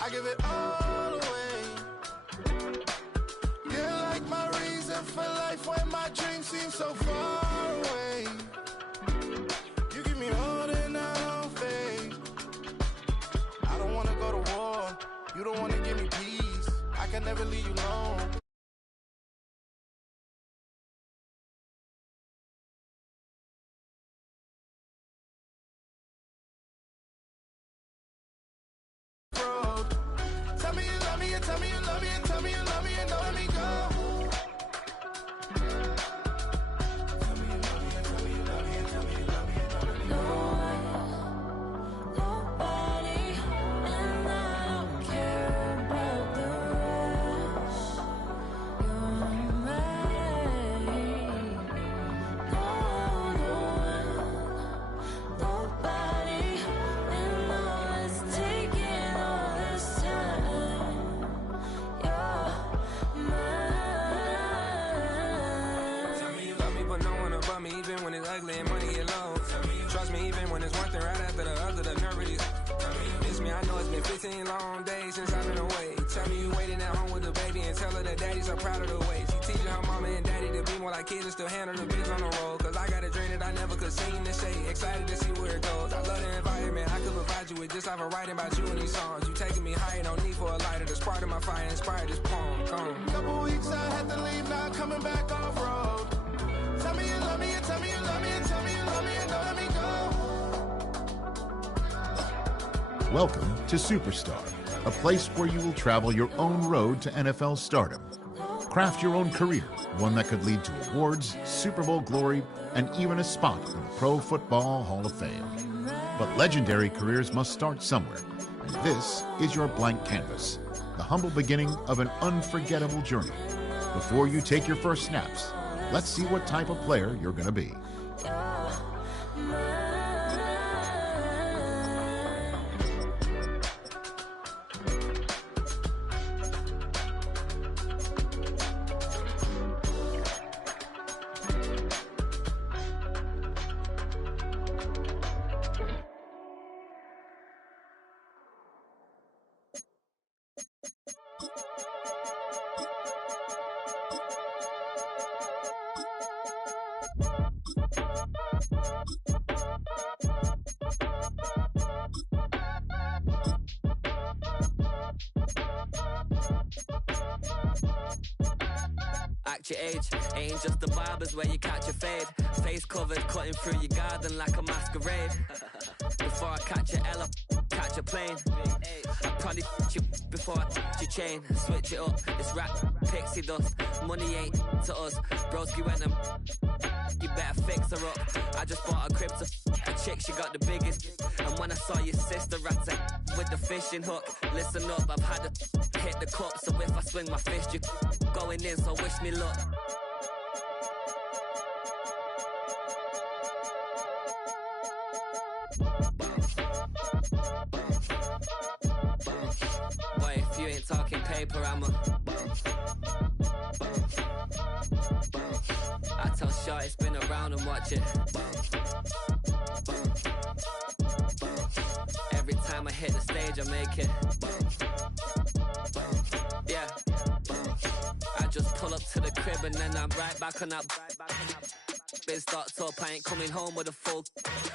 I give it all away. You're like my reason for life when my dreams seem so far away. You give me all and I don't fade. I don't wanna go to war. You don't wanna give me peace. I can never leave you alone. Tell me you love me and tell me you love me and tell me you love me and don't let me go. Tell me you love me and tell me you love me and tell me you love me and don't let me go. Nobody, and I don't care about the rest. You're mine. Nobody, and all it's taking all this time. You're mine. Tell me you love me, but no one above me, even when it's ugly and money get low. Trust me, even when it's one thing right after the other, the nerve is. Miss me, I know it's been 15 long days since I've been away. Tell me you waiting at home with the baby and tell her that daddy's so proud of the way. She teaching her mama and daddy to be more like kids and still handle the biz on the road. Cause I got a dream that I never could sing and say. Excited to see where it goes. I love the environment. I could provide you with just like a writing about you in these songs. You taking me higher, no need for a lighter. The spark of my fire inspired this poem. Come. Couple weeks I had to leave, now coming back off road. Tell me you love me and tell me you love me and tell me you love me and don't let me go. Welcome to Superstar, a place where you will travel your own road to NFL stardom. Craft your own career, one that could lead to awards, Super Bowl glory, and even a spot in the Pro Football Hall of Fame. But legendary careers must start somewhere, and this is your blank canvas, the humble beginning of an unforgettable journey. Before you take your first snaps, let's see what type of player you're going to be. Act your age, ain't just the barbers where you catch a fade. Face covered, cutting through your garden like a masquerade. Before I catch a L, catch a plane. I probably you before I your chain. Switch it up, it's rap, pixie dust. Money ain't to us. Broski went and you better fix her up. I just bought a crib to a chick, she got the biggest. And when I saw your sister rat with the fishing hook, listen up, I've had to hit the cup. So if I swing my fist, you going in, so wish me luck. Boy, if you ain't talking paper, I'm a I tell shorty spin around and watch it. Every time I hit the stage, I make it. Yeah. I just pull up to the crib and then I'm right back on that. Been stocked up, I ain't coming home with a full.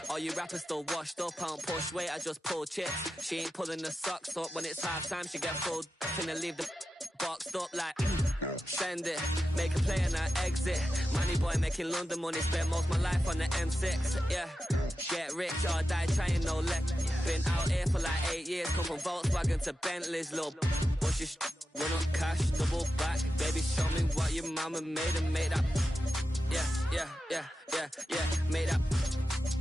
All you rappers still washed up, I don't push weight, I just pull chips. She ain't pulling the socks up when it's half time, she get full. Finna leave the boxed up like send it, make a play and I exit. Money boy making London money, spent most of my life on the M6. Yeah, get rich or die trying, no leg. Been out here for like 8 years, come from Volkswagen to Bentley's, little bushes, run up cash, double back. Baby, show me what your mama made and made that. Yeah, made that.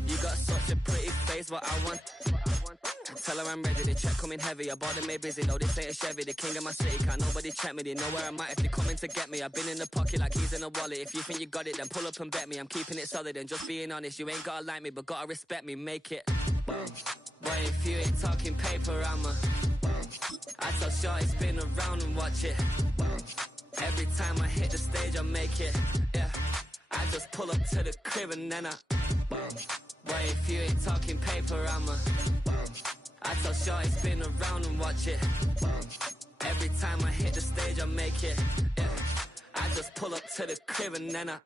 You got such a pretty face, but I want. Tell her I'm ready, the check coming heavy. I bought them made busy, no, this ain't a Chevy. The king of my city, can't nobody check me. They know where I'm at if they coming to get me. I've been in the pocket like keys in a wallet. If you think you got it, then pull up and bet me. I'm keeping it solid and just being honest. You ain't gotta like me, but gotta respect me, make it. Boy, if you ain't talking paper, I'm a I tell shorty spin around and watch it. Every time I hit the stage, I make it, yeah. I just pull up to the crib and then I, boy, if you ain't talking paper, I'ma, I tell Shorty spin around and watch it. Every time I hit the stage, I make it, yeah. I just pull up to the crib and then I.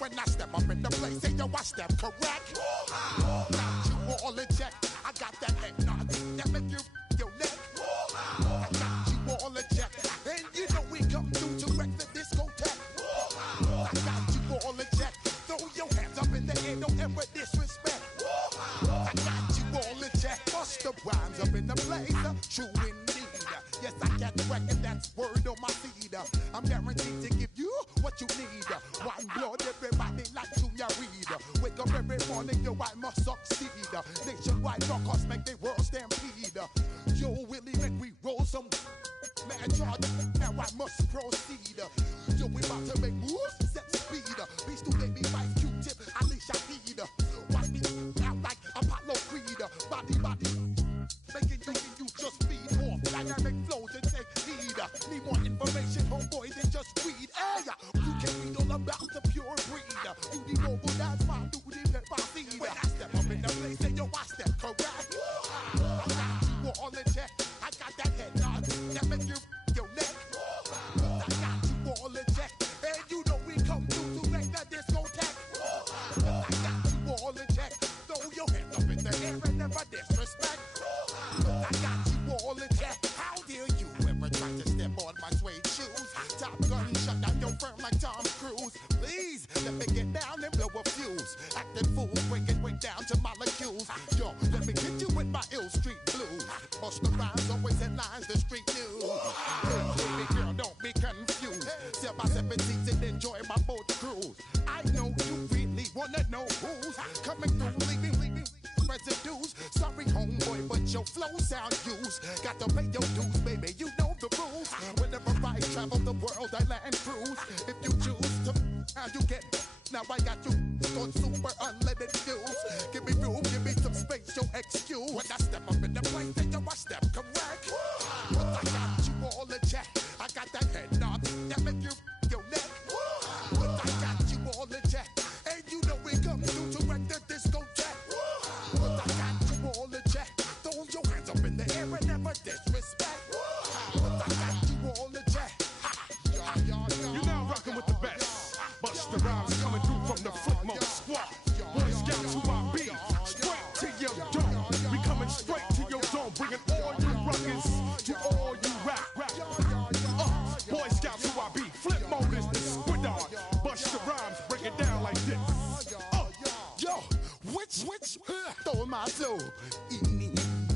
When I step up in the place, say yo, I step correct. Got you all in check. I got that head nod that make you your neck. I got you all in check, and you know we come through to wreck the discotheque. I got you all in check. Throw your hands up in the air, don't ever disrespect. I got you all in check. Bust the rhymes up in the blazer, true indeed. Yes, I got record, that's word on my seed. I'm guaranteed to give you what you need. One blood, everybody like Junior Reed. Wake up every morning, yo, I must succeed. Nationwide rockers make the world stampede. Yo, Willie, make we roll some man charge. Now I must proceed. Yo, we about to make moves, set speed. Beast to baby, Vice Q-Tip, Ali Shahid. Watch me out like Apollo Creed. Body, making you just feed more dynamic flows and take heed. Need more information, homeboy, than just read. Hey, you can read all about the pure breed. You need noble, that's my duty, let my seed. When I step up in the place, say yo, I step correct. I got you all in check. I got that head nod that make you your neck. I got you all in check, and you know we come through to make that discotheque. I got you all in check. Throw your hands up in the air and never disrespect. I got you all in check. How dare you ever try to step on my suede shoes? Top Gun shut down your firm like Tom Cruise. Please let me get down and blow a fuse. Acting fool, breaking way down to molecules. Yo, let me hit you with my ill street blues. Bust the rhymes, always in lines, the street news. Hey, baby girl, don't be confused. Step by 17 and enjoy my boat cruise. I know you really wanna know who's coming through, leaving residues. Sorry, homeboy, but your flow sound used. Got to pay your dues, baby, you know the rules. Whenever I travel the world, I land cruise. If you choose to, how you get. Now I got you on super unlimited views. Give me room, give me some space, your excuse. When I step up in the place, then yo, I step correct. But I got you all in check. I got that head nod that make you your neck. But I got you all in check, and you know we come through to wreck the discotheque. But I got you all in check. Throw your hands up in the air and never disrespect. But I got you all in check. You're now rocking with the best. Bust the rhymes coming through from the footmost squad. Boy Scouts who I be. Straight to your dome. We coming straight to your dome. Bringing all you rockers to all you rap. Boy Scouts who I be. Flip mode is the squid on. Bust the rhymes, break it down like this. Yo, which stole my flow? Eeny,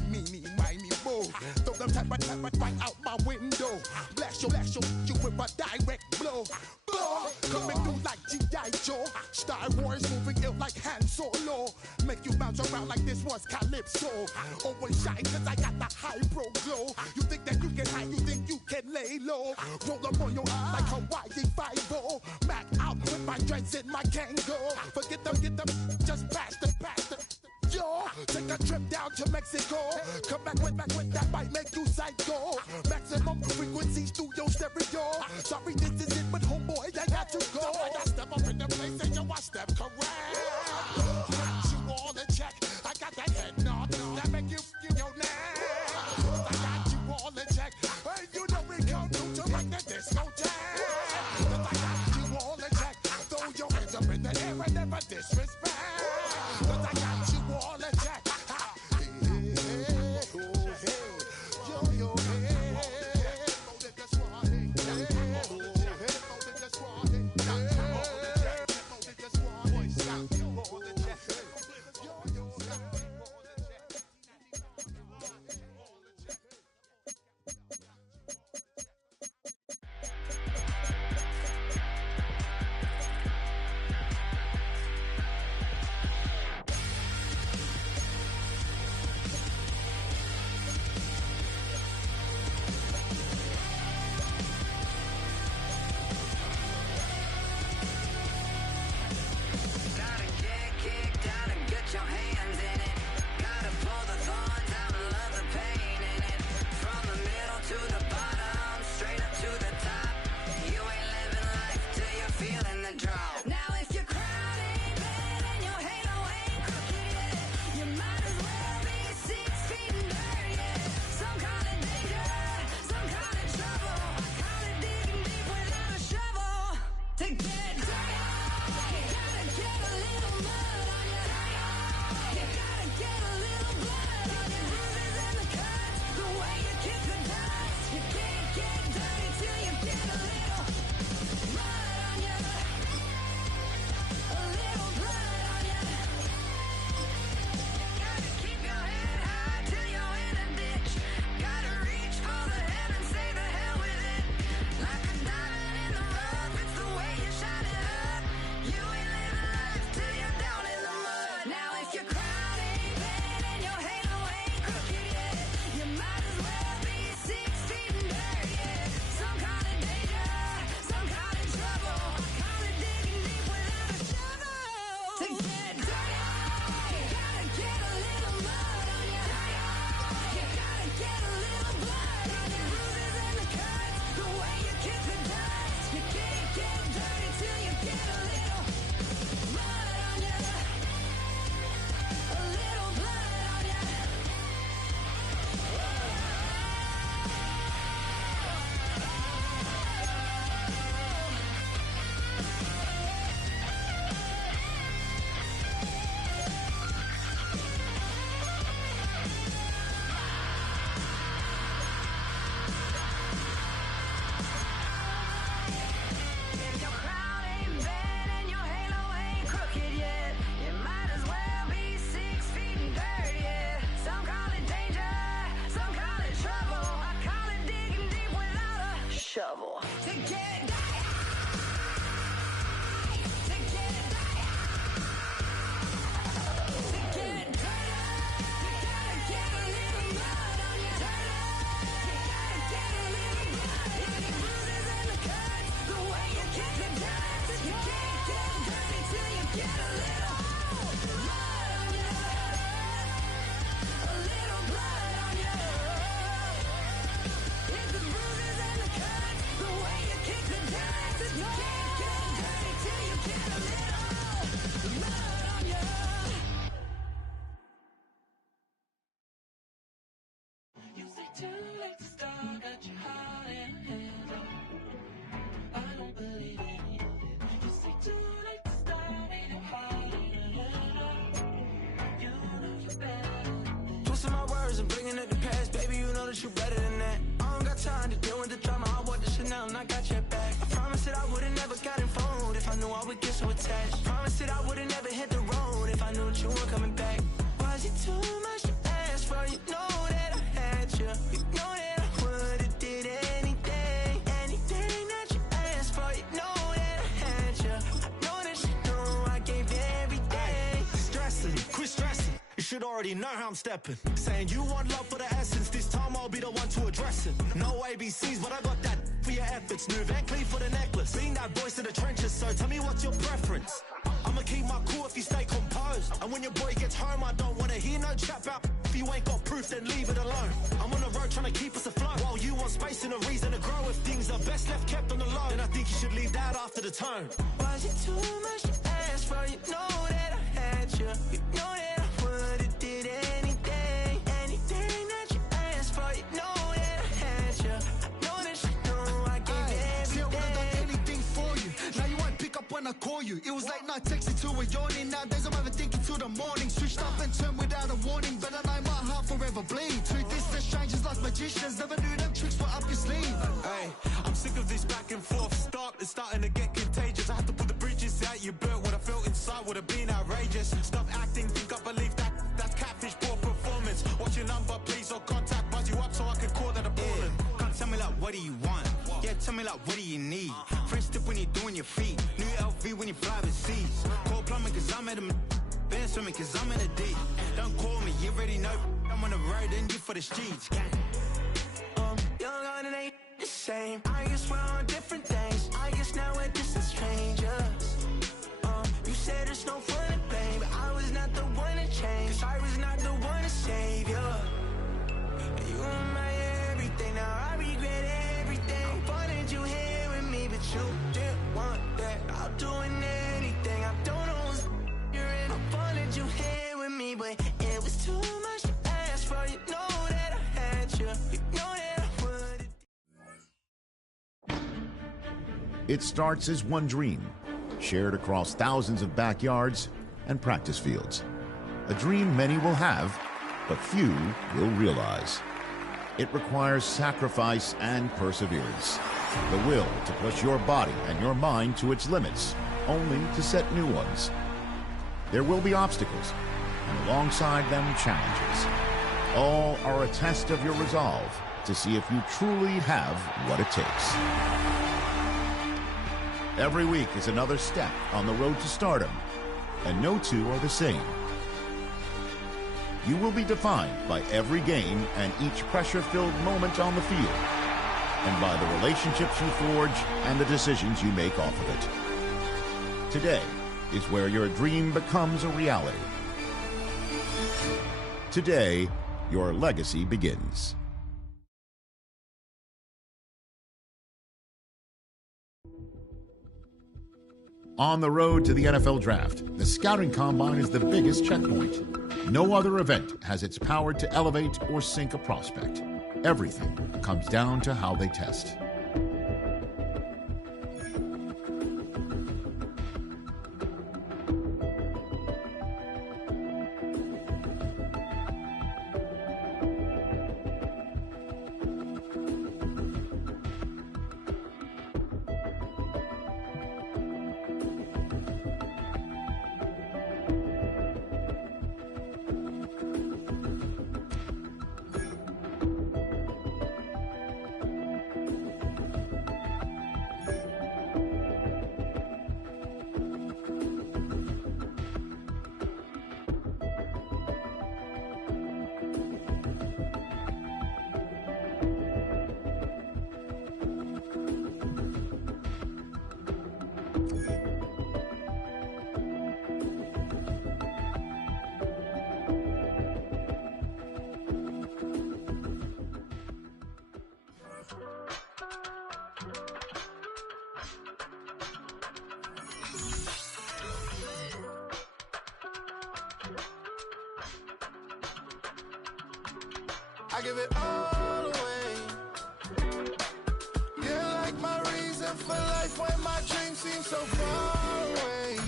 meeny, miny, mo. Throw them type right out my window. Blast you with a direct blow. Coming through like G.I. Joe. Star Wars moving ill like Han Solo. Make you bounce around like this was Calypso. Always shine cause I got the high pro glow. You think that you can hide, you think you can lay low. Roll up on your eye like Hawaii 5-0. Mac out with my dreads in my Kango. Forget them, just pass the. Yo, take a trip down to Mexico. Come back with that might make you psycho. Maximum frequency studio stereo. Sorry, this is it, but homeboy, I got to go. I step up in the place and yo, I step correct. Got you all in check. I got that head nod that make you your neck. I got you all in check. Hey, you know we come through to rock the discotheque. I got you all in check. Throw your hands up in the air and never disrespect. I got you all in check. Yo, already know how I'm stepping. Saying you want love for the essence, this time I'll be the one to address it. No ABCs, but I got that for your efforts. New Van Cleef for the necklace. Being that voice in the trenches, so tell me what's your preference. I'ma keep my cool if you stay composed. And when your boy gets home, I don't wanna hear no chat about if you ain't got proof, then leave it alone. I'm on the road trying to keep us afloat. While you want space and a reason to grow. If things are best left kept on the low, then I think you should leave that after the tone. Was it too much to ask for? You know that I had you. You know that I would've did anything. Anything that you asked for. You know that I had you. I know that you know I gave you everything. See, I would've done anything for you. Now you won't pick up when I call you. It was late night texting to a yawning. Nowadays I'm overthinking till the morning. Switched up and turned without a warning. But I know my heart forever bleed. Two distant strangers like magicians. Never knew them tricks were up your sleeve. Hey, I'm sick of this back and forth. Stop, it's starting to get contagious. I have to put the bridges out you built. What I felt inside would have been outrageous. Stop acting, think I believe that. That's catfish, poor performance. What's your number, please, or contact. Buzz you up so I can call that a ballin'. Can't tell me like, what do you want? Yeah, tell me like, what do you need? French tip when you're doing your feet. New LV when you fly overseas. Call plumbing cause I'm at a been swimming cause I'm in a deep. Don't call me, you already know. I'm on the road and you for the streets. Young and it ain't the same. I guess we're on different things. I guess now we're distant strangers. You said there's no fun to blame, but I was not the one to change. 'Cause I was not the one to save you. You were my everything. Now I regret everything. I wanted you here with me, but you didn't want that. I'll do anything. I don't know what's you're in. I wanted you here with me, but it was too much to ask for. You know that I had you. You know that I would. It starts as one dream, shared across thousands of backyards and practice fields. A dream many will have, but few will realize. It requires sacrifice and perseverance, the will to push your body and your mind to its limits, only to set new ones. There will be obstacles, and alongside them, challenges. All are a test of your resolve to see if you truly have what it takes. Every week is another step on the road to stardom, and no two are the same. You will be defined by every game and each pressure-filled moment on the field, and by the relationships you forge and the decisions you make off of it. Today is where your dream becomes a reality. Today, your legacy begins. On the road to the NFL Draft, the Scouting Combine is the biggest checkpoint. No other event has its power to elevate or sink a prospect. Everything comes down to how they test. I give it all away. You're like my reason for life when my dreams seem so far away.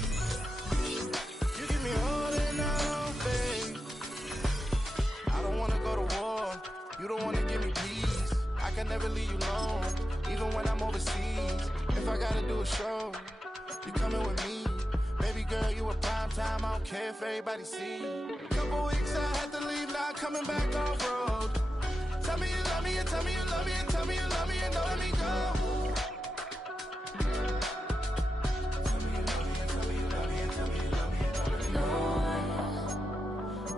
You give me all and I don't fade. I don't wanna go to war. You don't wanna give me peace. I can never leave you alone, even when I'm overseas. If I gotta do a show, you coming with me. Baby girl, you a prime time. I don't care if everybody see. Couple weeks I had to leave, now coming back off road. Tell me you love me and tell me you love me and tell me you love me and don't let me go. Tell me you love me and tell me you love me and tell me you love me and don't let me go.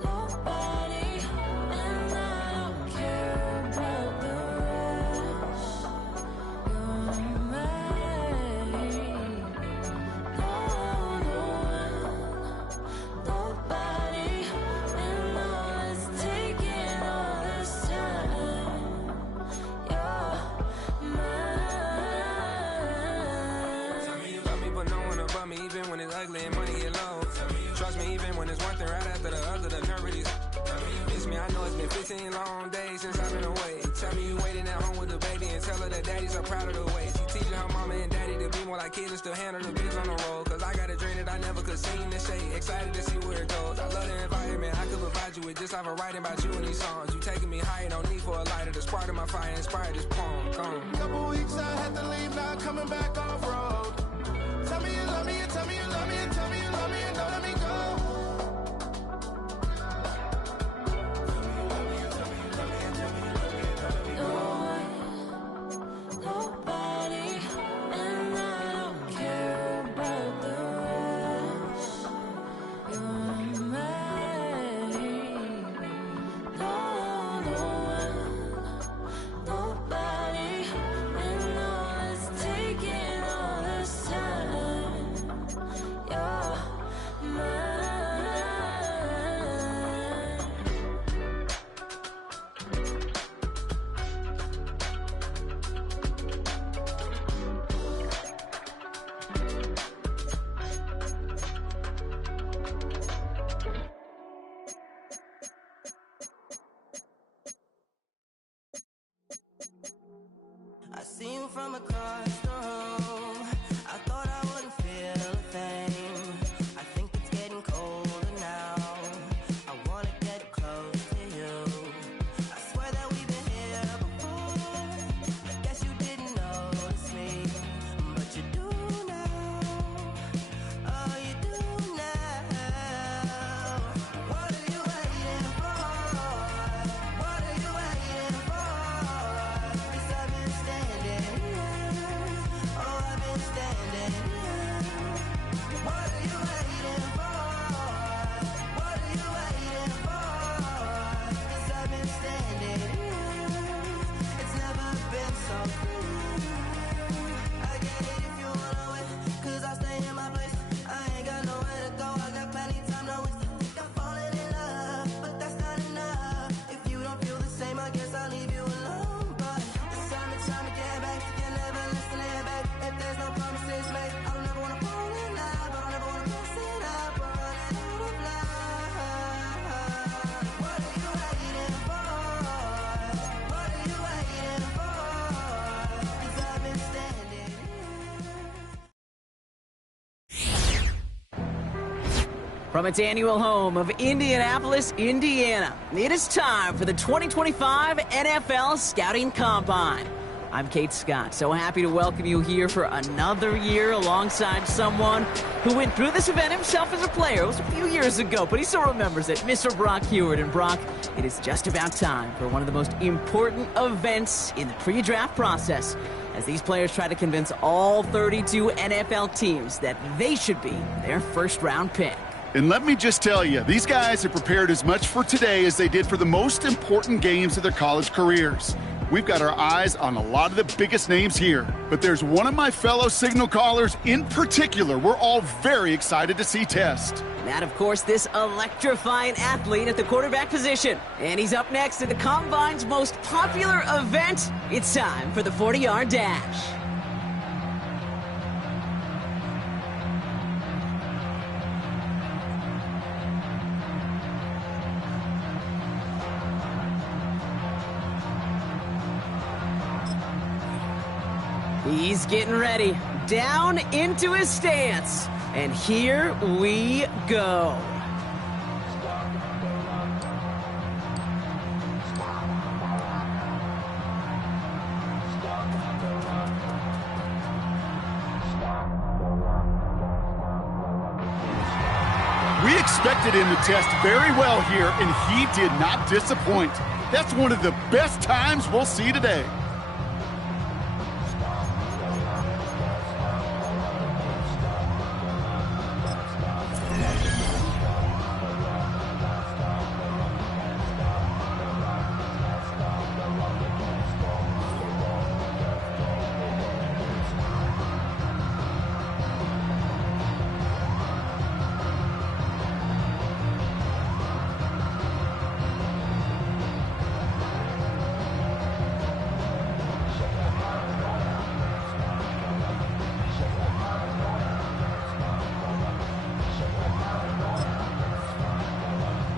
Nobody been 15 long days since I've been away. Tell me you waiting at home with the baby and tell her that daddy's so proud of the way. She teaching her mama and daddy to be more like kids and still handle the biz on the road. Cause I got a dream that I never could seem to say. Excited to see where it goes. I love the environment. I could provide you with just like I'm writing about you in these songs. You taking me higher, no need for a lighter. The spark of my fire inspired this poem. Come. Couple weeks I had to leave, now coming back off road. Tell me you love me and tell me you love me and tell me you love me and don't let me go. I see you from across the room. I thought I wouldn't feel a thing. I think it's getting colder now. I wanna get close to you. I swear that we've been here before. I guess you didn't notice me, but you do now. Oh, you do now. What are you waiting for? What are you waiting for? 'Cause I've been standing here. Oh, I've been standing here. What are you waiting for? What are you waiting for? 'Cause I've been standing here. It's never been so clear. I get it if you wanna wait, 'cause I stay in my place. I ain't got nowhere to go. I got plenty time to waste. Think I'm falling in love, but that's not enough. If you don't feel the same, I guess I'll leave you alone. But it's time to get back. You never listen to it, babe. If there's no promises made, I don't ever wanna fall in love. I don't ever wanna mess it up. We're running out of love. What are you waiting for? What are you waiting for? 'Cause I've been standing here. From its annual home of Indianapolis, Indiana, it is time for the 2025 NFL Scouting Combine. I'm Kate Scott, so happy to welcome you here for another year alongside someone who went through this event himself as a player. It was a few years ago, but he still remembers it, Mr. Brock Heward. And Brock, it is just about time for one of the most important events in the pre-draft process, as these players try to convince all 32 NFL teams that they should be their first-round pick. And let me just tell you, these guys have prepared as much for today as they did for the most important games of their college careers. We've got our eyes on a lot of the biggest names here, but there's one of my fellow signal callers in particular we're all very excited to see test. That, of course, this electrifying athlete at the quarterback position. And he's up next at the Combine's most popular event. It's time for the 40-yard dash. He's getting ready, down into his stance, and here we go. We expected him to test very well here, and he did not disappoint. That's one of the best times we'll see today.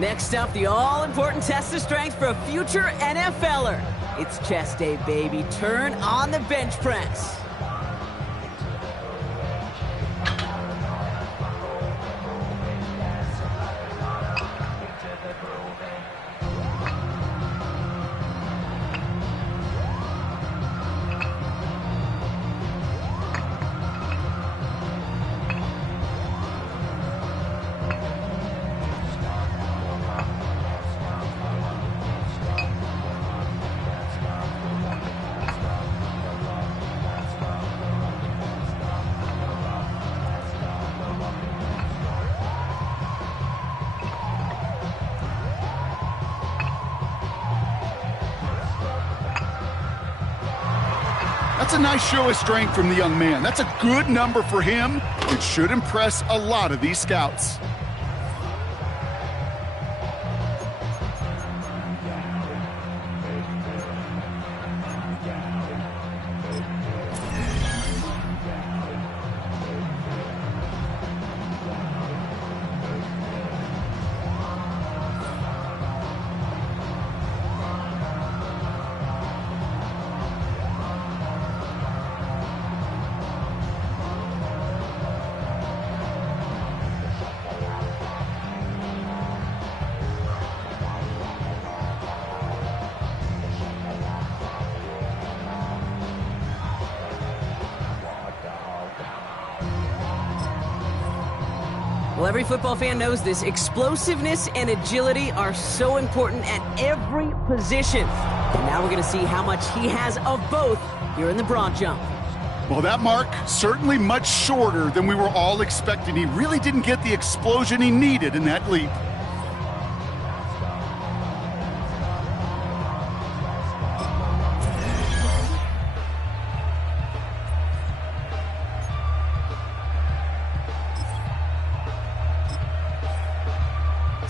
Next up, the all-important test of strength for a future NFLer. It's chest day, baby. Turn on the bench press. That's a nice show of strength from the young man. That's a good number for him. It should impress a lot of these scouts. Well, every football fan knows this. Explosiveness and agility are so important at every position. And now we're going to see how much he has of both here in the broad jump. Well, that mark certainly much shorter than we were all expecting. He really didn't get the explosion he needed in that leap.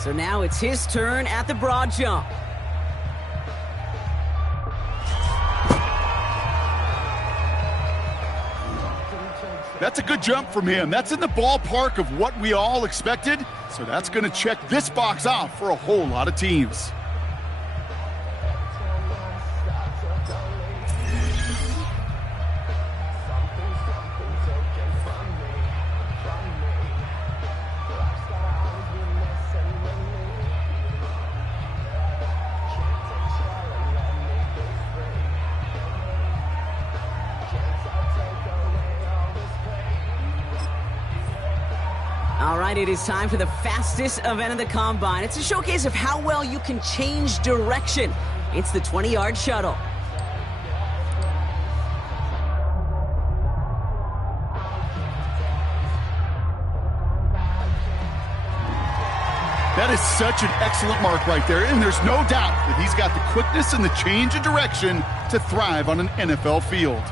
So now it's his turn at the broad jump. That's a good jump from him. That's in the ballpark of what we all expected. So that's going to check this box off for a whole lot of teams. All right, it is time for the fastest event of the Combine. It's a showcase of how well you can change direction. It's the 20-yard shuttle. That is such an excellent mark right there, and there's no doubt that he's got the quickness and the change of direction to thrive on an NFL field.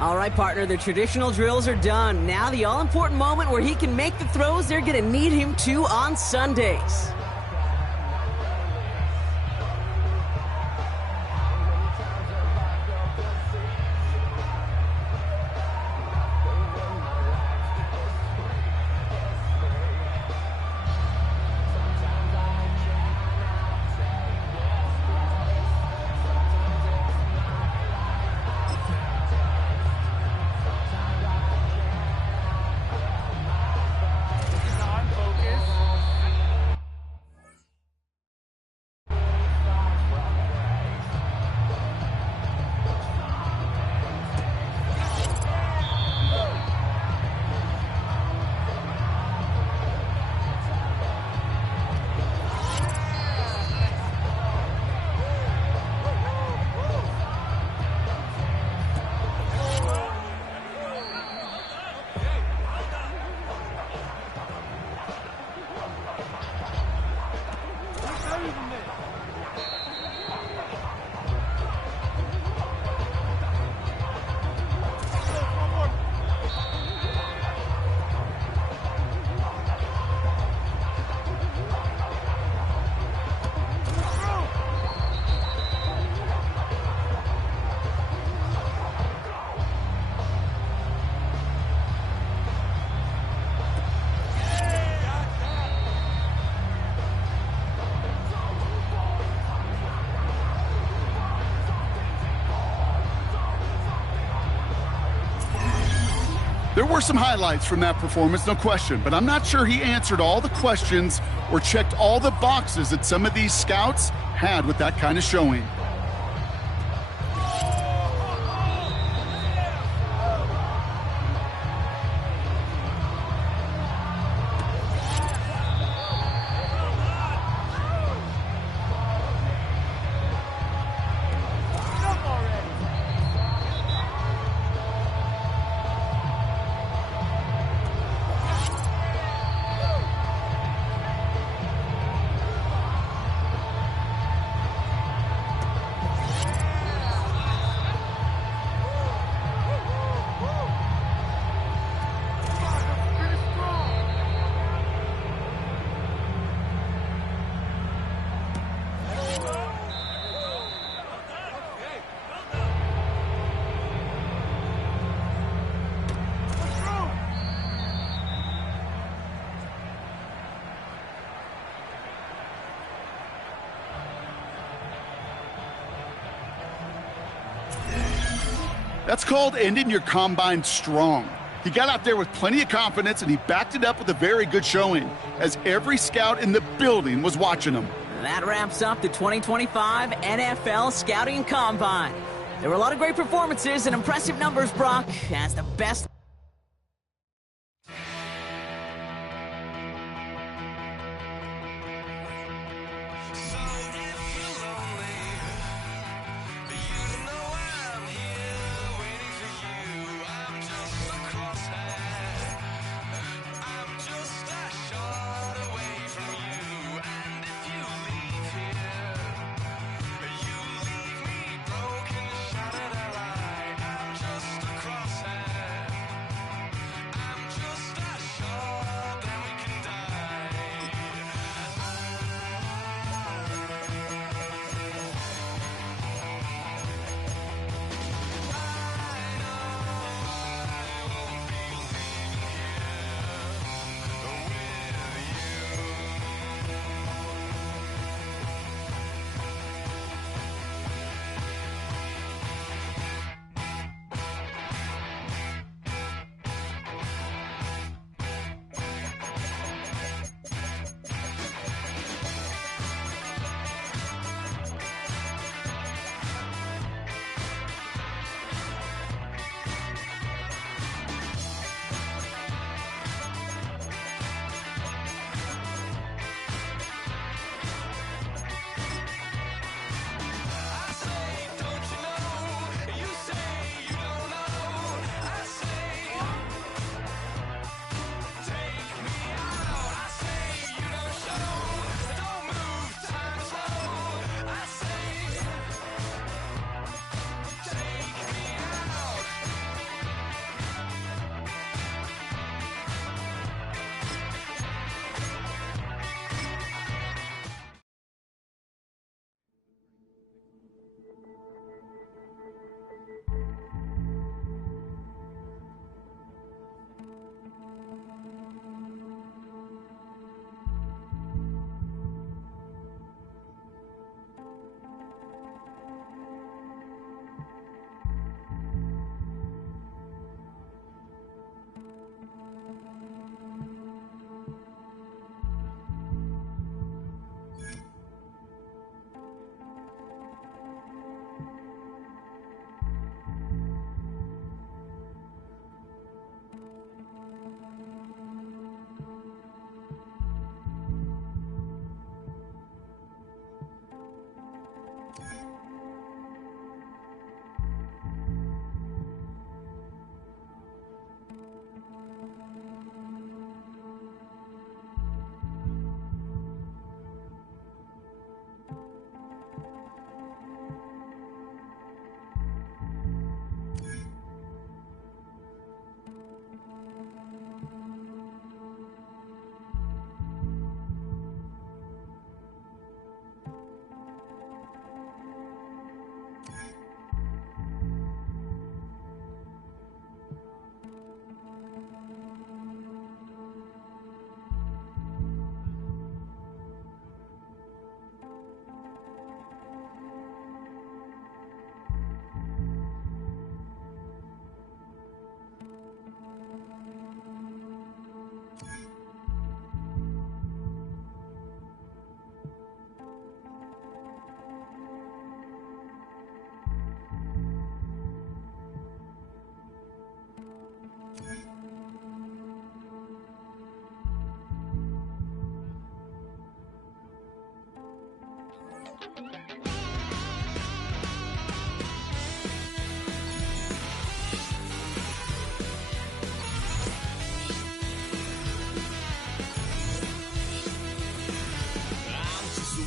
All right, partner, the traditional drills are done. Now the all-important moment where he can make the throws they're going to need him to on Sundays. were some highlights from that performance, no question, but I'm not sure he answered all the questions or checked all the boxes that some of these scouts had with that kind of showing. That's called ending your combine strong. He got out there with plenty of confidence, and he backed it up with a very good showing, as every scout in the building was watching him. That wraps up the 2025 NFL Scouting Combine. There were a lot of great performances and impressive numbers, Brock, as the best.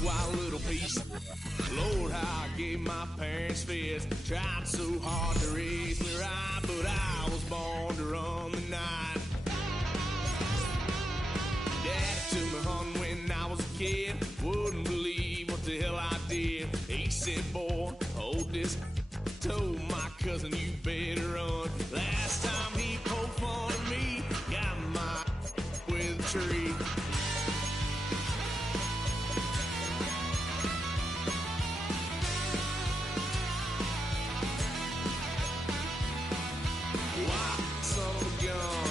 wild little beast. Lord, how I gave my parents fits. Tried so hard to raise me right, but I was born to run the night. Daddy took me hunting when I was a kid. Wouldn't believe what the hell I did. He said, boy, hold this. Told my cousin, you better run. Last time he poked fun at me, got my with a tree. Why, son of a gun,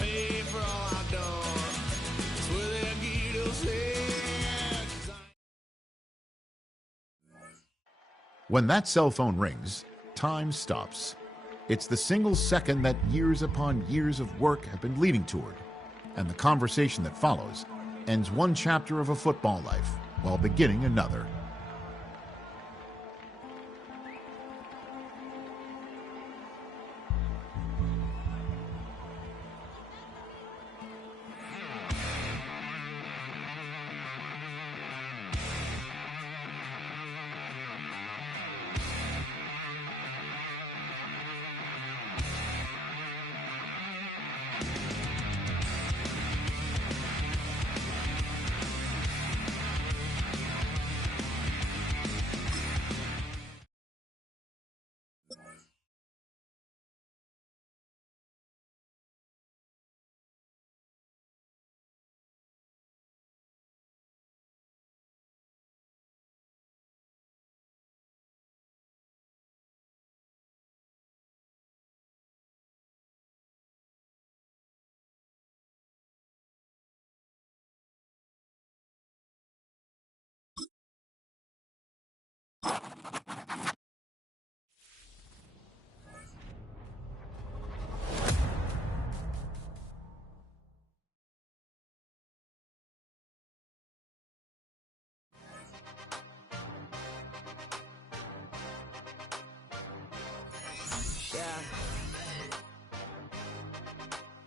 pay for all I done. Swear they'll get us here. When that cell phone rings, time stops. It's the single second that years upon years of work have been leading toward, and the conversation that follows ends one chapter of a football life while beginning another.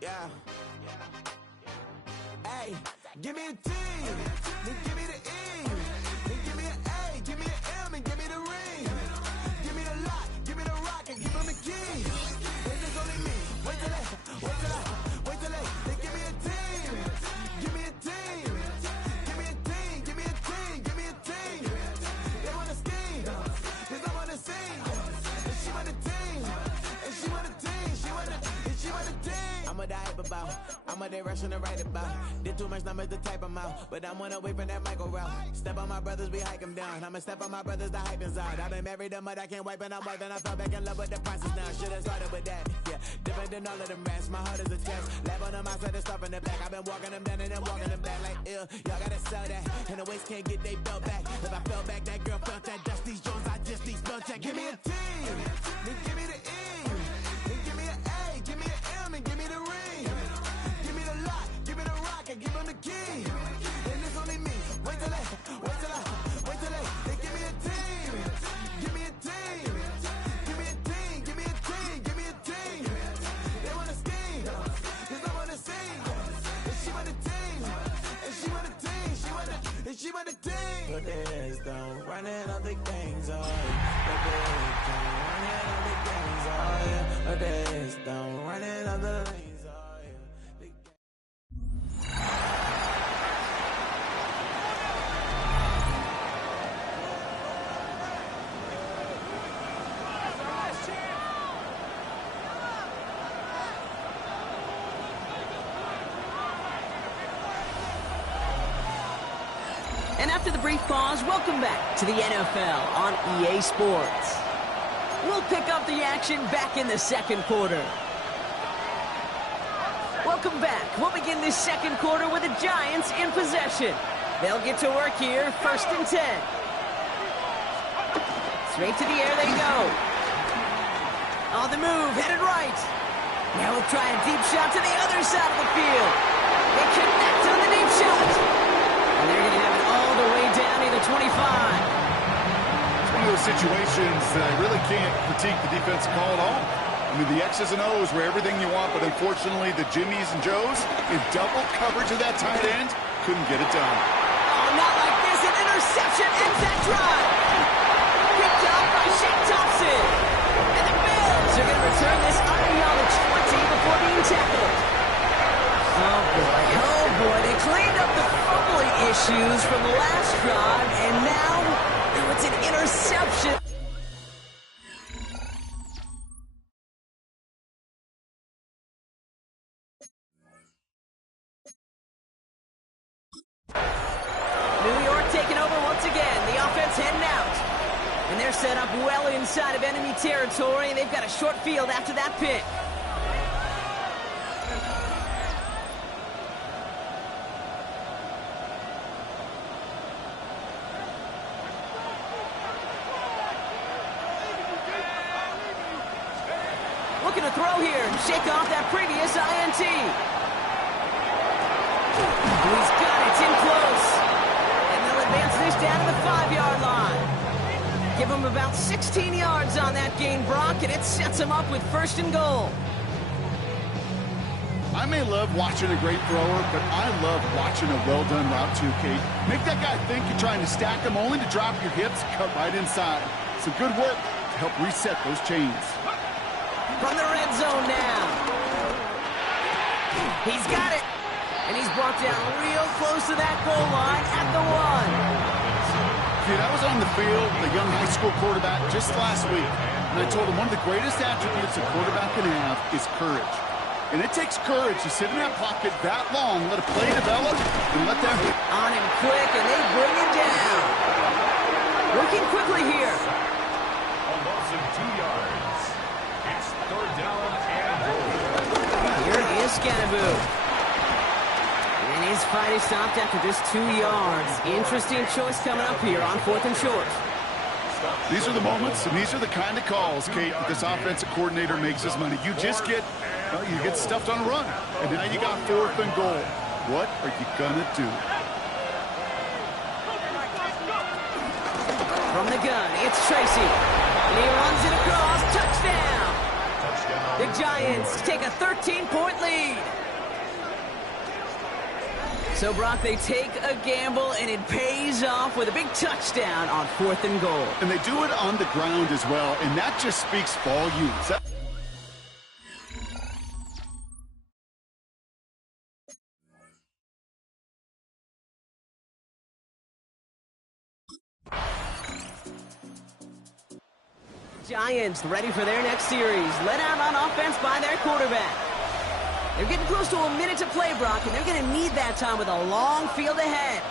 Yeah. Hey, give me a T, then give me the E, then give me an A, give me an M, and give me the ring. Give me the lock, give me the rock, and give them the key. Then there's only me. Wait till they give me a team. Give me a team. Give me a team. Give me a team. Give me a team. They want to scheme, 'cause I'm on the scene. And she want a team. And she want a team. She want a team. I'm a diaper about. I'm a day rushing to write about. Did too much numbers to type them out. But I'm one away from that Michael route. Step on my brothers, we hike them down. I'ma step on my brothers, the hype is out. I've been married to mud, I can't wipe and I'm wiping. I fell back in love with the process now. Should've started with that. Yeah, different than all of them rats. My heart is a test. Lab on them outside and stuff in the back. I've been walking them down and then walking them back like ill. Y'all gotta sell that. And the waist can't get they belt back. If I fell back, that girl felt that dust. These Jones, I just these spell check. Give me a team. Then give me the E. Then give me an A. Give me an M and give me the ring. Give me the lock. Give me the rock and give them the key. And it's only me. Wait till they give me a team. Give me a team. Give me a team. Give me a team. Give me a team. They wanna scheme, 'cause I'm on the scene. And she want a team. And she want a team. She want a team. But there's don't run it on the gangs, oh yeah. But there's don't run it on the gangs, oh yeah. But there's don't run it on the lanes, oh yeah. And after the brief pause, welcome back to the NFL on EA Sports. We'll pick up the action back in the second quarter. Welcome back. We'll begin this second quarter with the Giants in possession. They'll get to work here, 1st and 10. Straight to the air they go. On the move, headed right. Now we'll try a deep shot to the other side of the field. They connect on the deep shot. And they're going to have it all the way down to the 25. It's one of those situations that I really can't critique the defense call at all. I mean, the X's and O's were everything you want, but unfortunately, the Jimmies and Joes in double coverage of that tight end couldn't get it done. Oh, not like this. An interception ends that drive. Picked up by Shane Thompson. And the Bills are going to return this on the 20 before being tackled. Oh boy, they cleaned up the fumbling issues from the last drive, and now it's an interception. New York taking over once again. The offense heading out. And they're set up well inside of enemy territory, and they've got a short field after that pick. Looking to throw here and shake off that previous INT. He's got it. It's in close. And they'll advance this down to the 5-yard line. Give him about 16 yards on that gain, Brock, and it sets him up with 1st and goal. I may love watching a great thrower, but I love watching a well-done route too, Kate. Make that guy think you're trying to stack him only to drop your hips, cut right inside. Some good work to help reset those chains. From the red zone now. He's got it. And he's brought down real close to that goal line at the 1. Dude, I was on the field, the young high school quarterback, just last week. And I told him one of the greatest attributes a quarterback can have is courage. And it takes courage to sit in that pocket that long, let a play develop, and let that hit. On him quick, and they bring him down. Working quickly here. A loss of 2 yards. It's 3rd down and goal. Here is Scanaboo. And his fight is stopped after just 2 yards. Interesting choice coming up here on 4th and short. These are the moments, and these are the kind of calls, Kate, that this offensive coordinator makes his money. You just get, you get stuffed on a run, and now you got 4th and goal. What are you gonna do? From the gun, it's Tracy. And he runs it across. Touchdown! The Giants take a 13-point lead. So, Brock, they take a gamble, and it pays off with a big touchdown on 4th and goal. And they do it on the ground as well, and that just speaks volumes. Giants ready for their next series. Let out on offense by their quarterback. They're getting close to a minute to play, Brock, and they're going to need that time with a long field ahead.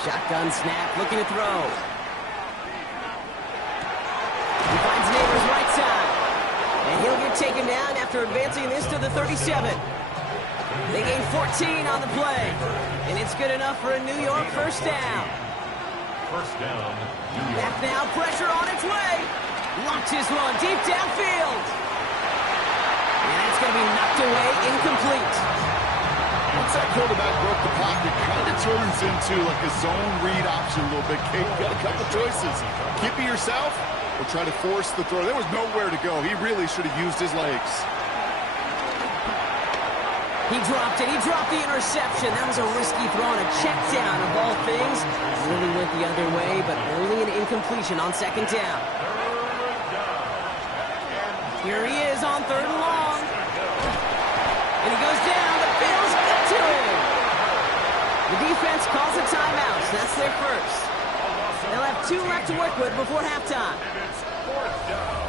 Shotgun snap, looking to throw. He finds Neighbors right side. And he'll get taken down after advancing this to the 37. They gain 14 on the play. And it's good enough for a New York 1st down. 1st down. Back now, pressure on its way. Launches his run deep downfield. And it's going to be knocked away, incomplete. Once that quarterback broke the pocket, kind of turns into like a zone read option a little bit. Kate, you got a couple choices. Keep it yourself or try to force the throw. There was nowhere to go. He really should have used his legs. He dropped it. He dropped the interception. That was a risky throw and a check down of all things. Really went the other way, but only an incompletion on 2nd down. Here he is on 3rd and long. And he goes down. The Bills get to him. The defense calls a timeout. So that's their first. They'll have 2 left to work with before halftime. It's 4th down.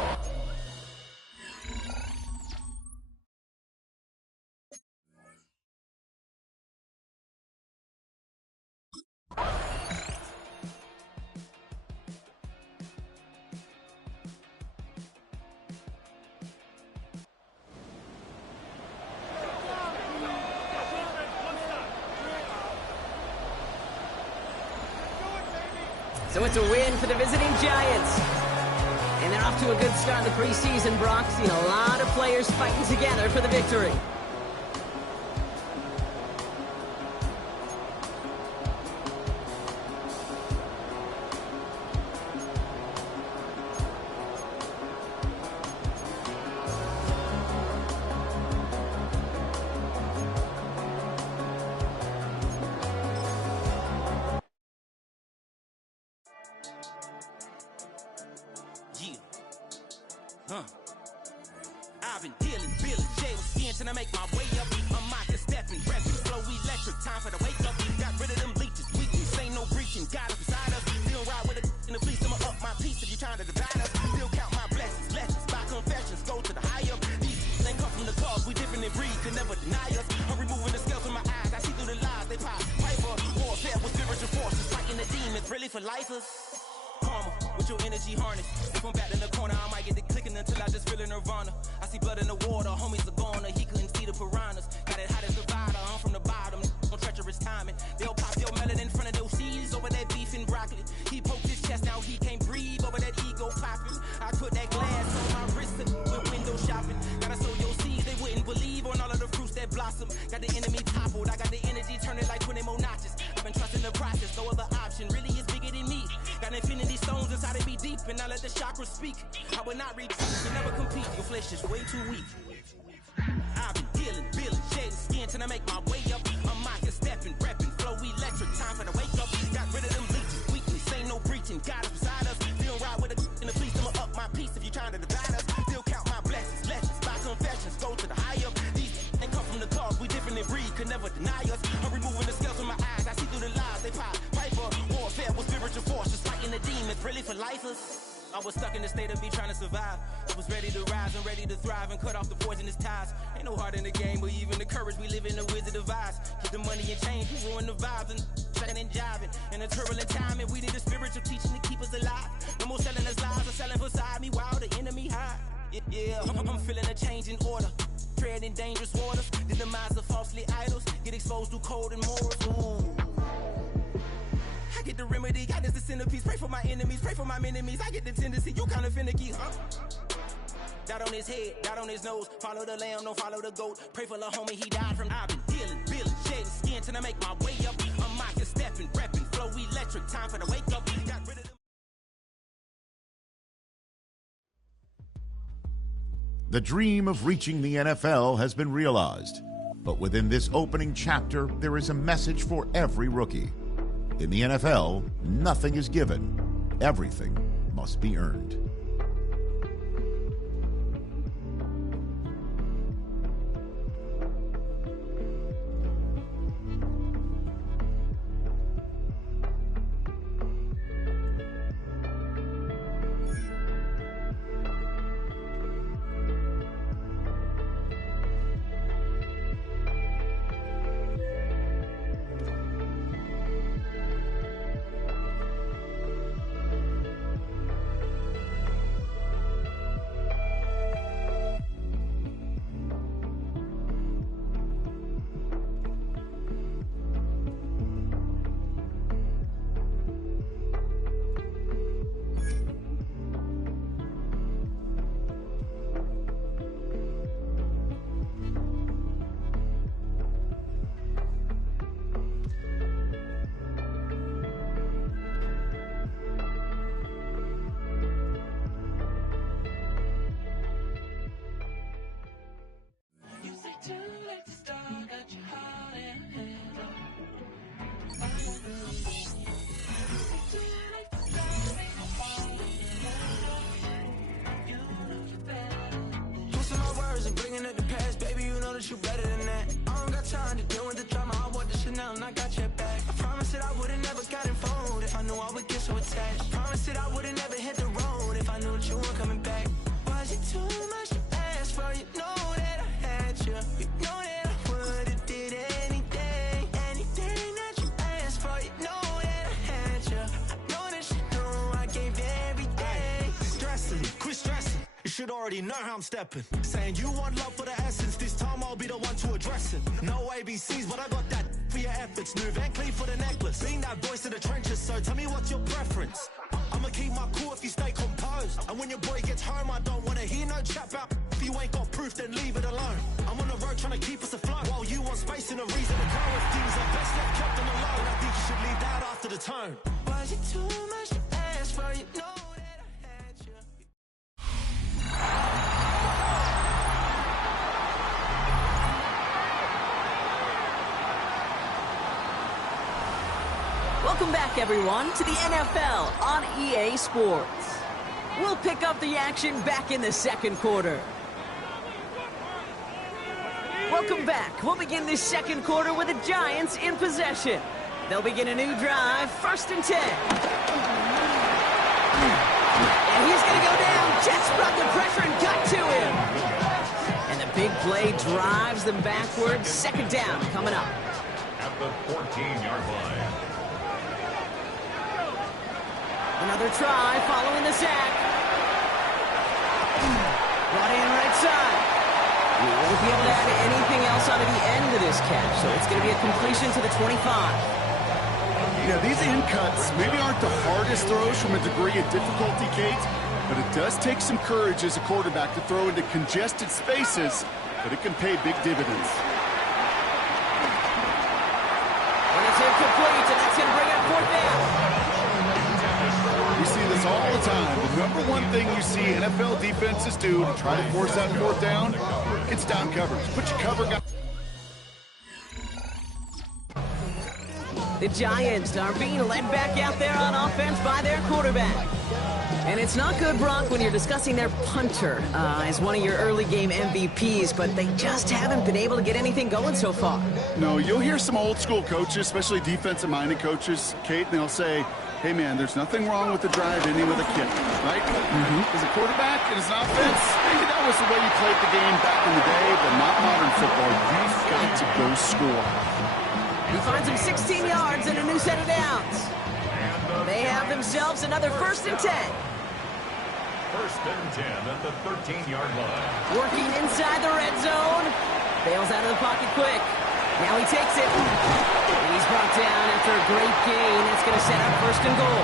So it's a win for the visiting Giants. And they're off to a good start in the preseason, Brock. Seen a lot of players fighting together for the victory. I've been dealing, jail skin till I make my way up. I'm Micah stepping, rapping, flow electric, time for the wake up. Got rid of them leeches, weakness, ain't no breaching, got us beside us. Still ride with a in the fleece, I'ma up my piece if you trying to divide us. Still count my blessings, lessons, by confessions, go to the higher. These they come from the cause, we different in breed, can never deny us. I'm removing the scales from my eyes, I see through the lies, they pop. Piper, warfare with spiritual forces, fighting the demons, really for lifers. Karma, with your energy harness. If I'm back in the corner, I might get the clicking until I just feel a nirvana. I see blood in the water, homies are gone, he couldn't see the piranhas. Got it hot as a divider, I'm from the bottom, on treacherous timing. They'll pop your melon in front of those seeds over that beef and broccoli. He poked his chest out, he can't breathe over that ego popping. I put that glass on my wrist and went window shopping. Gotta sow your seeds, they wouldn't believe on all of the fruits that blossom. Got the enemy toppled, I got the energy turning like 20 more notches. I've been trusting the process, no other option really is bigger than me. Got infinity stones inside of me deep, and I let the chakras speak. I would not retreat, you never compete, your flesh is way too weak. I've been dealing, shading skin till I make my way up. I'm Micah stepping, repping, flow electric, time for the wake up. Got rid of them leeches, weakness, ain't no breaching, got us beside us. Still ride with a in the police, I'ma up my piece if you trying to divide us. Still count my blessings, lessons, by confessions, go to the higher. These ain't come from the cause, we different in breed, could never deny us. I'm removing the scales from my eyes, I see through the lies, they pop. Piper, warfare with spiritual forces, fighting the demons, really for lifers. I was stuck in the state of me trying to survive. I was ready to rise and ready to thrive and cut off the poisonous ties. Ain't no heart in the game, but even the courage we live in the Wizard of Oz. Get the money and change, we ruin the vibes and trying and jiving. In a turbulent time, and we need a spiritual teaching to keep us alive. No more selling us lies or selling beside me while the enemy hide. Yeah, I'm feeling a change in order. Treading dangerous waters. The demise of falsely idols. Get exposed through code and morals. Ooh. I get the remedy, God is the centerpiece. Pray for my enemies, pray for my enemies. I get the tendency, you kinda finicky, huh? Dot on his head, dot on his nose. Follow the lamb, don't follow the goat. Pray for the homie, he died from. I've been dealing, shedding skin till I make my way up. I'm Micah stepping, repping, flow electric. Time for the wake up. Got rid of them. The dream of reaching the NFL has been realized. But within this opening chapter, there is a message for every rookie. In the NFL, nothing is given. Everything must be earned. You better than that. I don't got time to deal with the drama. I want the Chanel and I got your back. I promise that I would've never gotten phone if I knew I would get so attached. I promise that I would've never hit the road if I knew that you weren't coming back. Was it too much to ask for? You know that I had you. You know that I would've did anything, anything that you asked for. You know that I had you. I know that you know I gave everything. Stressing, quit stressing. You should already know how I'm stepping. Saying you want love for the essence. This time I'll be the one to address it. No ABCs, but I got that for your efforts. New Van Cleef for the necklace. Being that voice in the trenches, so tell me what's your preference. I'ma keep my cool if you stay composed. And when your boy gets home, I don't wanna hear no chat about. If you ain't got proof, then leave it alone. I'm on the road trying to keep us afloat. While you want space and a reason to grow. If things are best left kept on the low, and I think you should leave that after the tone. Was it too much to ask for? You know that I had you. Welcome back, everyone, to the NFL on EA Sports. We'll pick up the action back in the second quarter. Welcome back. We'll begin this second quarter with the Giants in possession. They'll begin a new drive, 1st and 10. And he's going to go down. Jets brought the pressure and got to him. And the big play drives them backwards. 2nd down coming up. At the 14-yard line. Another try following the sack. Brought in right side. We won't be able to add anything else onto the end of this catch, so it's going to be a completion to the 25. Yeah, these in cuts maybe aren't the hardest throws from a degree of difficulty, Kate, but it does take some courage as a quarterback to throw into congested spaces, but it can pay big dividends. And it's incomplete, and that's going to bring up 4th down. We see this all the time. The number one thing you see NFL defenses do to try to force that 4th down, it's down coverage. Put your cover guy. The Giants are being led back out there on offense by their quarterback. And it's not good, Brock, when you're discussing their punter as one of your early game MVPs, but they just haven't been able to get anything going so far. No, you'll hear some old school coaches, especially defensive-minded coaches, Kate, and they'll say, hey, man, there's nothing wrong with the drive ending with a kick, right? As a quarterback and as an offense, maybe that was the way you played the game back in the day, but not modern football. You've got to go score. He finds him 16 yards and a new set of downs. They have themselves another 1st and 10. 1st and 10 at the 13-yard line. Working inside the red zone. Bails out of the pocket quick. Now he takes it. And he's brought down after a great gain. That's going to set up 1st and goal.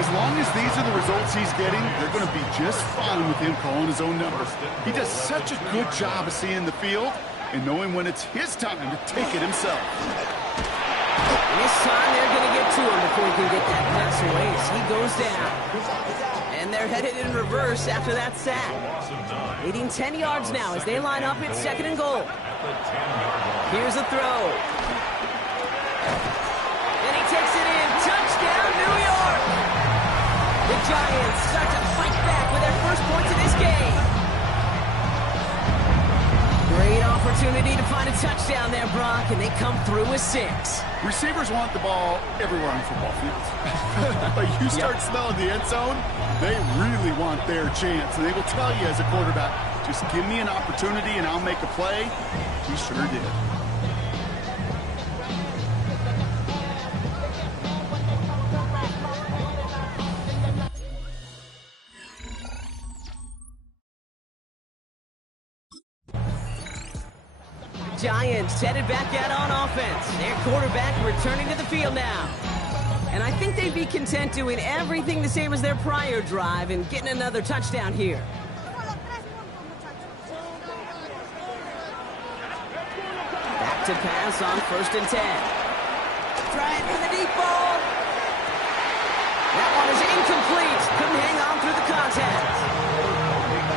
As long as these are the results he's getting, they're going to be just fine with him calling his own number. He does such a good job of seeing the field and knowing when it's his time to take it himself. And this time they're going to get to him before he can get that pass away as he goes down. And they're headed in reverse after that sack. Leading 10 yards now as they line up at 2nd and goal. Here's a throw. And he takes it in. Touchdown, New York! The Giants start to fight back with their first points of this game. Great opportunity to find a touchdown there, Brock, and they come through with 6. Receivers want the ball everywhere on football fields. But you start smelling the end zone, they really want their chance. And they will tell you as a quarterback, just give me an opportunity and I'll make a play. He sure did. Giants headed back out on offense. Their quarterback returning to the field now. And I think they'd be content doing everything the same as their prior drive and getting another touchdown here. Back to pass on 1st and 10. Trying for the deep ball. That one is incomplete. Couldn't hang on through the contact.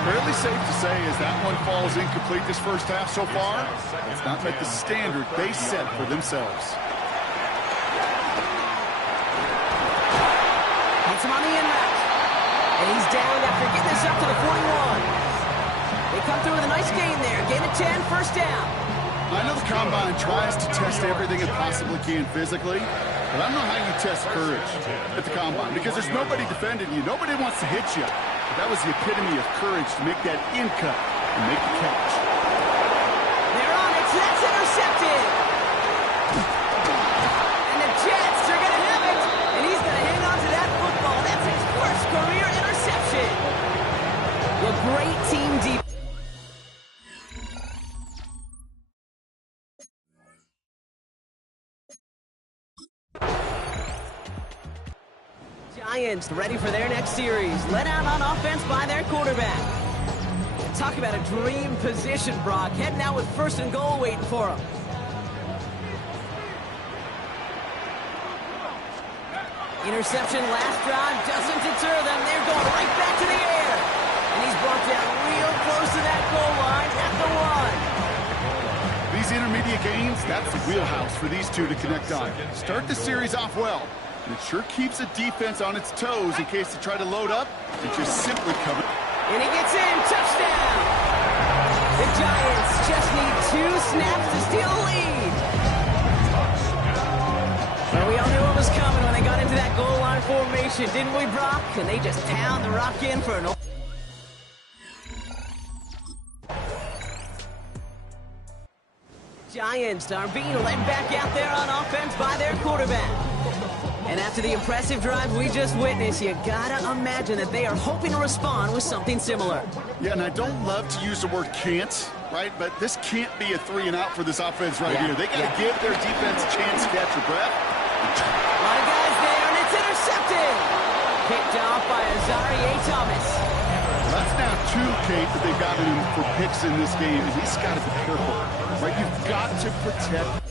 Fairly safe to say as that one falls incomplete this first half so far, it's not met the standard they set for themselves. Hits him on the in route. And he's down after getting this up to the 41. They come through with a nice gain there. Gain of 10, 1st down. I know the Combine tries to test everything it possibly can physically, but I don't know how you test courage at the Combine because there's nobody defending you. Nobody wants to hit you. That was the epitome of courage to make that in cut and make the catch. They're on it. That's intercepted. And the Jets are going to have it. And he's going to hang on to that football. That's his first career interception. Well, great team defense. Giants ready for their next series. Let out on offense by their quarterback. Talk about a dream position, Brock. Heading out with 1st and goal waiting for him. Interception last drive doesn't deter them. They're going right back to the air. And he's brought down real close to that goal line at the 1. These intermediate gains, that's the wheelhouse for these two to connect on. Start the series off well. And it sure keeps the defense on its toes in case they try to load up and just simply cover. And he gets in. Touchdown! The Giants just need snaps to steal a lead. Well, we all knew what was coming when they got into that goal line formation, didn't we, Brock? And they just pound the rock in for an... Giants are being led back out there on offense by their quarterback. And after the impressive drive we just witnessed, you gotta imagine that they are hoping to respond with something similar. Yeah, and I don't love to use the word can't, right? But this can't be a 3-and-out for this offense right here. They got to give their defense a chance to catch their breath. A lot of guys there, and it's intercepted. Picked off by Azarie Thomas. Well, that's now 2, Kate, that they've gotten him for picks in this game, and he's got to be careful, right? You've got to protect.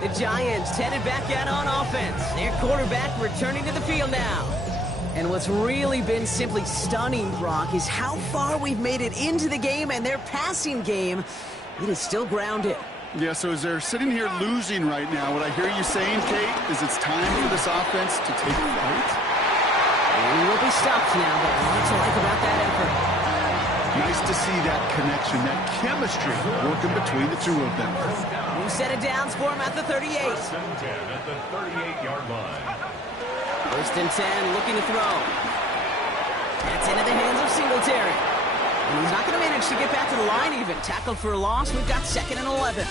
The Giants headed back out on offense. Their quarterback returning to the field now. And what's really been simply stunning, Brock, is how far we've made it into the game, and their passing game, it is still grounded. Yeah, so as they're sitting here losing right now, what I hear you saying, Kate, is it's time for this offense to take a fight? We will be stopped now, but what to like about that effort? Nice to see that connection, that chemistry working between the two of them. New set of downs for him at the 38. First and 10 at the 38-yard line. First and 10, looking to throw. That's into the hands of Singletary. And he's not going to manage to get back to the line even. Tackled for a loss. We've got 2nd and 11.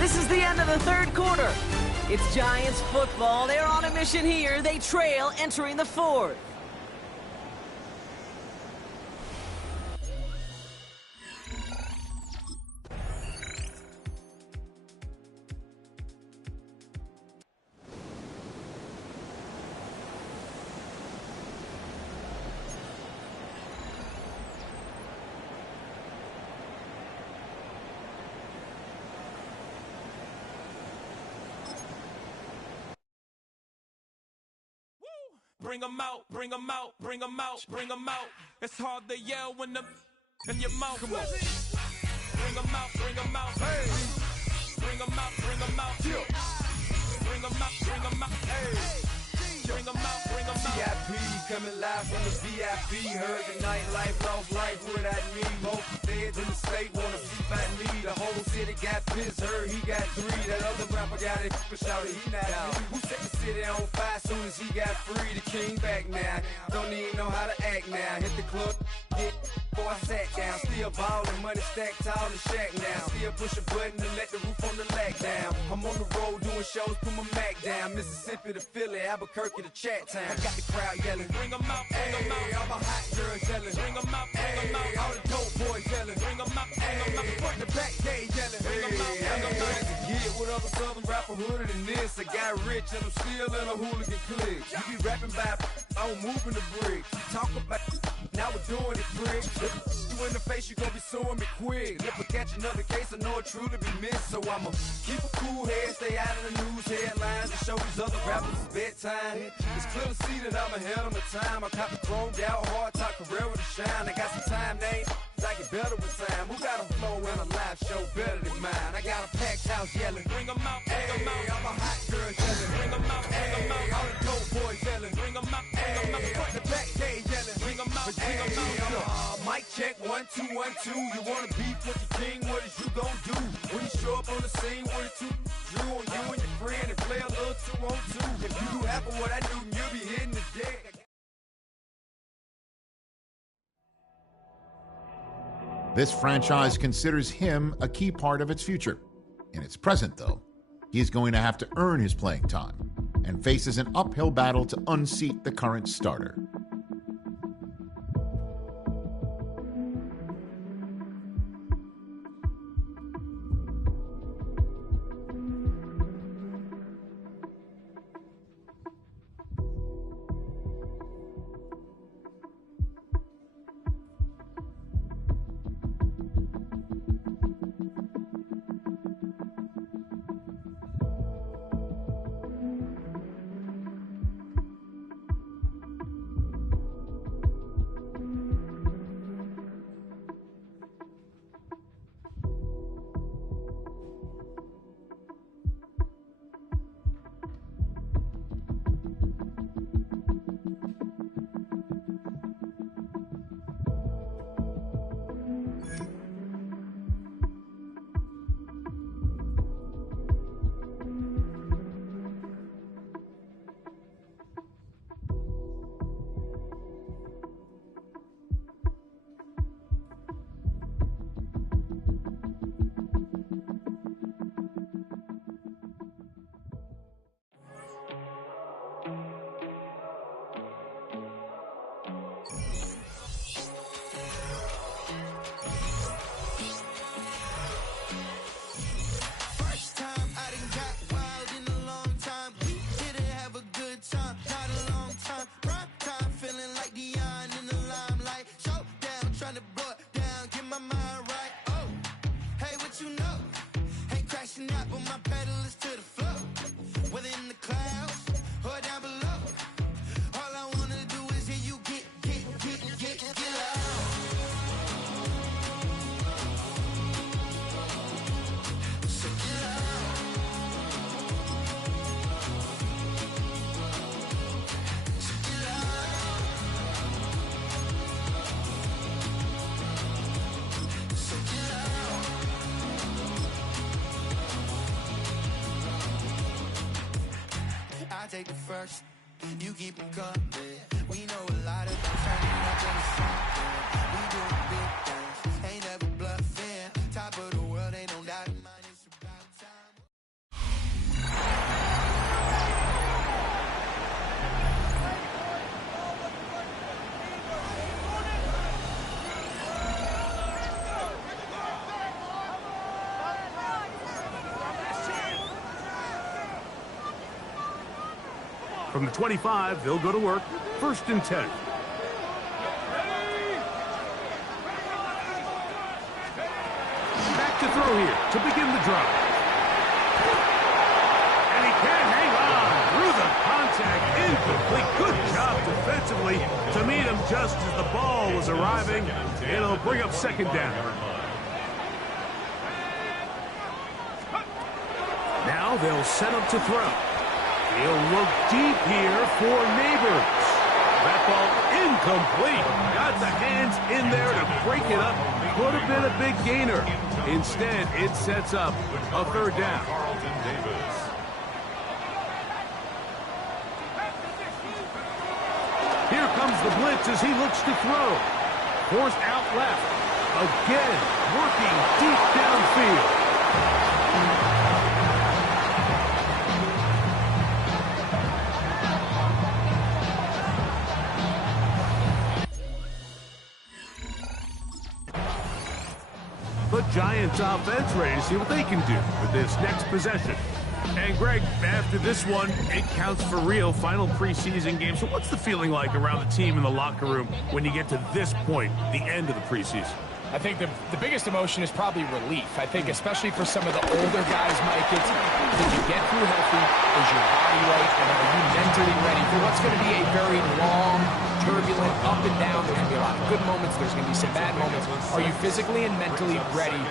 This is the end of the 3rd quarter. It's Giants football. They're on a mission here. They trail entering the 4th. Bring 'em out, bring 'em out, bring 'em out, bring 'em out. It's hard to yell when the in your mouth. Come on. Bring 'em out, bring 'em out. Hey. Bring 'em out, bring 'em out. Yeah. Bring 'em out, bring 'em out. Hey. Bring 'em out, bring 'em out. VIP coming live from the VIP. Heard the nightlife, lost life without me. Most feds in the state wanna see by me. The whole city got pissed, heard he got 3. That other rapper got it, but shouted he not out. Who set the city on fire soon as he got free? The king back now, don't even know how to act now. Hit the club, hit before I sat down. Still ballin', money stacked tall in the shack now. Still push a button to let the roof on the lag down. I'm on the road doing shows, put my Mac down. Mississippi to Philly, Albuquerque to Chat Town. I got the crowd yelling, bring 'em out, bring 'em out. All my hot girls yelling, bring 'em out, bring 'em out. All the dope boys yelling, bring 'em out, bring 'em out. Front the back gate yelling, bring 'em out, bring 'em out. To get with other southern rapper hooded than this. I got rich and I'm still in a hooligan clique. You be rapping by, I'm moving the bricks. Talk about, now we're doing it quick. You in the face, you gon' be suing me quick. If I catch another case, I know it truly be missed. So I'ma keep a cool head, stay out of the news headlines, and show these other rappers it's bedtime. It's clear to see that I'm ahead of my time. I cop the chromed out, hard top career with a shine. I got some time, name, I get better with time. Who got a flow and a live show better than mine? I got a packed house yelling, bring 'em out, bring 'em out. All my hot girls yelling, bring 'em out, bring 'em out. All the dope boys yelling, bring 'em out, bring 'em out. Front the back gate yelling, bring 'em out, bring 'em out. Mic check, 1 2 1 2. You wanna beef with the king? What is you gon' do when you show up on the scene with a 2 drew on you and your friend and play a little 2 on 2? If you do half of what I do, you'll be hitting the deck. This franchise considers him a key part of its future. In its present, though, he's going to have to earn his playing time and faces an uphill battle to unseat the current starter. pedal is to the floor. Whether in the clouds or down below. All I wanna do is hear you get loud. So get loud. So get loud. So get loud. I take the first, you keep them coming. We know a lot of them turning up into something. We doing big things, ain't never bluffing. Top of the world, ain't no doubt in mind. It's about time. From the 25, they'll go to work. 1st and 10. Back to throw here to begin the drive. And he can hang on through the contact. Incomplete. Good job defensively to meet him just as the ball was arriving. It'll bring up 2nd down. Now they'll set up to throw. He'll look deep here for Neighbors. That ball incomplete. Got the hands in there to break it up. Could have been a big gainer. Instead, it sets up a 3rd down. Here comes the blitz as he looks to throw. Forced out left. Again, working deep downfield. The Giants offense ready to see what they can do with this next possession. And Greg, after this one, it counts for real. Final preseason game. So what's the feeling like around the team in the locker room when you get to this point, the end of the preseason? I think the biggest emotion is probably relief. I think especially for some of the older guys, Mike, it's did you get through healthy? Is your body right? And are you mentally ready for what's going to be a very long, turbulent, up and down? There's going to be a lot of good moments. There's going to be some bad moments. Are you physically and mentally ready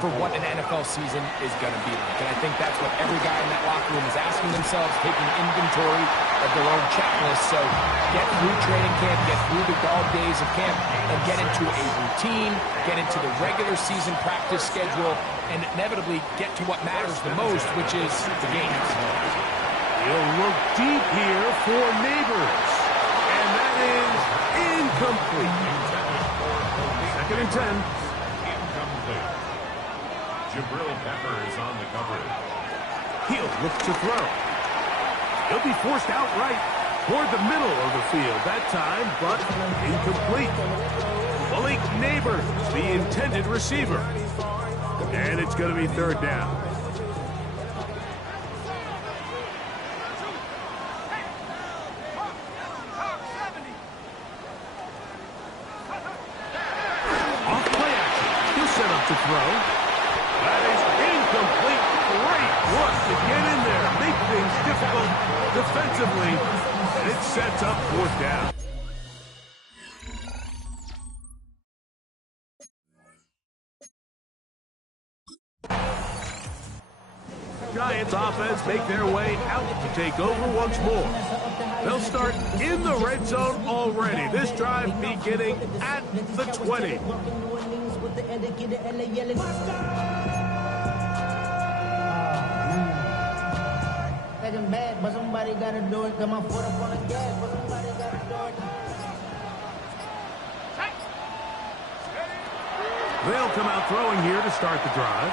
for what an NFL season is going to be like? And I think that's what every guy in that locker room is asking themselves, taking inventory of their own checklist. So get through training camp, get through the dog days of camp, and get into a routine, get into the regular season practice schedule, and inevitably get to what matters the most, which is the games. He'll look deep here for Neighbors. And that is incomplete. 2nd and 10. Incomplete. Jabril Pepper is on the coverage. He'll look to throw. He'll be forced outright toward the middle of the field that time, but incomplete. Malik Neighbors, the intended receiver. And it's going to be 3rd down. Off play action. He'll set up to throw. That is incomplete. Great work to get in there, make things difficult defensively, and it sets up 4th down. Giants offense make their way out to take over once more. They'll start in the red zone already. This drive beginning at the 20. Second bad, but somebody gotta do it. Come on, foot up on the gas, but somebody gotta do it. They'll come out throwing here to start the drive.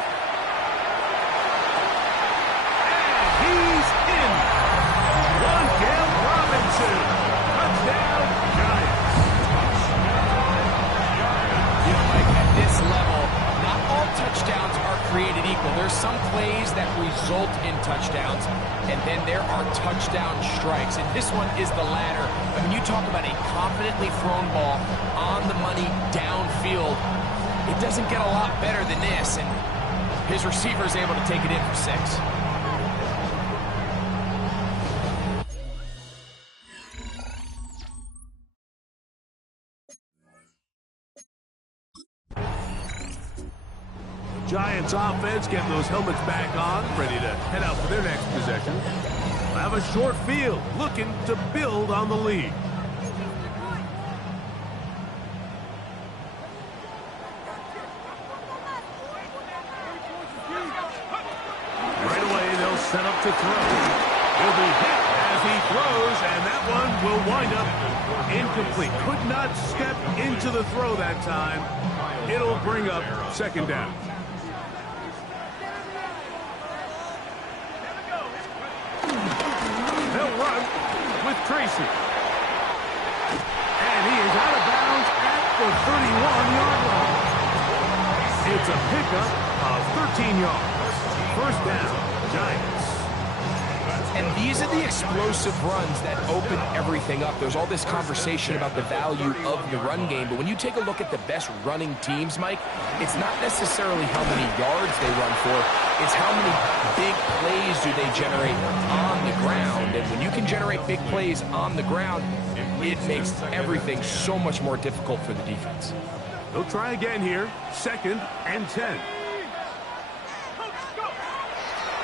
He's in. Wandale Robinson. Touchdown, Giants. You know, Mike, at this level, not all touchdowns are created equal. There's some plays that result in touchdowns, and then there are touchdown strikes. And this one is the latter. I mean, you talk about a confidently thrown ball on the money downfield. It doesn't get a lot better than this, and his receiver is able to take it in for 6. Giants offense getting those helmets back on, ready to head out for their next possession. Have a short field, looking to build on the lead. Right away, they'll set up to throw. He'll be hit as he throws, and that one will wind up incomplete. Could not step into the throw that time. It'll bring up second down. They'll run with Tracy. And he is out of bounds at the 31-yard line. It's a pickup of 13 yards. First down, Giants. And these are the explosive runs that open everything up. There's all this conversation about the value of the run game, but when you take a look at the best running teams, Mike, it's not necessarily how many yards they run for, it's how many big plays do they generate on the ground. And when you can generate big plays on the ground, it makes everything so much more difficult for the defense. They'll try again here, 2nd and 10.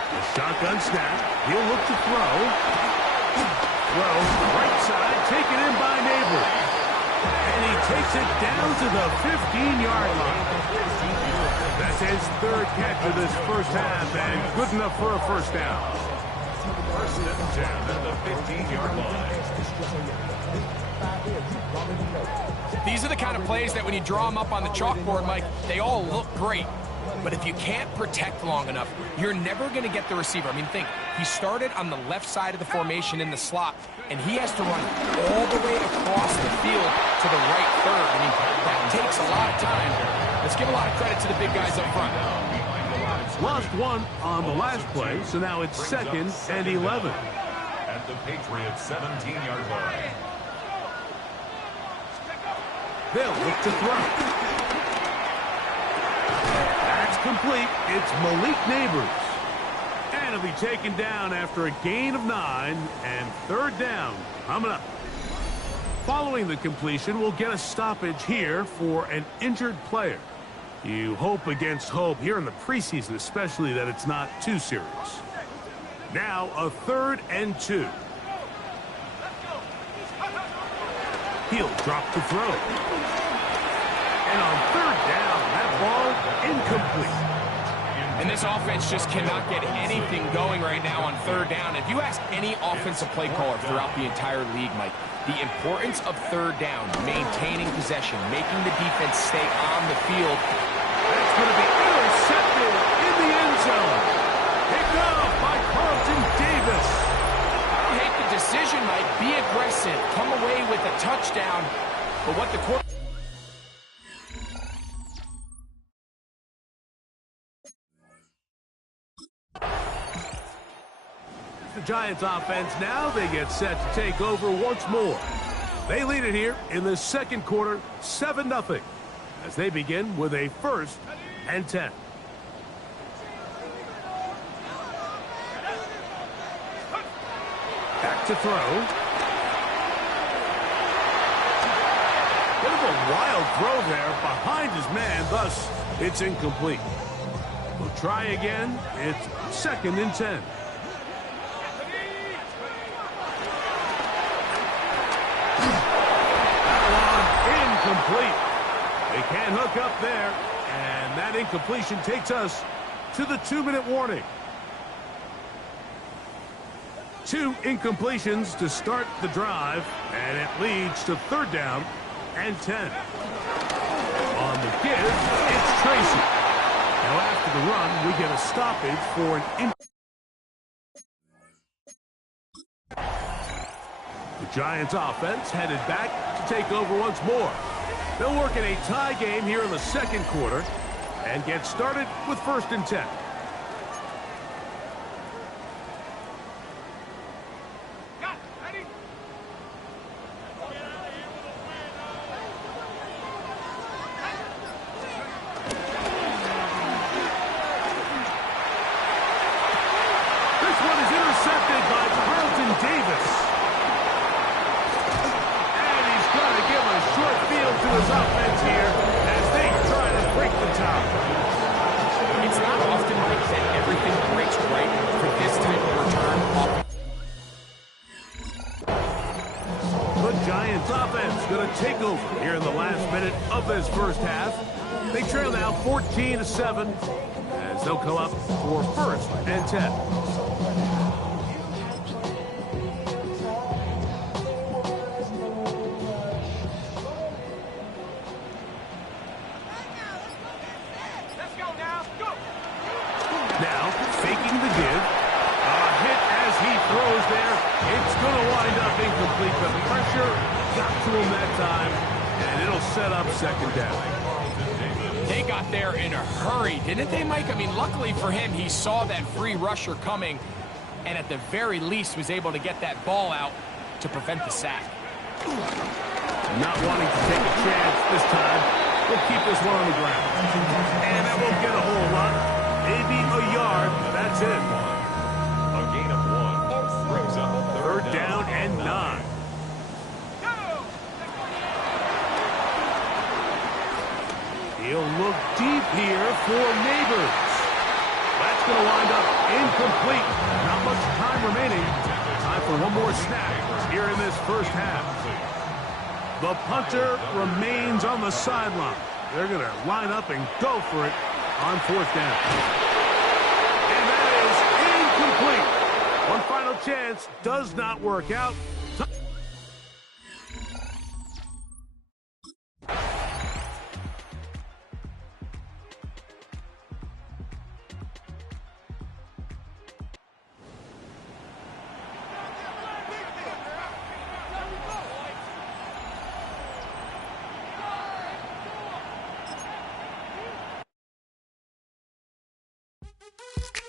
The shotgun snap. He'll look to throw. Throw right side, taken in by Neighbors. And he takes it down to the 15-yard line. That's his 3rd catch of this first half, and good enough for a first down. First and 10 at the 15-yard line. These are the kind of plays that when you draw them up on the chalkboard, Mike, they all look great. But if you can't protect long enough, you're never going to get the receiver. I mean, think, he started on the left side of the formation in the slot, and he has to run all the way across the field to the right third. I mean, that takes a lot of time. Let's give a lot of credit to the big guys up front. Lost one on the last play, so now it's 2nd and 11. At the Patriots' 17-yard line. They'll look to throw. That's complete. It's Malik Neighbors. And he'll be taken down after a gain of 9 and 3rd down coming up. Following the completion, we'll get a stoppage here for an injured player. You hope against hope here in the preseason, especially, that it's not too serious. Now a 3rd and 2. He'll drop to throw. And on 3rd down, that ball incomplete. And this offense just cannot get anything going right now on 3rd down. If you ask any offensive play caller throughout the entire league, Mike, the importance of 3rd down, maintaining possession, making the defense stay on the field. That's going to be intercepted in the end zone. Picked off by Carlton Davis. I don't hate the decision, Mike. Be aggressive. Come away with a touchdown. But what the quarterback... The Giants offense now, they get set to take over once more. They lead it here in the 2nd quarter, 7-0, as they begin with a 1st and 10. Back to throw. Bit of a wild throw there behind his man, thus it's incomplete. We'll try again. It's 2nd and 10. Incomplete. They can't hook up there, and that incompletion takes us to the 2-minute warning. 2 incompletions to start the drive, and it leads to 3rd down and 10. On the give, it's Tracy. Now after the run, we get a stoppage for an The Giants offense headed back to take over once more. They'll work in a tie game here in the 2nd quarter and get started with 1st and 10. This one is intercepted by Carlton Davis. Short field to his offense here as they try to break the tie. take over here in the last minute of this first half. They trail now 14-7 as they'll come up for first and 10. Now, faking the give. A hit as he throws there. It's going to wind up incomplete. The pressure got to him that time, and it'll set up second down. They got there in a hurry, didn't they, Mike? I mean, luckily for him, he saw that free rusher coming, and at the very least was able to get that ball out to prevent the sack. Not wanting to take a chance this time. We'll keep this one on the ground. And that won't get a whole lot. Maybe a yard. That's it. A gain of 1 brings up third down and 9. He'll look deep here for Neighbors. That's going to wind up incomplete. Not much time remaining. Time for one more snap here in this first half. The punter remains on the sideline. They're going to line up and go for it on fourth down. And that is incomplete. One final chance does not work out.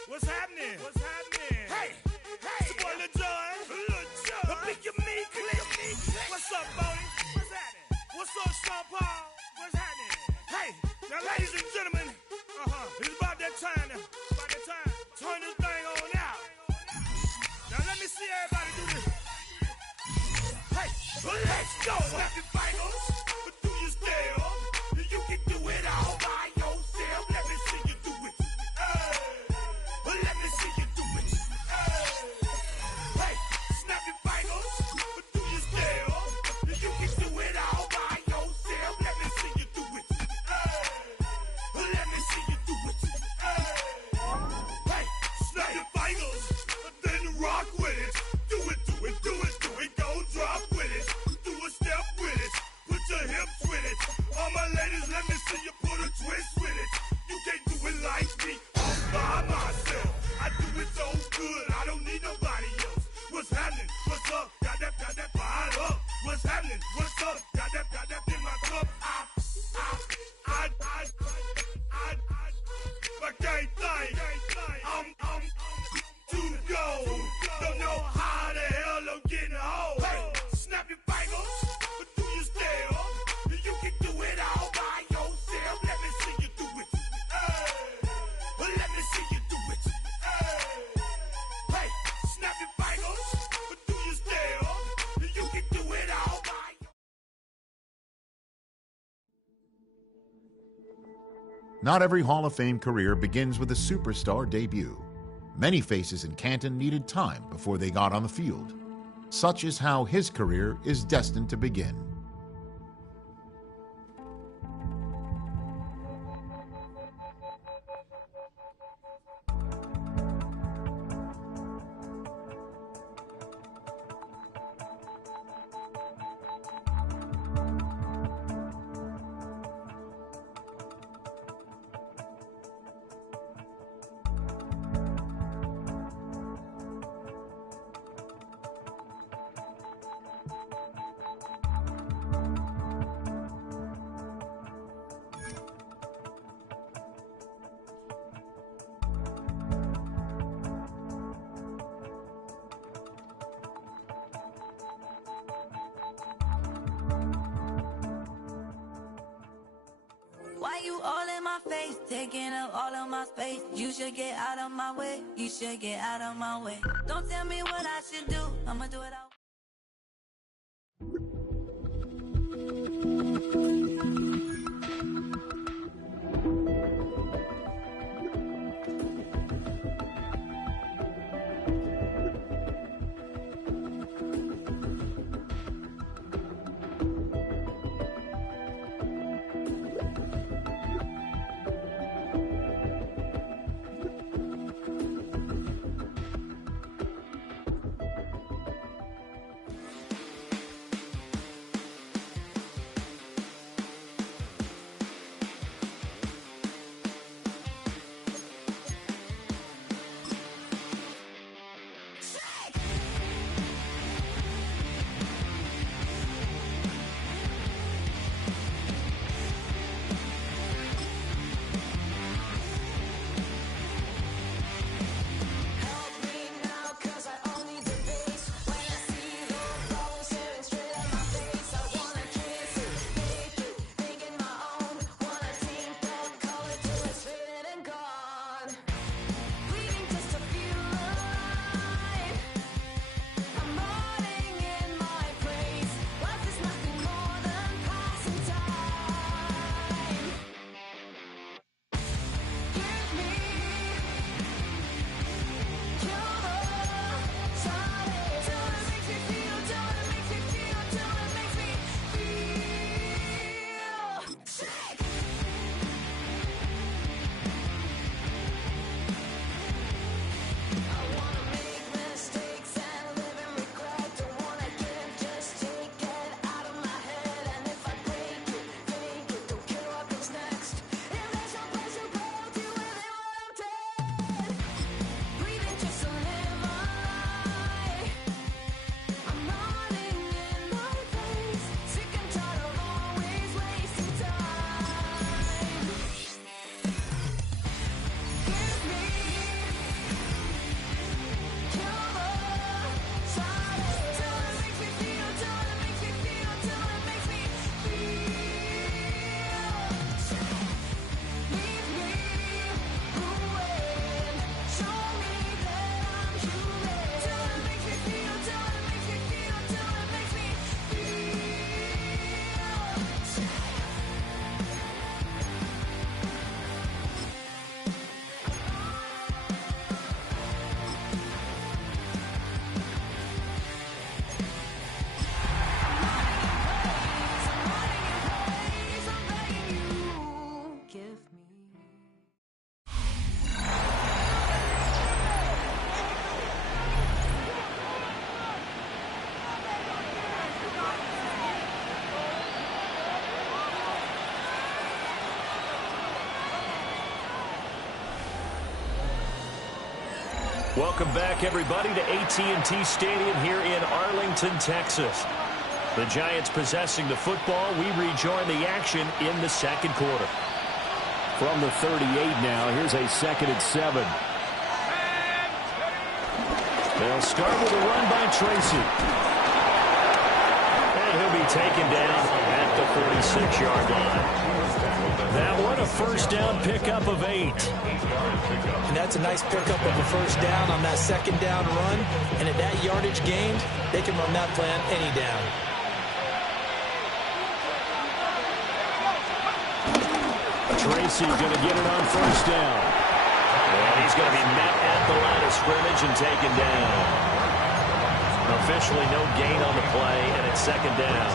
What's happening? What's happening? Hey, hey, it's your boy Lil Jon. The Pick Your Me Click. What's up, Bodie? What's happening? What's up, Sean Paul? What's happening? Hey, now, ladies and gentlemen, it's about that time. Turn this thing on out. Now, let me see everybody do this. Hey, let's go. Happy finals. But do you still? You can do it all by yourself. Let me see you do it. Let me see you do it. Hey, snap your fingers, but do you still? You can do it all by yourself. Let me see you do it. Let me see you do it. Hey, snap your fingers, then rock with it. Do it, do it, do it, do it. Go drop with it. Do a step with it. Put your hips with it. All my ladies, let me see you put a twist with it. You can't do it like me. By myself, I do it so good, I don't need nobody else. What's happening? What's up? Got that fire up. What's happening? What's up? Got that in my cup. I can't think. I'm too go. Don't know how the hell I'm getting home. Hey, snap your fingers, but do you still? You can do it all by yourself. Let me see you do it. Let me see you do it. Hey, snap your fingers, but do you still? You can do it all by yourself. Not every Hall of Fame career begins with a superstar debut. Many faces in Canton needed time before they got on the field. Such is how his career is destined to begin. Why you all in my face, taking up all of my space? You should get out of my way, you should get out of my way. Don't tell me what I should do, I'ma do it all. Welcome back, everybody, to AT&T Stadium here in Arlington, Texas. The Giants possessing the football. We rejoin the action in the second quarter. From the 38 now, here's a 2nd and 7. They'll start with a run by Tracy. And he'll be taken down at the 46-yard line. That one, a first down pickup of 8. And that's a nice pickup of a first down on that second down run. And at that yardage gained, they can run that play on any down. Tracy going to get it on first down. And he's going to be met at the line of scrimmage and taken down. Officially no gain on the play, and it's second down.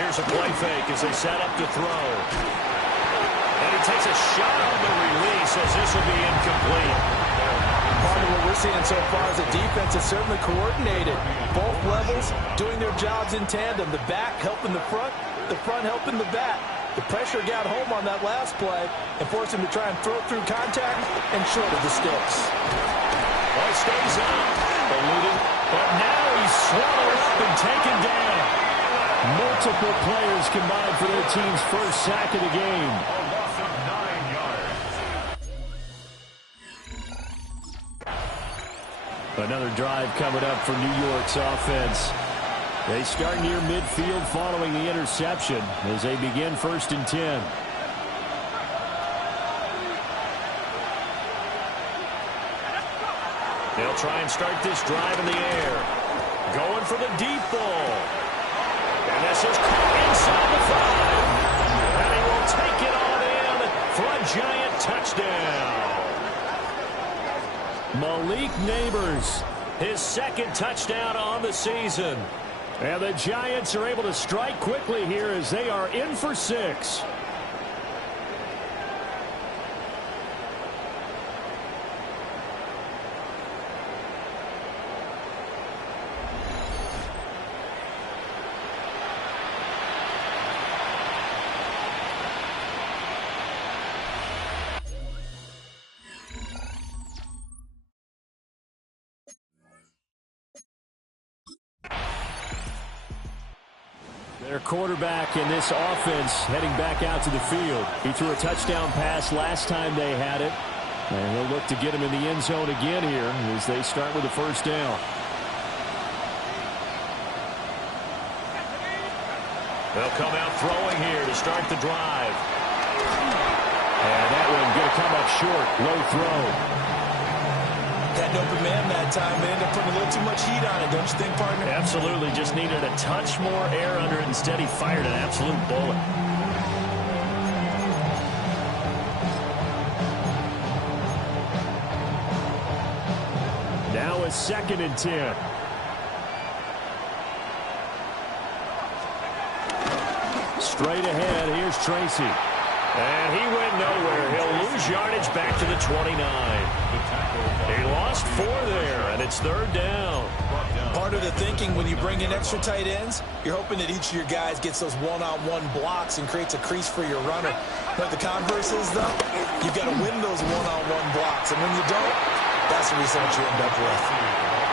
Here's a play fake as they set up to throw. And he takes a shot on the release as this will be incomplete. Part of what we're seeing so far is the defense is certainly coordinated. Both levels doing their jobs in tandem. The back helping the front helping the back. The pressure got home on that last play and forced him to try and throw it through contact and short of the sticks. Well, he stays up, eluding, but now he's swallowed up and taken down. Multiple players combined for their team's first sack of the game. Another drive coming up for New York's offense. They start near midfield following the interception as they begin 1st and 10. They'll try and start this drive in the air. Going for the deep ball. And this is inside the 5. And he will take it on in for a Giant touchdown. Malik Neighbors, his 2nd touchdown on the season. And the Giants are able to strike quickly here as they are in for 6. Their quarterback in this offense heading back out to the field. He threw a touchdown pass last time they had it. And he'll look to get him in the end zone again here as they start with the first down. They'll come out throwing here to start the drive. And that one going to come up short. Low throw. Had an open man that time, but ended up putting a little too much heat on it, don't you think, partner? Absolutely. Just needed a touch more air under it. Instead, he fired an absolute bullet. Now a 2nd and 10. Straight ahead, here's Tracy. And he went nowhere. He'll lose yardage back to the 29. He lost 4 there, and it's 3rd down. Part of the thinking when you bring in extra tight ends, you're hoping that each of your guys gets those one-on-one blocks and creates a crease for your runner. But the converse is, though, you've got to win those one-on-one blocks. And when you don't, that's the result you end up with.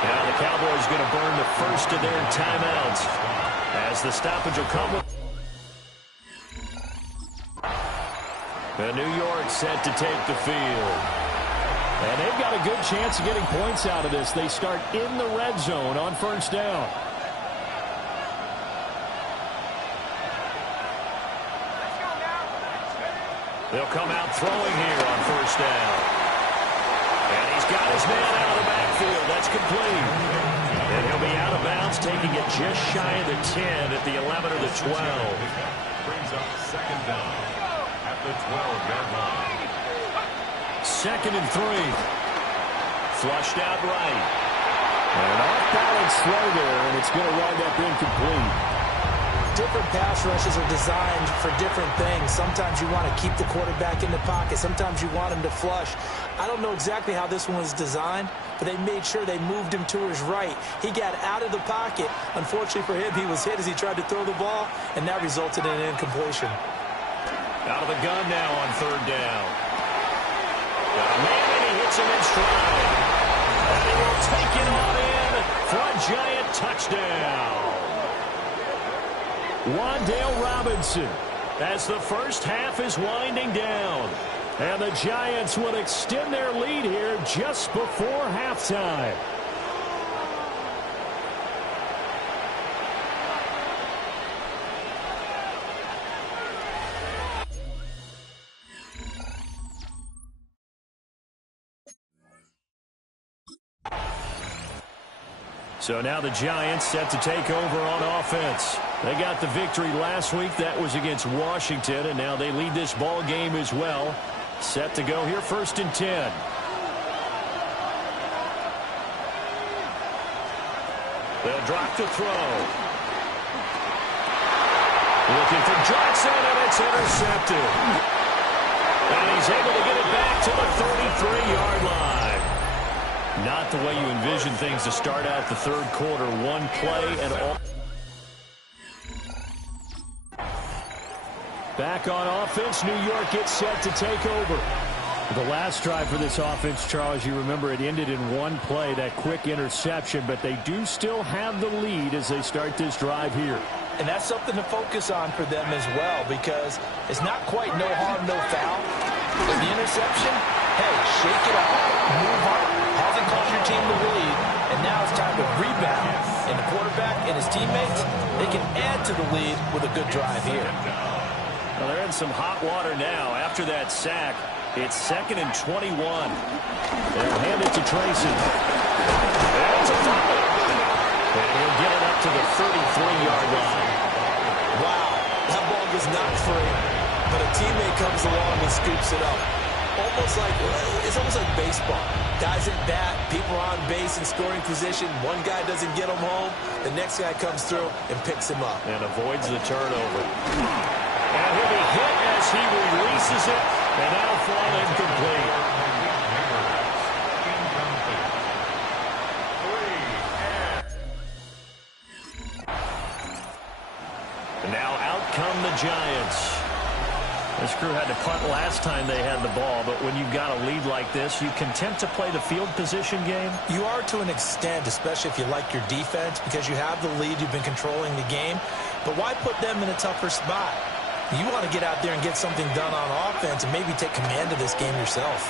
Now the Cowboys going to burn the first of their timeouts as the stoppage will come with. The New York set to take the field. And they've got a good chance of getting points out of this. They start in the red zone on first down. They'll come out throwing here on first down. And he's got his man out of the backfield. That's complete. And he'll be out of bounds, taking it just shy of the 10 at the 11 or the 12. Brings up 2nd down at the 12-yard line. 2nd and 3. Flushed out right. An off-balance throw there, and it's going to wind up incomplete. Different pass rushes are designed for different things. Sometimes you want to keep the quarterback in the pocket. Sometimes you want him to flush. I don't know exactly how this one was designed, but they made sure they moved him to his right. He got out of the pocket. Unfortunately for him, he was hit as he tried to throw the ball, and that resulted in an incompletion. Out of the gun now on third down. Got a man, and he hits him in stride. And he will take it on in for a giant touchdown. Wan'Dale Robinson, as the first half is winding down. And the Giants will extend their lead here just before halftime. So now the Giants set to take over on offense. They got the victory last week. That was against Washington, and now they lead this ball game as well. Set to go here, 1st and 10. They'll drop to throw. Looking for Johnson, and it's intercepted. And he's able to get it back to the 33-yard line. Not the way you envision things to start out the third quarter. One play and all. Back on offense, New York gets set to take over. The last drive for this offense, Charles, you remember it ended in one play, that quick interception, but they do still have the lead as they start this drive here. And that's something to focus on for them as well, because it's not quite no harm, no foul. With the interception, hey, shake it off, move on. Hasn't cost your team the lead, and now it's time to rebound. And the quarterback and his teammates, they can add to the lead with a good drive here. Well, they're in some hot water now. After that sack, it's 2nd and 21. They'll hand it to Tracy. That's a fumble. And he'll get it up to the 33-yard line. Wow, that ball gets knocked free, but a teammate comes along and scoops it up. It's almost like baseball. Guys at bat, people are on base in scoring position. One guy doesn't get him home. The next guy comes through and picks him up. And avoids the turnover. And he'll be hit as he releases it, and that'll fall incomplete. And now out come the Giants. This crew had to punt last time they had the ball, but when you've got a lead like this, you content to play the field position game? You are to an extent, especially if you like your defense, because you have the lead, you've been controlling the game. But why put them in a tougher spot? You want to get out there and get something done on offense and maybe take command of this game yourself.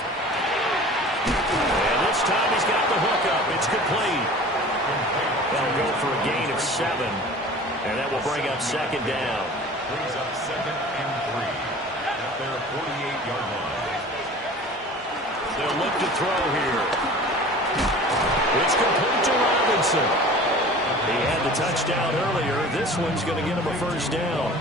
And this time he's got the hook up. It's complete. They'll go for a gain of 7, and that will bring up 2nd down. Brings up 2nd and 3. Their 48-yard line. They'll look to throw here. It's complete to Robinson. He had the touchdown earlier. This one's going to get him a 1st down.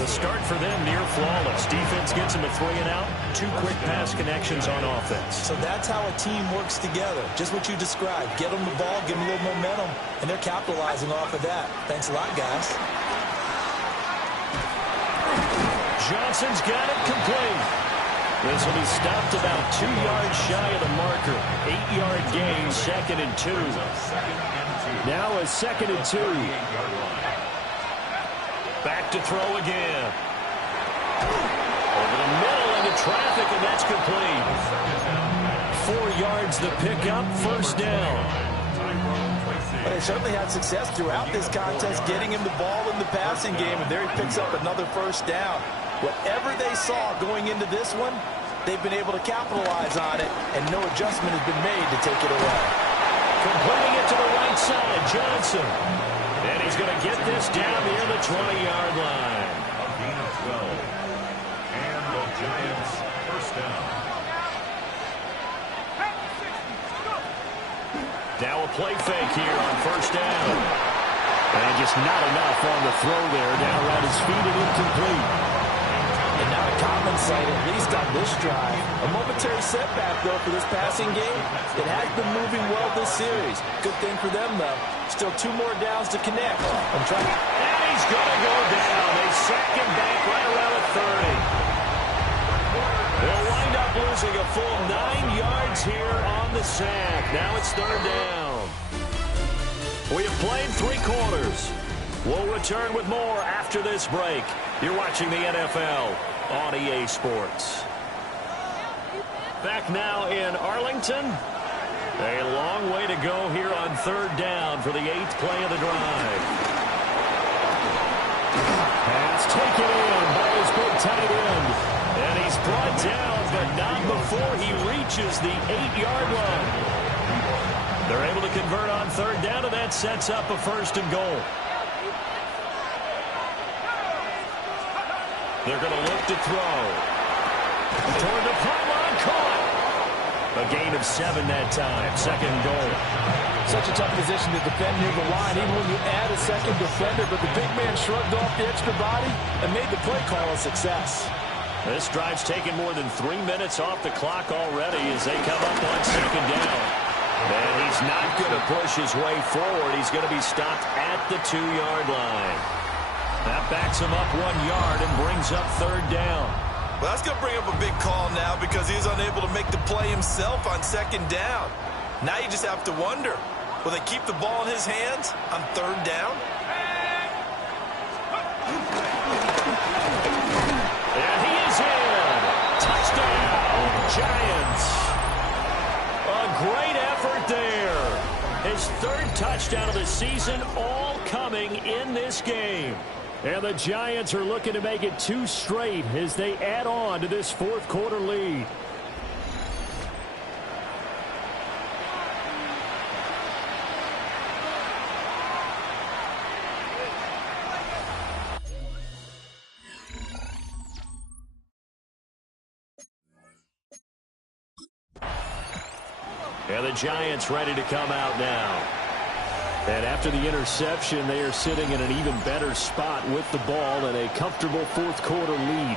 The start for them near flawless. Defense gets him a 3 and out. 2 quick pass connections on offense. So that's how a team works together. Just what you described. Get them the ball, give them a little momentum, and they're capitalizing off of that. Thanks a lot, guys. Johnson's got it complete. This will be stopped about 2 yards shy of the marker. 8-yard gain, 2nd and 2. Now a 2nd and 2. Back to throw again. Over the middle into traffic, and that's complete. 4 yards the pickup, 1st down. But they certainly had success throughout this contest, getting him the ball in the passing game, and there he picks up another 1st down. Whatever they saw going into this one, they've been able to capitalize on it, and no adjustment has been made to take it away. Completing it to the right side, Johnson. And he's going to get this down near the 20-yard line. A gain of 12. And the Giants 1st down. Now a play fake here on 1st down. And just not enough on the throw there. Down around his feet and incomplete. And not a common sight, at least on this drive. A momentary setback, though, for this passing game. It has been moving well this series. Good thing for them, though. Still 2 more downs to connect. And he's going to go down. They sack him back right around the 30. They'll wind up losing a full 9 yards here on the sack. Now it's 3rd down. We have played 3 quarters. We'll return with more after this break. You're watching the NFL on EA Sports. Back now in Arlington. A long way to go here on third down for the 8th play of the drive. Pass taken in by his big tight end. And he's brought down, but not before he reaches the 8-yard line. They're able to convert on third down, and that sets up a 1st and goal. They're going to look to throw. Toward the pylon, caught. A gain of 7 that time. 2nd and goal. Such a tough position to defend near the line, even when you add a second defender, but the big man shrugged off the extra body and made the play call a success. This drive's taken more than 3 minutes off the clock already as they come up on 2nd down. And he's not going to push his way forward. He's going to be stopped at the 2-yard line. That backs him up 1 yard and brings up 3rd down. Well, that's going to bring up a big call now because he's unable to make the play himself on 2nd down. Now you just have to wonder, will they keep the ball in his hands on 3rd down? And he is in. Touchdown, Giants. A great effort there. His 3rd touchdown of the season, all coming in this game. And the Giants are looking to make it 2 straight as they add on to this 4th quarter lead. And the Giants ready to come out now. And after the interception, they are sitting in an even better spot with the ball and a comfortable 4th quarter lead.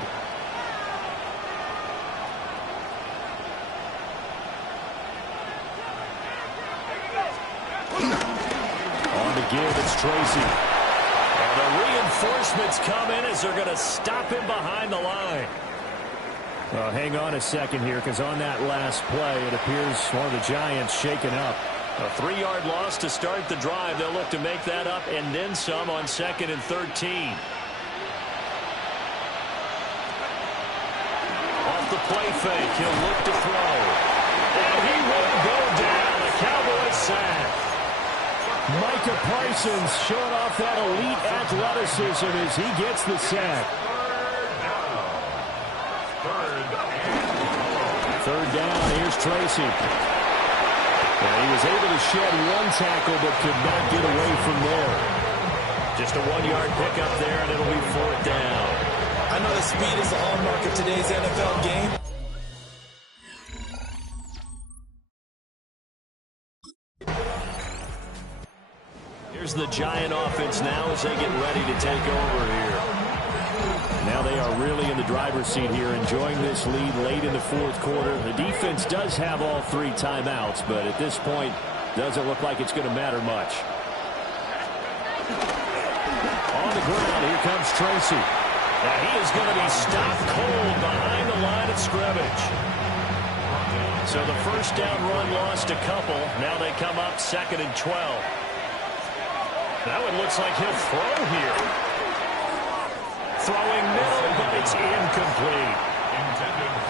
On the give, it's Tracy. And the reinforcements come in as they're going to stop him behind the line. Hang on a second here, because on that last play, it appears one of the Giants shaken up. A 3-yard loss to start the drive. They'll look to make that up and then some on 2nd and 13. Off the play fake, he'll look to throw. And he will go down. A Cowboys sack. Micah Parsons showing off that elite athleticism as he gets the sack. 3rd down, here's Tracy. And he was able to shed 1 tackle but could not get away from there. Just a 1-yard pickup there, and it'll be 4th down. I know the speed is the hallmark of today's NFL game. Here's the Giant offense now as they get ready to take over here. Now they are really in the driver's seat here, enjoying this lead late in the 4th quarter. The defense does have all 3 timeouts, but at this point, doesn't look like it's going to matter much. On the ground, here comes Tracy. And he is going to be stopped cold behind the line of scrimmage. So the 1st down run lost a couple. Now they come up 2nd and 12. That one looks like he'll throw here. Throwing middle, but it's incomplete.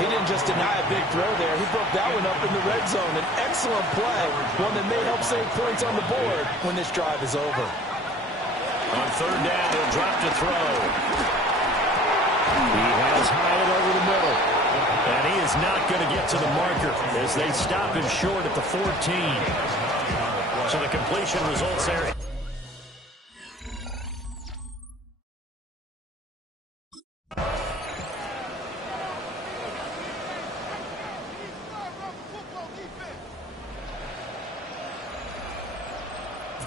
He didn't just deny a big throw there. He broke that one up in the red zone. An excellent play, one that may help save points on the board when this drive is over. On 3rd down, he'll drop to throw. He has Hyatt over the middle. And he is not going to get to the marker as they stop him short at the 14. So the completion results there.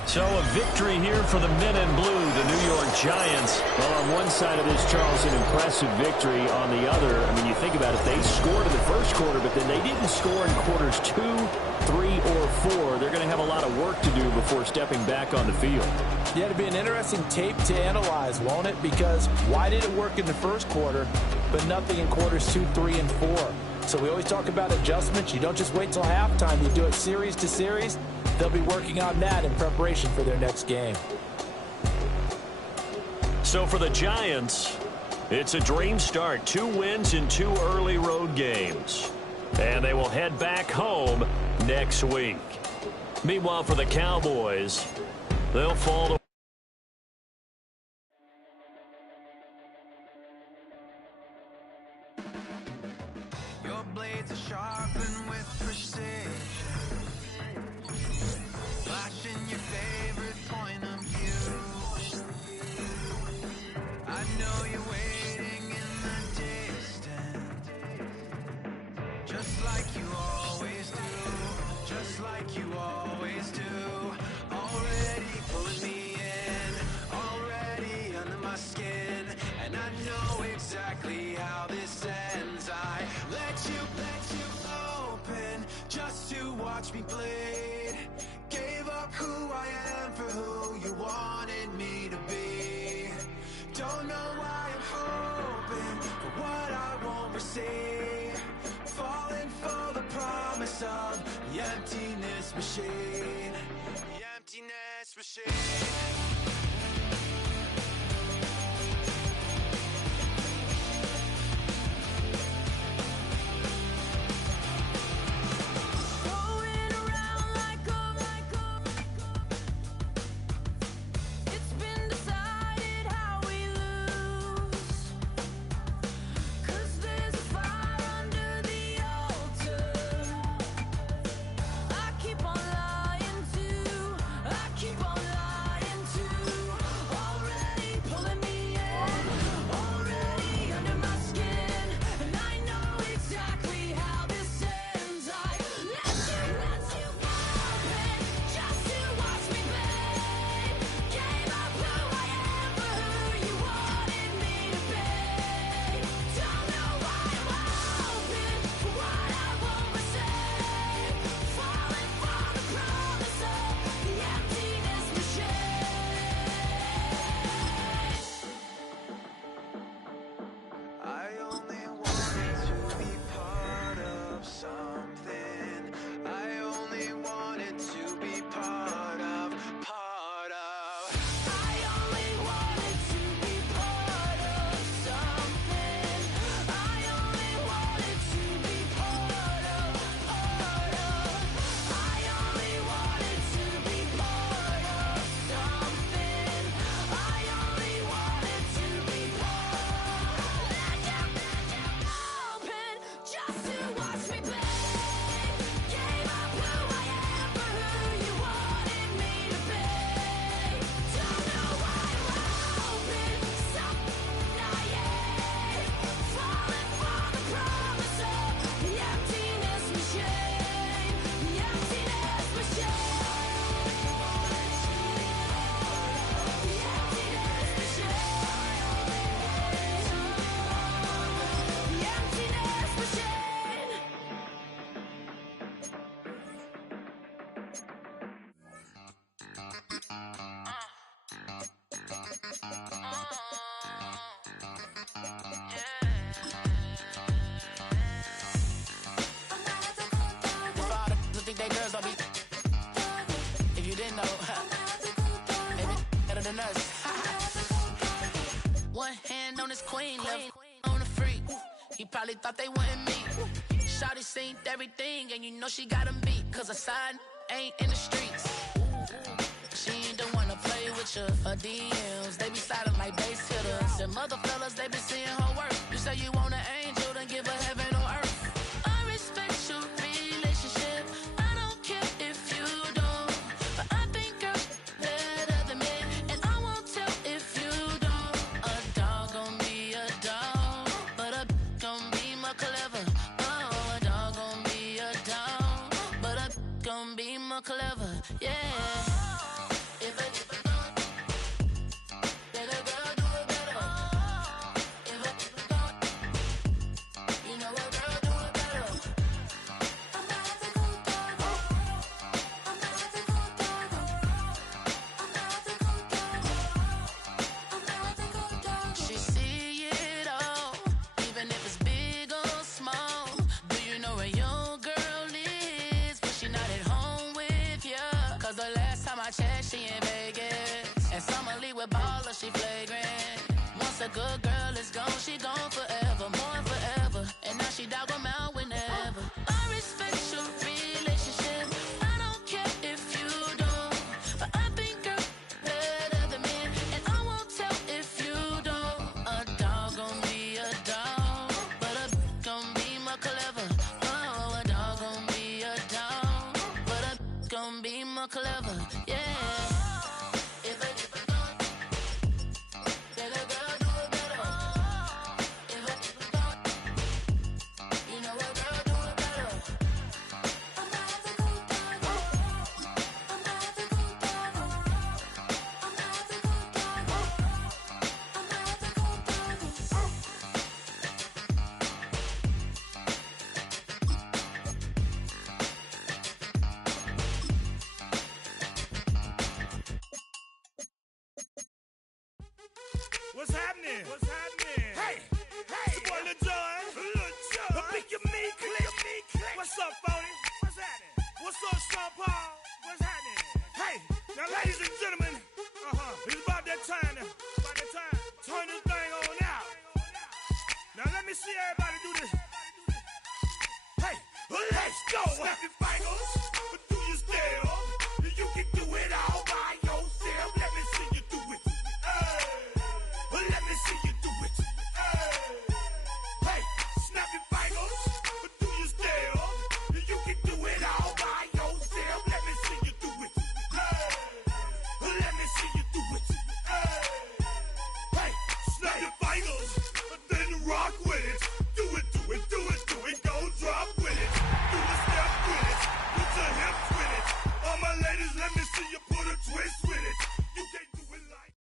So a victory here for the men in blue, the New York Giants. Well, on one side of this, Charles, an impressive victory. On the other, I mean, you think about it, they scored in the 1st quarter, but then they didn't score in quarters 2, 3, or 4. They're going to have a lot of work to do before stepping back on the field. Yeah, it'll be an interesting tape to analyze, won't it? Because why did it work in the 1st quarter, but nothing in quarters 2, 3, and 4? So we always talk about adjustments. You don't just wait till halftime. You do it series to series. They'll be working on that in preparation for their next game. So for the Giants, It's a dream start. 2 wins in 2 early road games. And they will head back home next week. Meanwhile, for the Cowboys, they'll fall to Your blades are sharpened with precision, flashing your favorite point of view. I know you're waiting in the distance, just like you always do, just like you always do. Already pulling me in, already under my skin, and I know exactly how this ends. I let you open just to watch me bleed. Gave up who I am for who you wanted me to be. Don't know why I'm hoping for what I won't receive. Falling for the promise of the emptiness machine. The emptiness machine. If you didn't know, maybe better than us. One hand on his queen, left on the freak. He probably thought they wouldn't meet. Shawty seen everything, and you know she got him beat. Cause her side ain't in the streets. She ain't the one to play with you. Her DMs, they be silent like base hitters. And mother fellas, they be seeing her work. You say you want an angel, then give her heaven on earth. I respect your relationship. I don't care if you don't. But I think girls better than me. And I won't tell if you don't. A dog gon' be a dog, but a gon' be more clever. Oh, a dog gon' be a dog, but a gon' be more clever. Yeah. She in Vegas, and Summer Lee with baller, she flagrant. Once a good girl is gone, more clever, yeah. If a let a girl do it better. If a you know a girl do it better. What's happening? What's happening? Hey, hey, it's your boy Lil Jon. Pick your me, click. What's up, Phony? What's happening? What's up, Sean Paul? What's happening? Hey, now, ladies and gentlemen, it's about that time. Turn this thing on out. Now, let me see everybody do this. Hey, let's go. Snap your fingers, but do your step. You can do it all by yourself. Let me see you do it. Let me see you do it. Hey, snap your fingers, but do your step. You can do it all by yourself. Let me see you do it. Let me see you do it. Hey, snap your fingers, then rock with it. Do it, do it, do it, do it. Go drop with it. Do the step with it. Put your hips with it. All my ladies, let me see you put a twist with it. You can't do it like.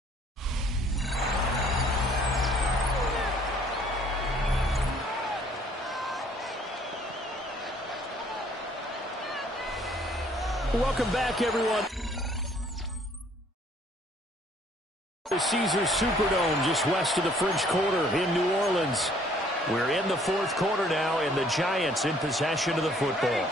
Welcome back, everyone. The Caesars Superdome just west of the French Quarter in New Orleans. We're in the fourth quarter now, and the Giants in possession of the football.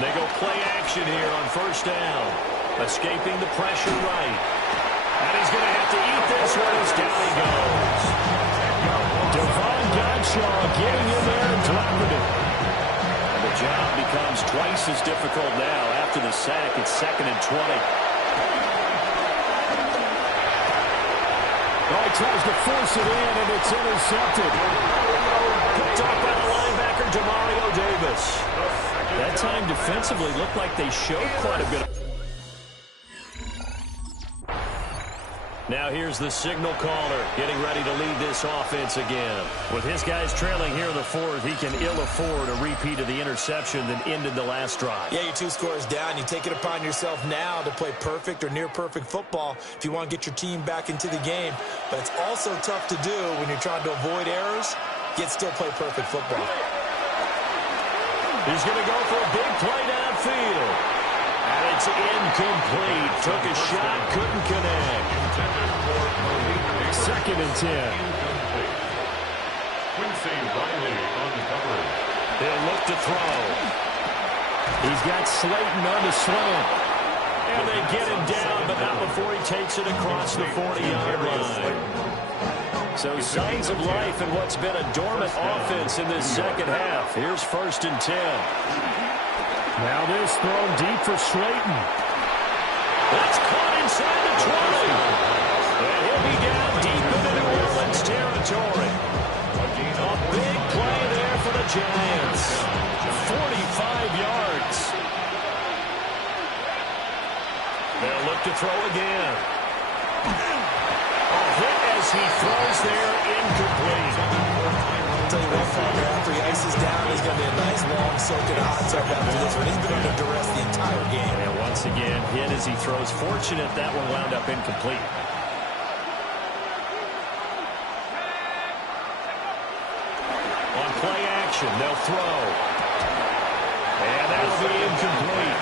They go play action here on first down. Escaping the pressure right. And he's going to have to eat this one as down he goes. Devon Godshaw getting in there and dropping it. And the job becomes twice as difficult now after the sack. It's 2nd and 20. Oh, he tries to force it in, and it's intercepted. Picked off by the linebacker, Demario Davis. That time defensively looked like they showed quite a bit of... Now here's the signal caller getting ready to lead this offense again. With his guys trailing here in the fourth, he can ill afford a repeat of the interception that ended the last drive. Yeah, you're 2 scores down. You take it upon yourself now to play perfect or near perfect football if you want to get your team back into the game. But it's also tough to do when you're trying to avoid errors, yet still play perfect football. He's going to go for a big play downfield. And it's incomplete. Took a shot, couldn't connect. 2nd and 10. Quincy Riley on the coverage. He'll look to throw. He's got Slayton on the slant. And they get him down, but not before he takes it across the 40-yard line. So signs of life in what's been a dormant offense in this second half. Here's 1st and 10. Now this thrown deep for Slayton. That's caught inside the 20. And he'll be down deep into New Orleans territory. A big play there for the Giants. 45 yards. They'll look to throw again. A hit as he throws there, incomplete. I'll tell you what, Father, after he ices down, he's going to be a nice long soak in a hot tub after this one. He's been under duress the entire game. And once again, hit as he throws. Fortunate that one wound up incomplete. On play action, they'll throw. And that'll be incomplete.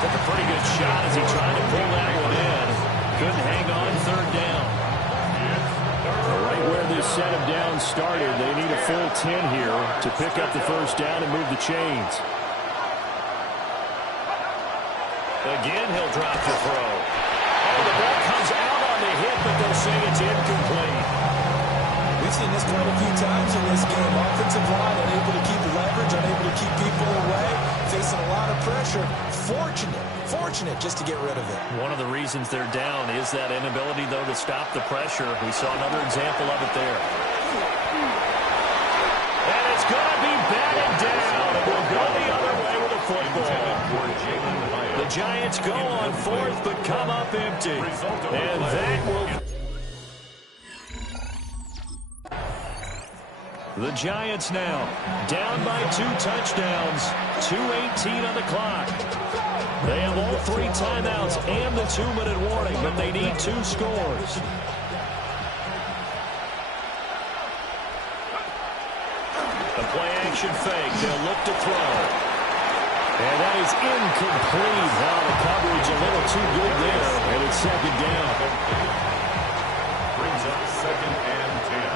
Took a pretty good shot as he tried to pull that one in. Couldn't hang on 3rd down. Right where this set of downs started, they need a full 10 here to pick up the first down and move the chains. Again, he'll drop the throw. Oh, the ball comes out on the hit, but they'll say it's incomplete. We've seen this quite a few times in this game. Offensive line unable to keep leverage, unable to keep people away, facing a lot of pressure. Fortunate just to get rid of it. One of the reasons they're down is that inability, though, to stop the pressure. We saw another example of it there. And it's going to be batted down. It will go the other way with a football. The Giants go on fourth, but come up empty. And that will... The Giants now down by 2 touchdowns, 2:18 on the clock. They have all 3 timeouts and the 2-minute warning, but they need 2 scores. The play-action fake. They'll look to throw. And that is incomplete. Now the coverage a little too good there, and it's second down. Brings up 2nd and 10.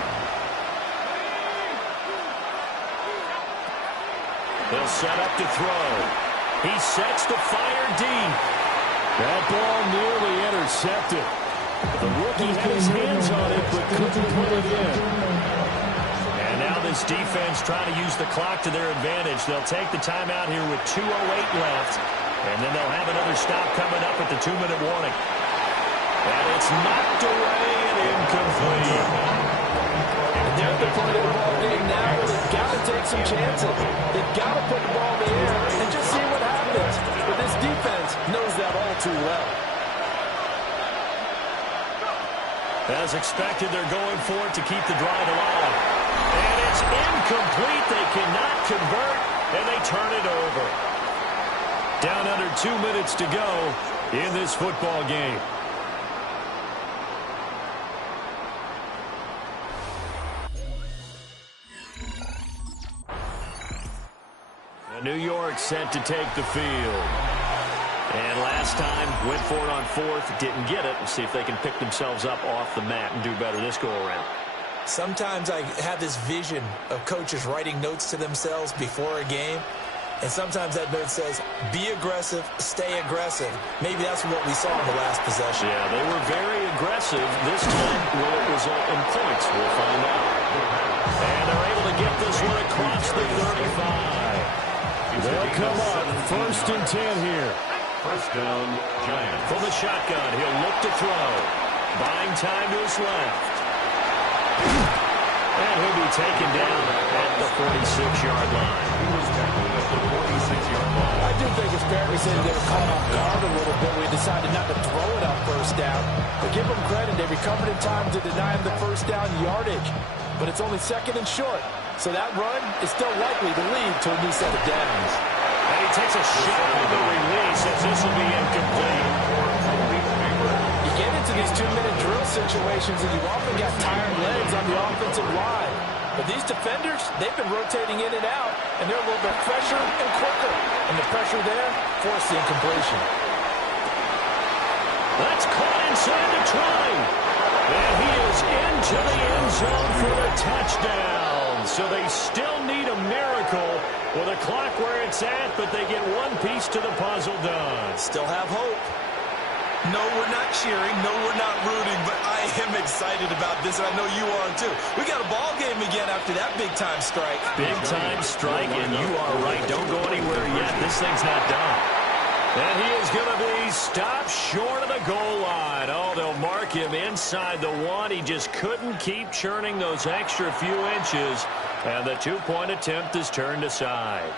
They'll set up to throw. He sets to fire deep. That ball nearly intercepted. The rookie had his hands on it, but couldn't put it in. And now this defense trying to use the clock to their advantage. They'll take the timeout here with 2:08 left. And then they'll have another stop coming up at the 2-minute warning. And it's knocked away and incomplete. They're at the point of the ball game now where they've got to take some chances. They've got to put the ball in the air and just see what happens. But this defense knows that all too well. As expected, they're going for it to keep the drive alive. And it's incomplete. They cannot convert, and they turn it over. Down under 2 minutes to go in this football game. New York set to take the field. And last time, went for it on 4th, didn't get it. We'll see if they can pick themselves up off the mat and do better this go-around. Sometimes I have this vision of coaches writing notes to themselves before a game. And sometimes that note says, be aggressive, stay aggressive. Maybe that's what we saw in the last possession. Yeah, they were very aggressive. This time, will it result in points? We'll find out. And they're able to get this one across the 35. They'll come up 1st and 10 here. First down, Giants. From the shotgun, he'll look to throw. Buying time to his left. And he'll be taken down at the 46-yard line. He was tackled at the 46-yard line. I do think it's fair to say they were caught off guard a little bit. We decided not to throw it on 1st down. But give them credit. They recovered in time to deny him the 1st down yardage. But it's only 2nd and short. So that run is still likely to lead to a new set of downs. And he takes a shot on the release as this will be incomplete. You get into these 2-minute drill situations and you've often got tired legs on the offensive line. But these defenders, they've been rotating in and out, and they're a little bit fresher and quicker. And the pressure there forced the incompletion. That's caught inside the 20. And he is into the end zone for the touchdown. So they still need a miracle with a clock where it's at, but they get one piece to the puzzle done. Still have hope. No, we're not cheering. No, we're not rooting, but I am excited about this, and I know you are too. We got a ball game again after that big-time strike. Big-time strike, and you are right. Don't go anywhere yet. This thing's not done. And he is going to be stopped short of the goal line. Oh, they'll mark him inside the 1. He just couldn't keep churning those extra few inches, and the 2-point attempt is turned aside.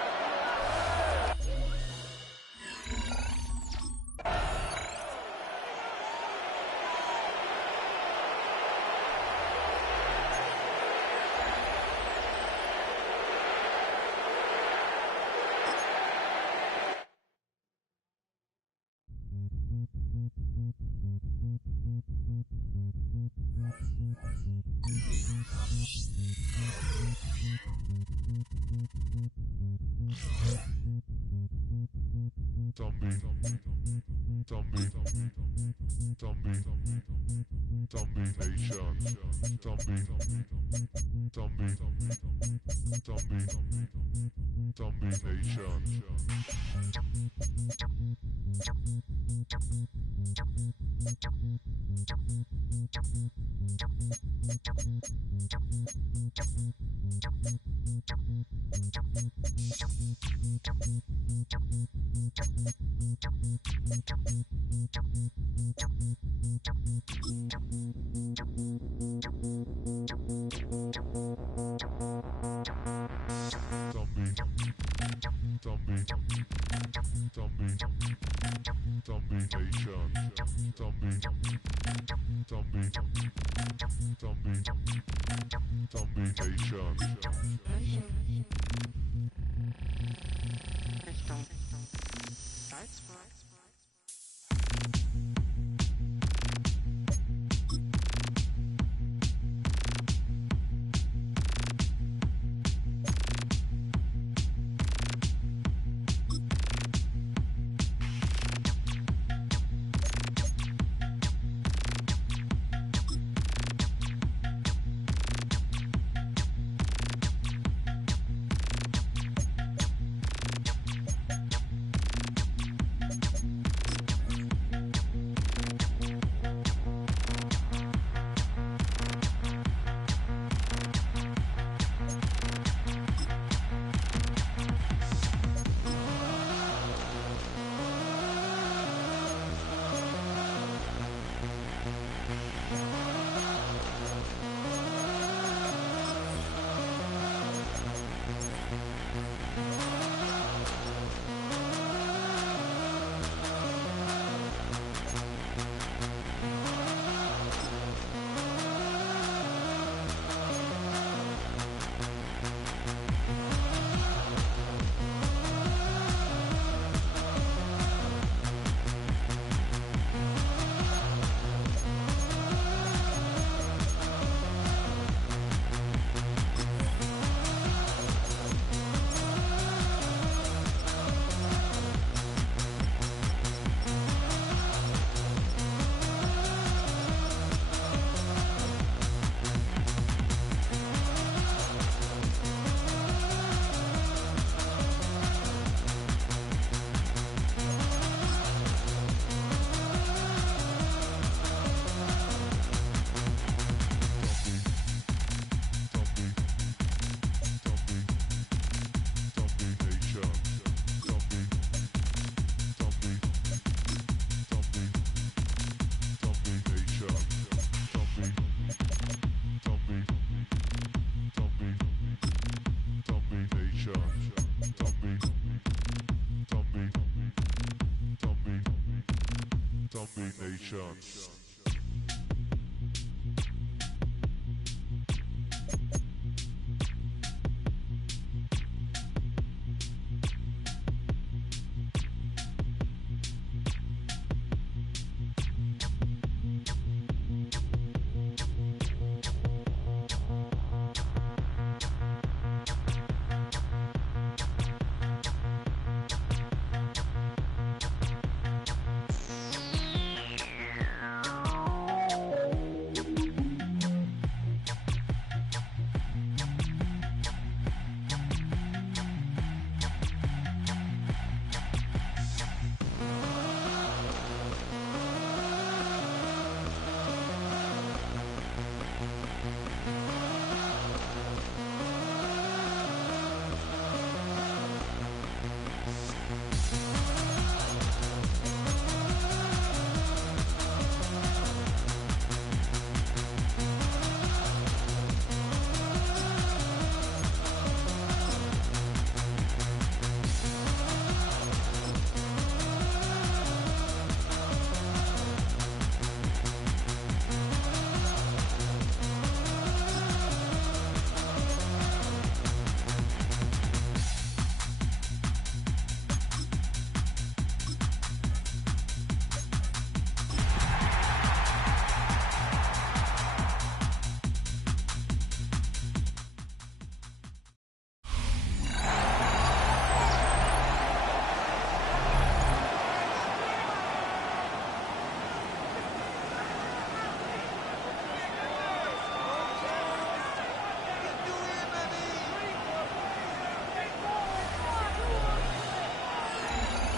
Zombie.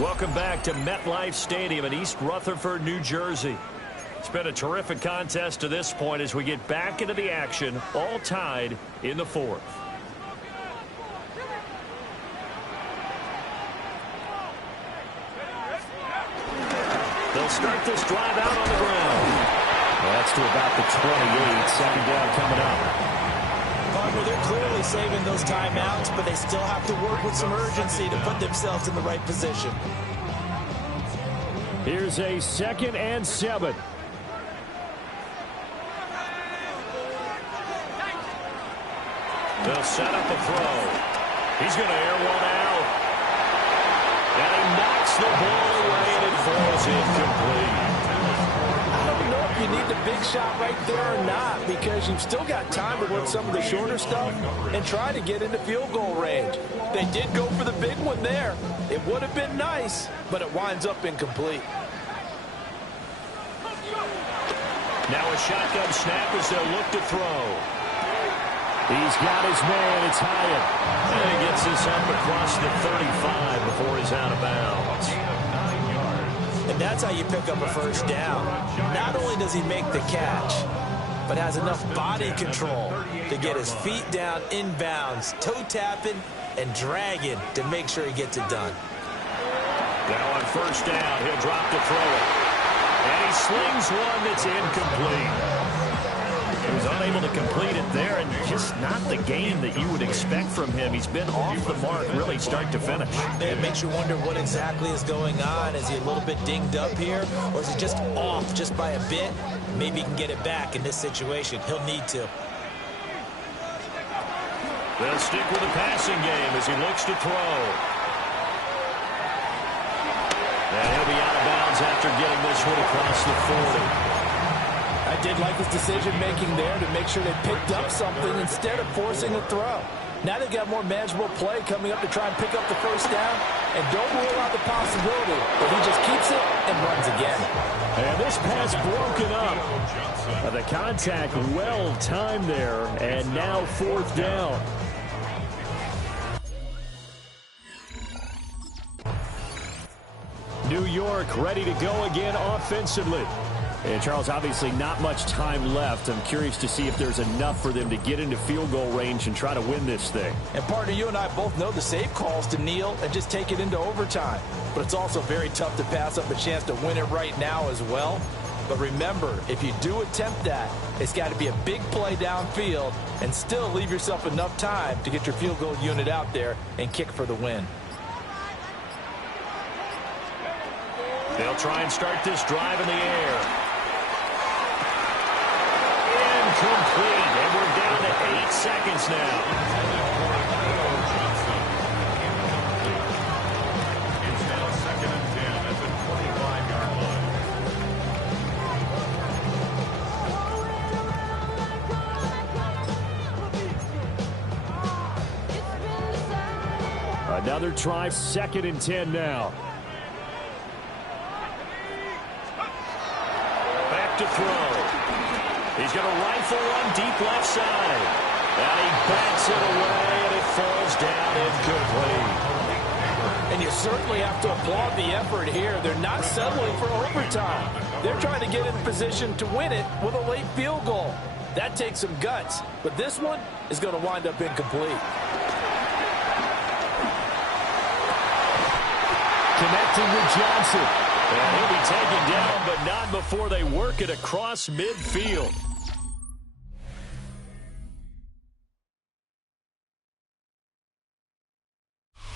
Welcome back to MetLife Stadium in East Rutherford, New Jersey. It's been a terrific contest to this point as we get back into the action, all tied in the fourth. They'll start this drive out on the ground. That's to about the 28. Second down coming up. Partner, they're clearly saving those timeouts, but they still have to work with some urgency to put themselves in the right position. Here's a 2nd and 7. They'll set up a throw. He's going to air one out. And he knocks the ball away, and it falls incomplete. I don't know if you need the big shot right there or not, because you've still got time to work some of the shorter stuff and try to get into field goal range. They did go for the big one there. It would have been nice, but it winds up incomplete. Now a shotgun snap as they'll look to throw. He's got his man. It's Hyatt. And he gets this up across the 35 before he's out of bounds. And that's how you pick up a first down. Not only does he make the catch, but has enough body control to get his feet down inbounds, toe tapping and dragging to make sure he gets it done. Now on first down, he'll drop to throw it. And he slings one that's incomplete. He was unable to complete it there, and just not the game that you would expect from him. He's been off the mark really start to finish. It makes you wonder what exactly is going on. Is he a little bit dinged up here, or is he just off just by a bit? Maybe he can get it back in this situation. He'll need to. They'll stick with the passing game as he looks to throw. And he'll be out of bounds after getting this one across the 40. I did like his decision-making there to make sure they picked up something instead of forcing a throw. Now they've got more manageable play coming up to try and pick up the first down. And don't rule out the possibility that he just keeps it and runs again. And this pass broken up. The contact well timed there, and now 4th down. New York ready to go again offensively. And Charles, obviously not much time left. I'm curious to see if there's enough for them to get into field goal range and try to win this thing. And partner, you and I both know the safe calls to kneel and just take it into overtime. But it's also very tough to pass up a chance to win it right now as well. But remember, if you do attempt that, it's got to be a big play downfield and still leave yourself enough time to get your field goal unit out there and kick for the win. They'll try and start this drive in the air. Complete, and we're down to 8 seconds now. It's now 2nd and 10 at the 25-yard line. Another try, 2nd and 10 now. Back to throw. He's going to rifle one deep left side. And he bats it away, and it falls down incomplete. And you certainly have to applaud the effort here. They're not settling for overtime. They're trying to get in position to win it with a late field goal. That takes some guts. But this one is going to wind up incomplete. Connecting with Johnson. And he'll be taken down, but not before they work it across midfield.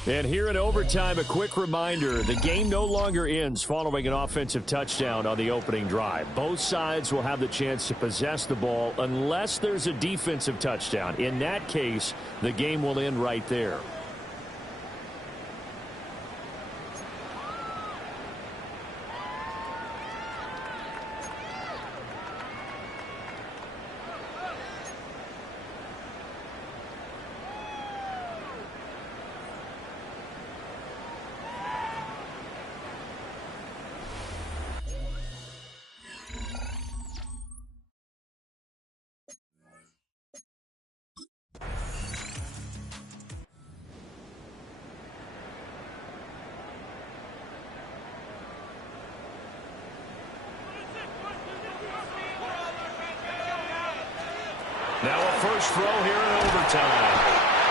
And here in overtime, a quick reminder, the game no longer ends following an offensive touchdown on the opening drive. Both sides will have the chance to possess the ball unless there's a defensive touchdown. In that case, the game will end right there. first throw here in overtime.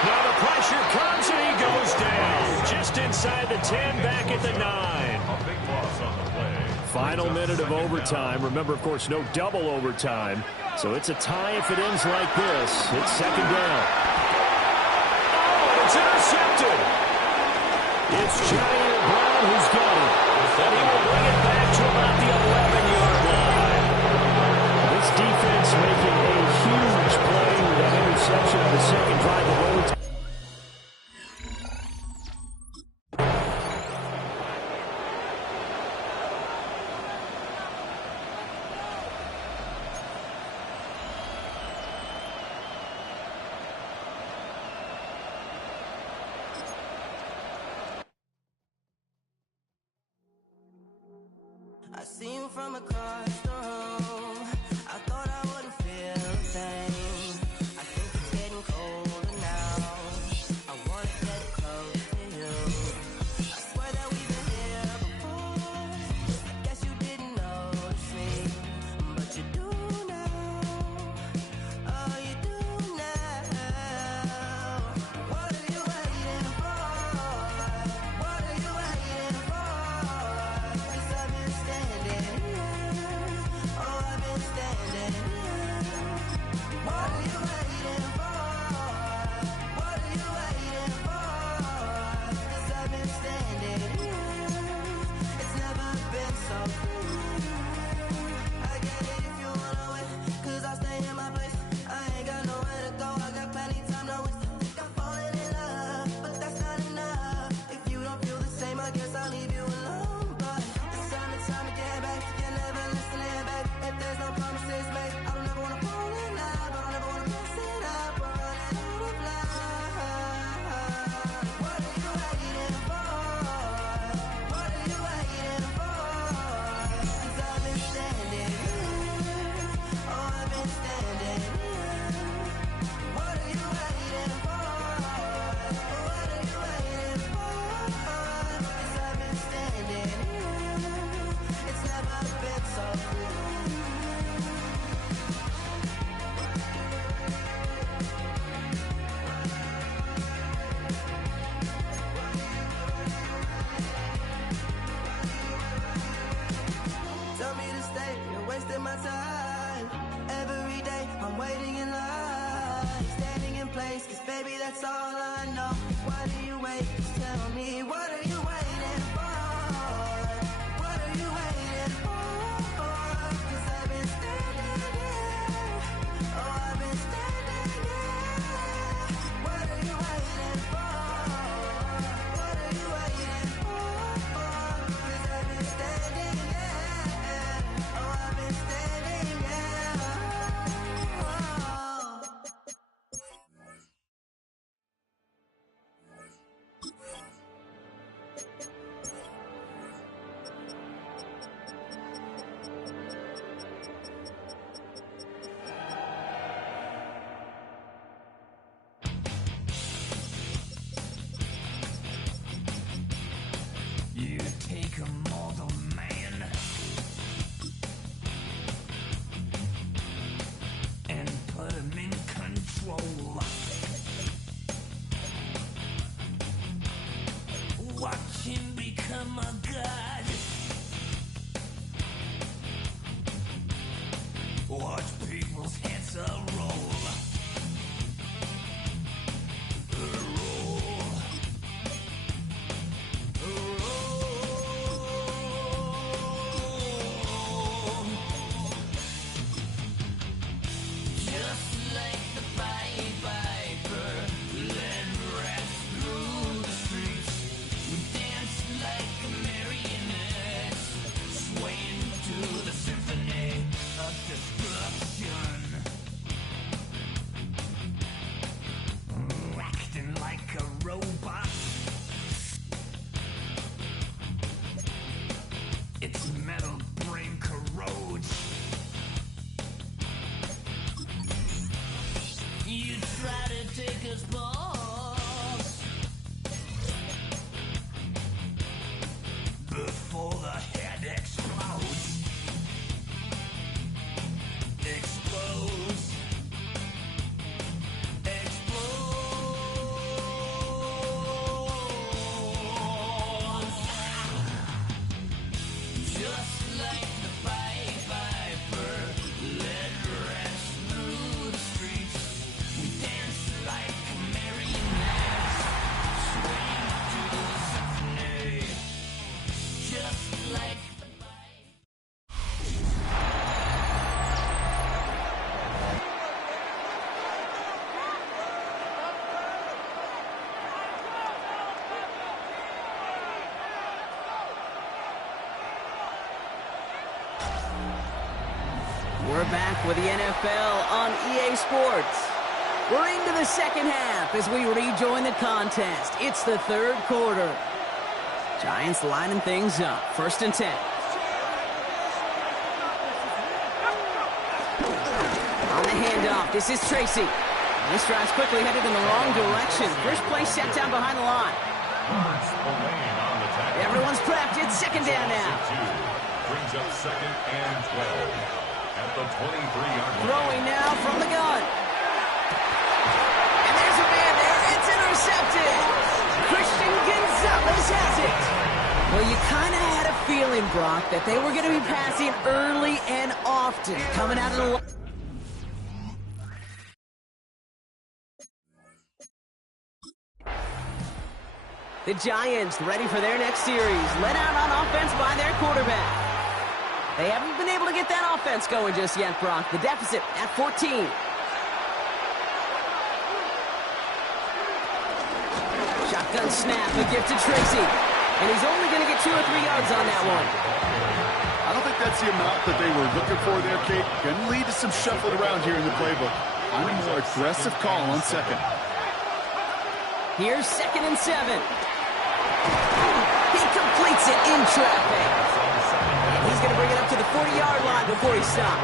Now the pressure comes and he goes down. Just inside the 10, back at the 9. A big loss on the play. Final minute of overtime. Remember, of course, no double overtime. So it's a tie if it ends like this. It's second down. Oh, it's intercepted. It's Jair Brown who's got it. And he will bring it back to about the 11-yard line. This defense making a huge play with that interception on the second drive of overtime. I see you from across the room. I thought I wouldn't feel the same. I think it's getting colder now. I wanna get close to you. I swear that we've been here before. I guess you didn't notice me, but you do now. Oh, you do now. What are you waiting for? What are you waiting for? 'Cause I've been standing here. Oh, I've been standing here. What are you waiting for? What are you waiting for? 'Cause I've been standing here. It's never been so clear. I get it if you wanna wait, 'cause I'll stay in my place. I ain't got nowhere to go. I got plenty time to waste. I think I'm falling in love, but that's not enough. If you don't feel the same, I guess I'll leave you alone. But it's time to get back. You never listen, babe. If there's no promises made, I don't ever wanna fall in love. I don't ever wanna mess it up. We're running out of love. What are you waiting for? What are you waiting for? 'Cause I've been standing here. Oh, I've been standing here. What are you waiting for? What are you waiting for? 'Cause I've been standing here. It's never been so clear. Tell me to stay, you're wasting my time. Every day I'm waiting in line, standing in place, 'cause baby that's all I know. Why do you wait? Just tell me, what are you waiting for? What are you waiting for? 'Cause I've been standing here. Oh, I've been standing here. What are you waiting for? What are you waiting for? 'Cause I've been standing here. Oh, I've been standing here. Oh. You take a mortal man and put him in control. Watch him become a god. Watch people's heads roll. Just like the Pied Piper, led rats through the streets. We dance like a marionette. We're back with the NFL on EA Sports. We're into the second half as we rejoin the contest. It's the third quarter. Giants lining things up. 1st and 10. On the handoff, this is Tracy. This drive's quickly headed in the wrong direction. First play set down behind the line. Everyone's prepped. It's 2nd down now. Brings up 2nd and 12 at the 23-yard line. Throwing now from the gun. And there's a man there. It's intercepted. Christian Gonzalez has it. Well, you kind of had a feeling, Brock, that they were going to be passing early and often coming out of the... The Giants ready for their next series. Led out on offense by their quarterback. They haven't been able to get that offense going just yet, Brock. The deficit at 14. Shotgun snap, a gift to Tracy. And he's only going to get 2 or 3 yards on that one. I don't think that's the amount that they were looking for there, Kate. Going to lead to some shuffling around here in the playbook. I'm a more aggressive call on 2nd. Here's 2nd and 7. He completes it in traffic. And he's going to bring it up to the 40-yard line before he stops.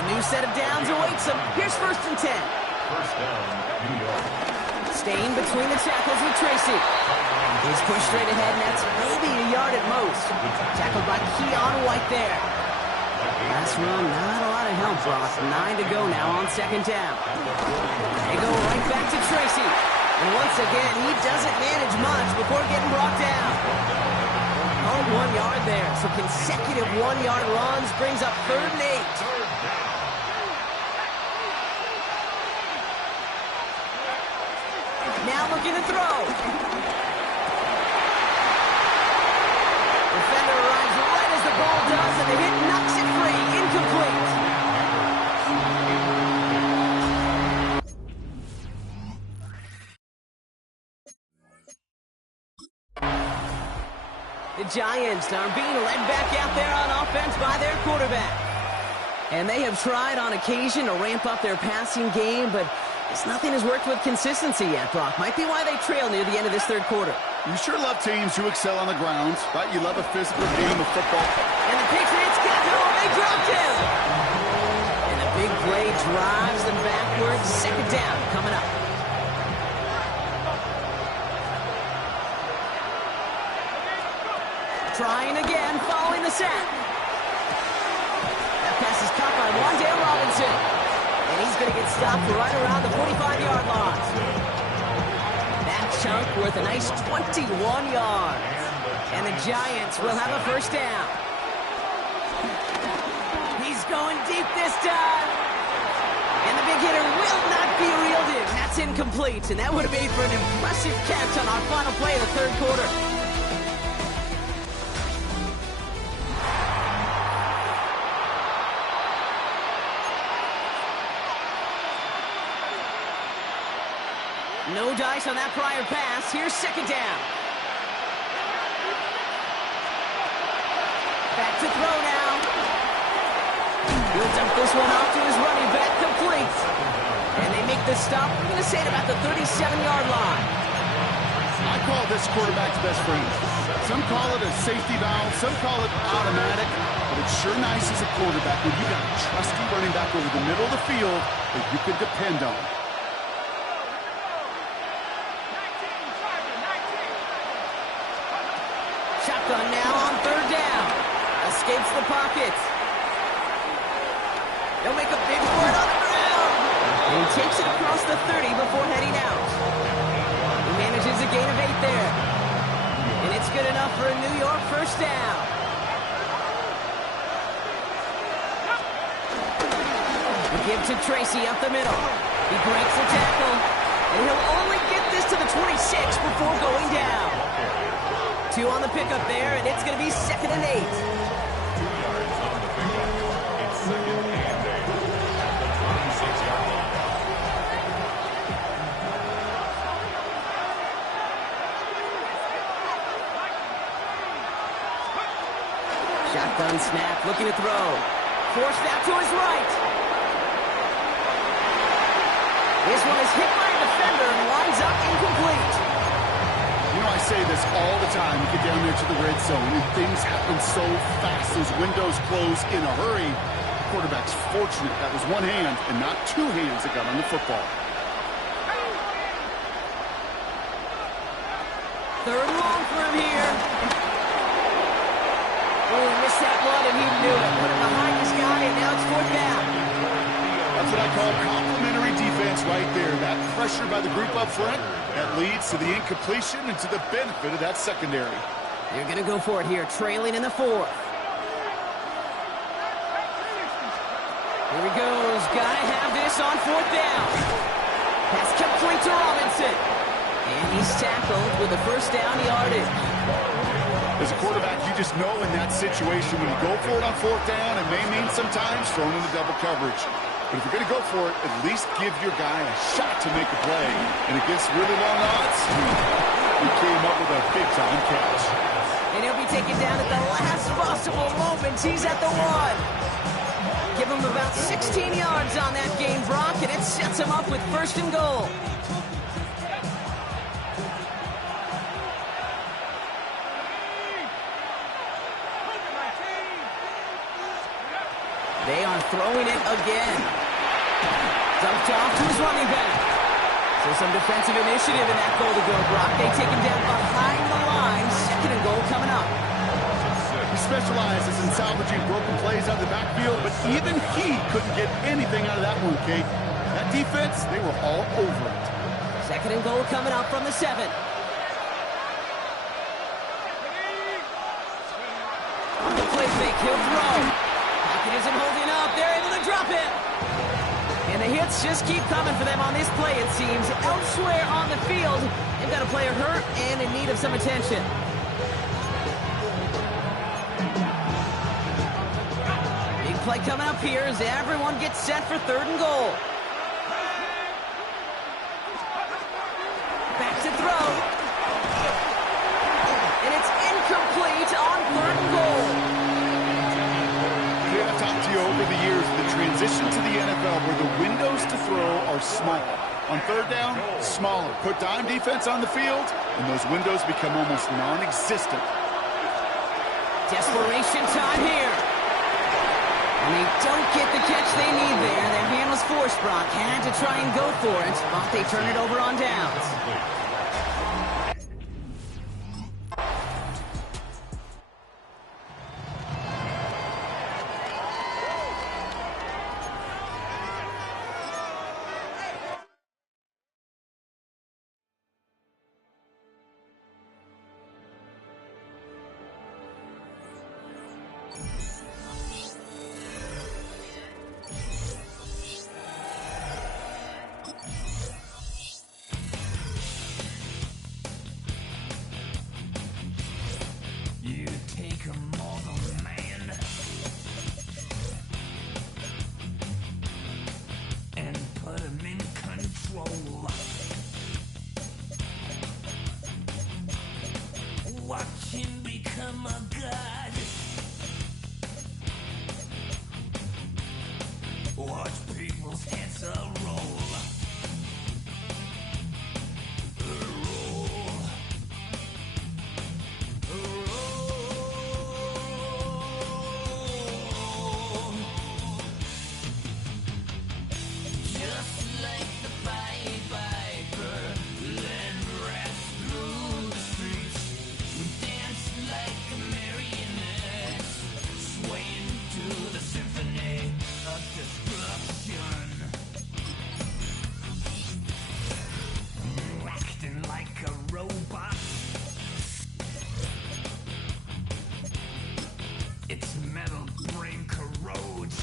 A new set of downs awaits him. Here's 1st and 10. First down, New York. Staying between the tackles with Tracy. He's pushed straight ahead, and that's maybe a yard at most. Tackled by Keon White there. Last run, not a lot of help, Brock. 9 to go now on 2nd down. They go right back to Tracy. And once again, he doesn't manage much before getting brought down. Oh, 1 yard there. So consecutive 1-yard runs brings up 3rd and 8. Now looking to throw. Defender arrives right as the ball does, and the hit knocks it free. Incomplete. The Giants are being led back out there on offense by their quarterback. And they have tried on occasion to ramp up their passing game, but nothing has worked with consistency yet, Brock. Might be why they trail near the end of this third quarter. You sure love teams who excel on the ground, right? You love a physical game of football. And the Patriots got home. They dropped him. And the big play drives them backwards. 2nd down coming up. Trying again, following the sack. That pass is caught by Wandale Robinson. And he's going to get stopped right around the 45-yard line. That chunk worth a nice 21 yards. And the Giants will have a 1st down. He's going deep this time. And the big hitter will not be reeled in. That's incomplete. And that would have made for an impressive catch on our final play of the third quarter. No dice on that prior pass. Here's 2nd down. Back to throw now. He'll dump this one off to his running back, complete. And they make the stop, I'm going to say, at about the 37-yard line. I call this quarterback's best friend. Some call it a safety valve, some call it automatic, but it's sure nice as a quarterback when you got a trusty running back over the middle of the field that you can depend on. Shotgun now on 3rd down. Escapes the pocket. They'll make a big for it on the ground. And he takes it across the 30 before heading out. He manages a gain of 8 there. And it's good enough for a New York 1st down. The give to Tracy up the middle. He breaks the tackle. And he'll only get this to the 26 before going down. 2 on the pickup there, and it's going to be 2nd and 8. 2 yards on the pickup. It's 2nd and 8 at the 26-yard line. Shotgun snap, looking to throw. Forced out to his right. This one is hit by a defender and winds up incomplete. You know, I say this all the time. You get down there to the red zone, and things happen so fast. Those windows close in a hurry. The quarterback's fortunate that was one hand and not two hands that got on the football. Third and long for him here. Oh, he missed that one, and he knew it. Put it behind this guy, and now it's fourth down. That's what I call complimentary defense right there. That pressure by the group up front, that leads to the incompletion and to the benefit of that secondary. They're going to go for it here, trailing in the fourth. Here he goes. Got to have this on fourth down. Pass complete to Robinson. And he's tackled with the first down yardage. As a quarterback, you just know in that situation when you go for it on fourth down, it may mean sometimes thrown into double coverage. But if you're going to go for it, at least give your guy a shot to make a play. And against really long odds, he came up with a big-time catch. And he'll be taken down at the last possible moment. He's at the one. Give him about 16 yards on that game, Brock, and it sets him up with first and goal. They are throwing it again. Dumped off to his running back. So some defensive initiative in that goal to go, Brock. They take him down behind the line. Second and goal coming up. He specializes in salvaging broken plays out of the backfield, but even he couldn't get anything out of that one, Kate. That defense, they were all over it. Second and goal coming up from the 7. On the play fake, he'll throw. Pocket isn't holding up. They're able to drop it. And the hits just keep coming for them on this play, it seems. Elsewhere on the field, they've got a player hurt and in need of some attention. Big play coming up here as everyone gets set for third and goal. Back to throw. And it's incomplete on third and goal. I've talked to you over the years, the transition to the NFL where the windows to throw are small. On third down, smaller. Put dime defense on the field, and those windows become almost non-existent. Desperation time here. And they don't get the catch they need there. Their hand was forced, Brock. Had to try and go for it, but they turn it over on downs. Watch him become a god. Watch people's heads roll. Just like the Pied Piper, then rats through the streets. Dance like a marionette, swaying to the symphony of destruction. Acting like a robot. Its metal brain corrodes.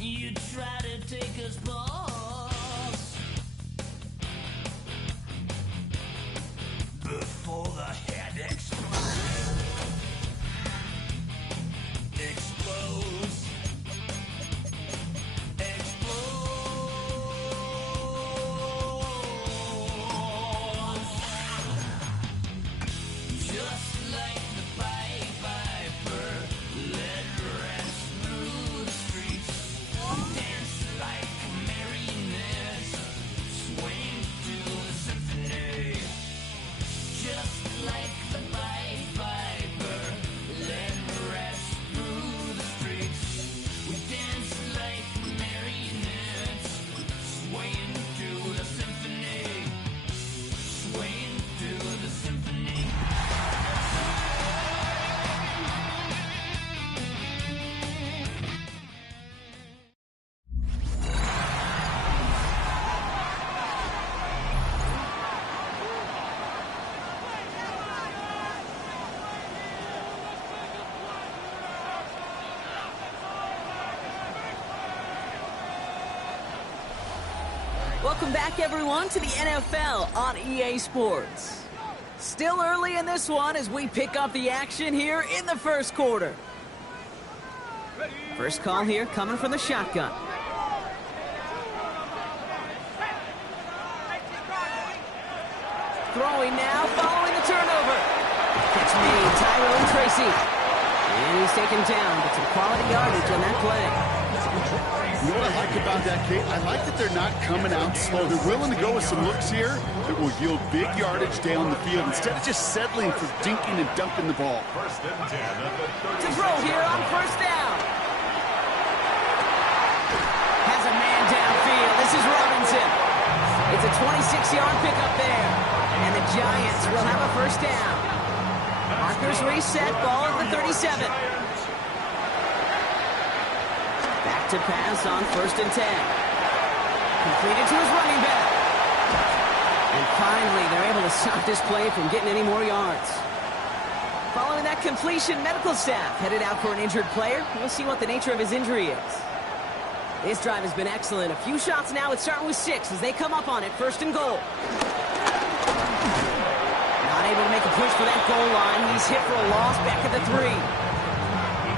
You try to take us balls before the head explodes. Explodes. Explodes. Just like the Pied Piper. Welcome back, everyone, to the NFL on EA Sports. Still early in this one as we pick up the action here in the first quarter. First call here coming from the shotgun. Throwing now, following the turnover. Catch made, Tyrone Tracy. And he's taken down, but some quality yardage on that play. You know what I like about that, Kate? I like that they're not coming out slow. They're willing to go with some looks here that will yield big yardage down the field instead of just settling for dinking and dunking the ball. To throw here on first down. Has a man downfield. This is Robinson. It's a 26-yard pickup there. And the Giants will have a first down. Markers reset, ball at the 37. Back to pass on 1st and 10. Completed to his running back. And finally, they're able to stop this play from getting any more yards. Following that completion, medical staff headed out for an injured player. We'll see what the nature of his injury is. This drive has been excellent. A few shots now. It's starting with 6 as they come up on it. 1st and goal. Not able to make a push for that goal line. He's hit for a loss back at the 3.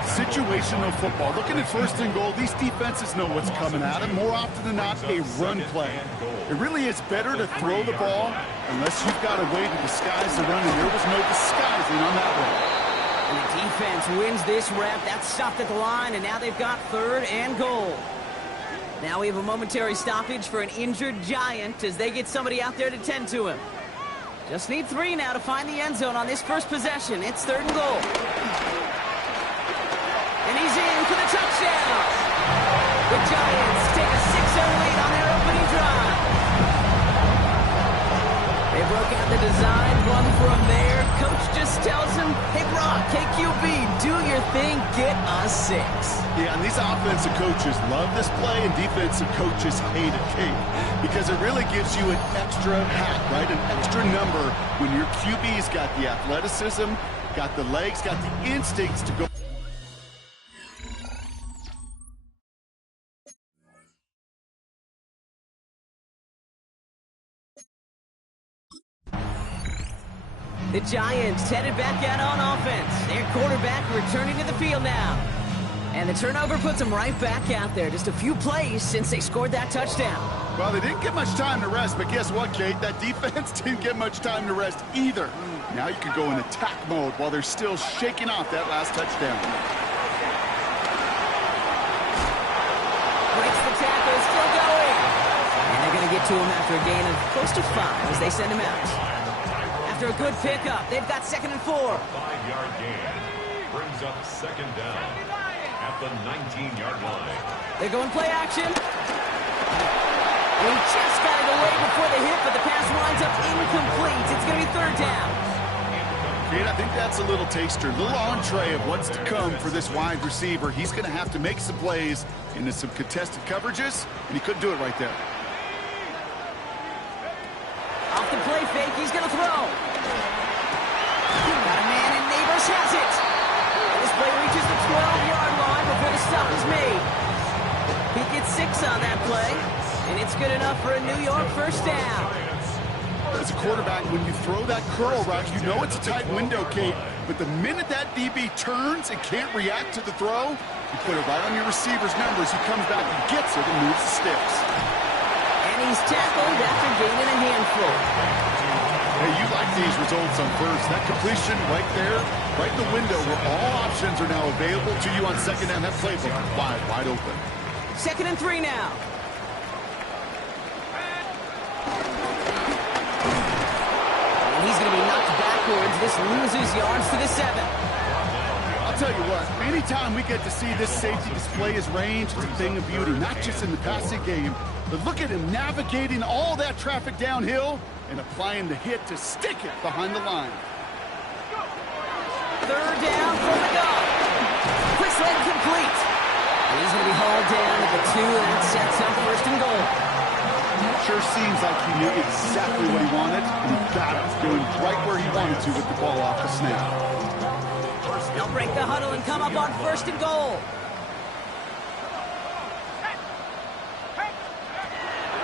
Situational football. Looking at 1st and goal, these defenses know what's coming at them. More often than not, a run play. It really is better to throw the ball unless you've got a way to disguise the run, and there was no disguising on that one. And the defense wins this rep. That's stopped at the line, and now they've got 3rd and goal. Now we have a momentary stoppage for an injured Giant as they get somebody out there to tend to him. Just need 3 now to find the end zone on this first possession. It's 3rd and goal. And he's in for the touchdown. The Giants take a 6-0 lead on their opening drive. They broke out the design, run from there. Coach just tells him, hey, Brock, KQB, do your thing, get us 6. Yeah, and these offensive coaches love this play, and defensive coaches hate it, Kate, because it really gives you an extra hat, right? An extra number when your QB's got the athleticism, got the legs, got the instincts to go. The Giants headed back out on offense. Their quarterback returning to the field now. And the turnover puts them right back out there. Just a few plays since they scored that touchdown. Well, they didn't get much time to rest, but guess what, Kate? That defense didn't get much time to rest either. Now you can go in attack mode while they're still shaking off that last touchdown. Breaks the tackle, still going. And they're going to get to him after a gain of close to 5 as they send him out. After a good pickup, they've got 2nd and 4. 5-yard gain brings up 2nd down at the 19-yard line. They're going play action. And he just got it away before the hit, but the pass winds up incomplete. It's going to be 3rd down. Kate, I think that's a little taster, a little entree of what's to come for this wide receiver. He's going to have to make some plays into some contested coverages, and he couldn't do it right there. Off the play fake, he's going to throw. Got a man, and Neighbors has it. And this play reaches the 12-yard line before the stop is made. He gets 6 on that play, and it's good enough for a New York first down. As a quarterback, when you throw that curl route, you know it's a tight window, Kate. But the minute that DB turns and can't react to the throw, you put it right on your receiver's numbers. He comes back and gets it and moves the sticks. And he's tackled after gaining a handful. Hey, you like these results on first. That completion right there, right in the window where all options are now available to you on 2nd down. That playbook wide open. 2nd and 3 now. And he's going to be knocked backwards. This loses yards to the 7. I'll tell you what, anytime we get to see this safety display his range, it's a thing of beauty, not just in the passing game, but look at him navigating all that traffic downhill and applying the hit to stick it behind the line. 3rd down for the dog. Quick sled complete. And he's going to be hauled down at the 2, and that sets up 1st and goal. Sure seems like he knew exactly what he wanted, and he got it, going right where he wanted to with the ball off the snap. They'll break the huddle and come up on 1st and goal.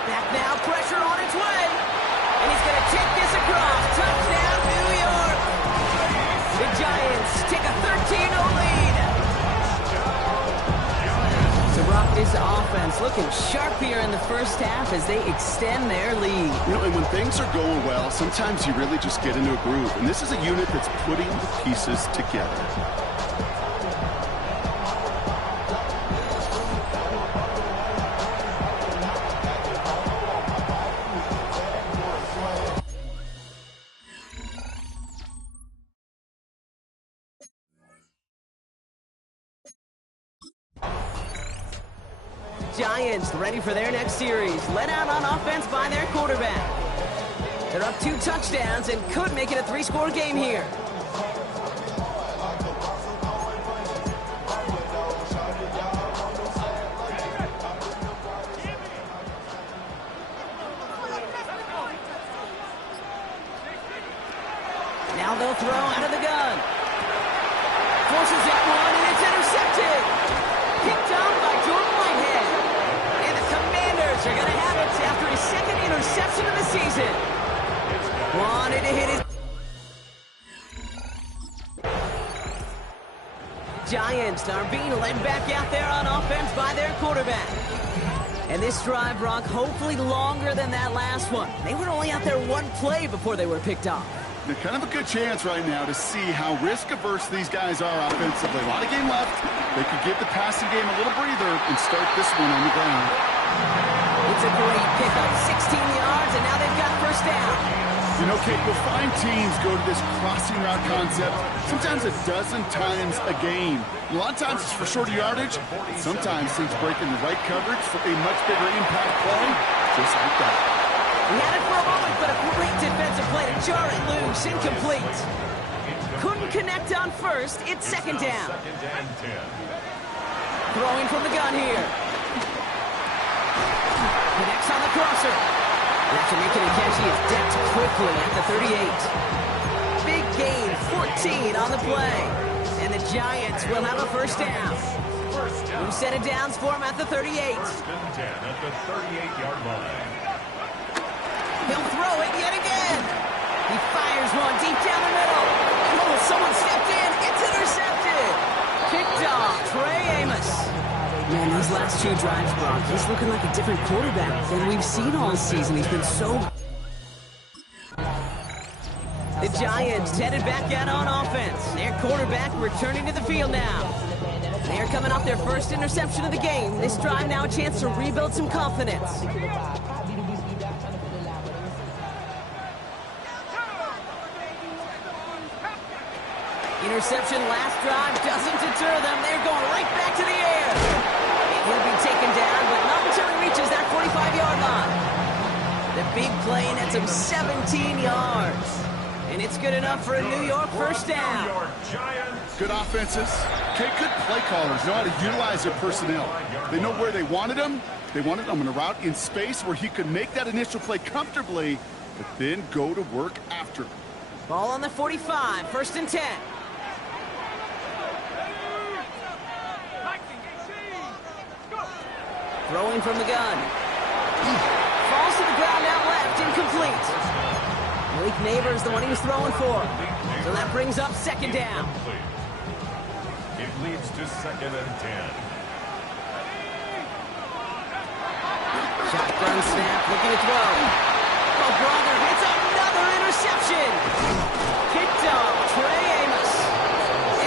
Back now, pressure on its way. And he's going to take this across. Touchdown, New York. The Giants take a 13-0 lead. So, Brock, this offense looking sharp here in the first half as they extend their lead. You know, and when things are going well, sometimes you really just get into a groove. And this is a unit that's putting the pieces together. Giants ready for their next series. Led out on offense by their quarterback. They're up 2 touchdowns and could make it a 3-score game here. Now they'll throw out of the gun. Forces that one, and it's intercepted. Picked up by Jordan Whitehead. And the Commanders are going to have it after his second interception of the season. Wanted to hit his... Giants are being led back out there on offense by their quarterback. And this drive, Brock, hopefully longer than that last one. They were only out there 1 play before they were picked off. Kind of a good chance right now to see how risk-averse these guys are offensively. A lot of game left. They could give the passing game a little breather and start this one on the ground. It's a great pickup, 16 yards, and now they've got first down. You know, Kate, you'll find teams go to this crossing route concept sometimes a dozen times a game. A lot of times it's for shorter yardage. Sometimes teams break in the right coverage for a much bigger impact play, just like that. He had it for a moment, but a great defensive play to jar it loose, incomplete. Couldn't connect on first, it's second down. Throwing from the gun here. Connects on the crosser. And after making a catch, he is decked quickly at the 38. Big gain, 14 on the play. And the Giants will have a first down. New set of downs for him at the 38. First and 10 at the 38-yard line. He'll throw it yet again. He fires one deep down the middle. Oh, someone stepped in. It's intercepted. Picked off Trey Amos. Man, these last 2 drives, Brock, he's looking like a different quarterback than we've seen all season. He's been so... The Giants headed back out on offense. Their quarterback returning to the field now. They're coming off their first interception of the game. This drive now a chance to rebuild some confidence. Interception last drive doesn't deter them. They're going right back to the air. And he'll be taken down, but not until he reaches that 45-yard line. The big play nets him 17 yards. And it's good enough for a New York first down. Good offenses. Okay, good play callers know how to utilize their personnel. They know where they wanted him. They wanted him on a route in space where he could make that initial play comfortably, but then go to work after. Ball on the 45, first and 10. Throwing from the gun. Falls to the ground out left, incomplete. Malik Neighbors, the one he was throwing for. So that brings up second down. It leads to second and 10. Shotgun snap, looking to throw. Oh, brother, it's another interception. Picked off Trey Amos.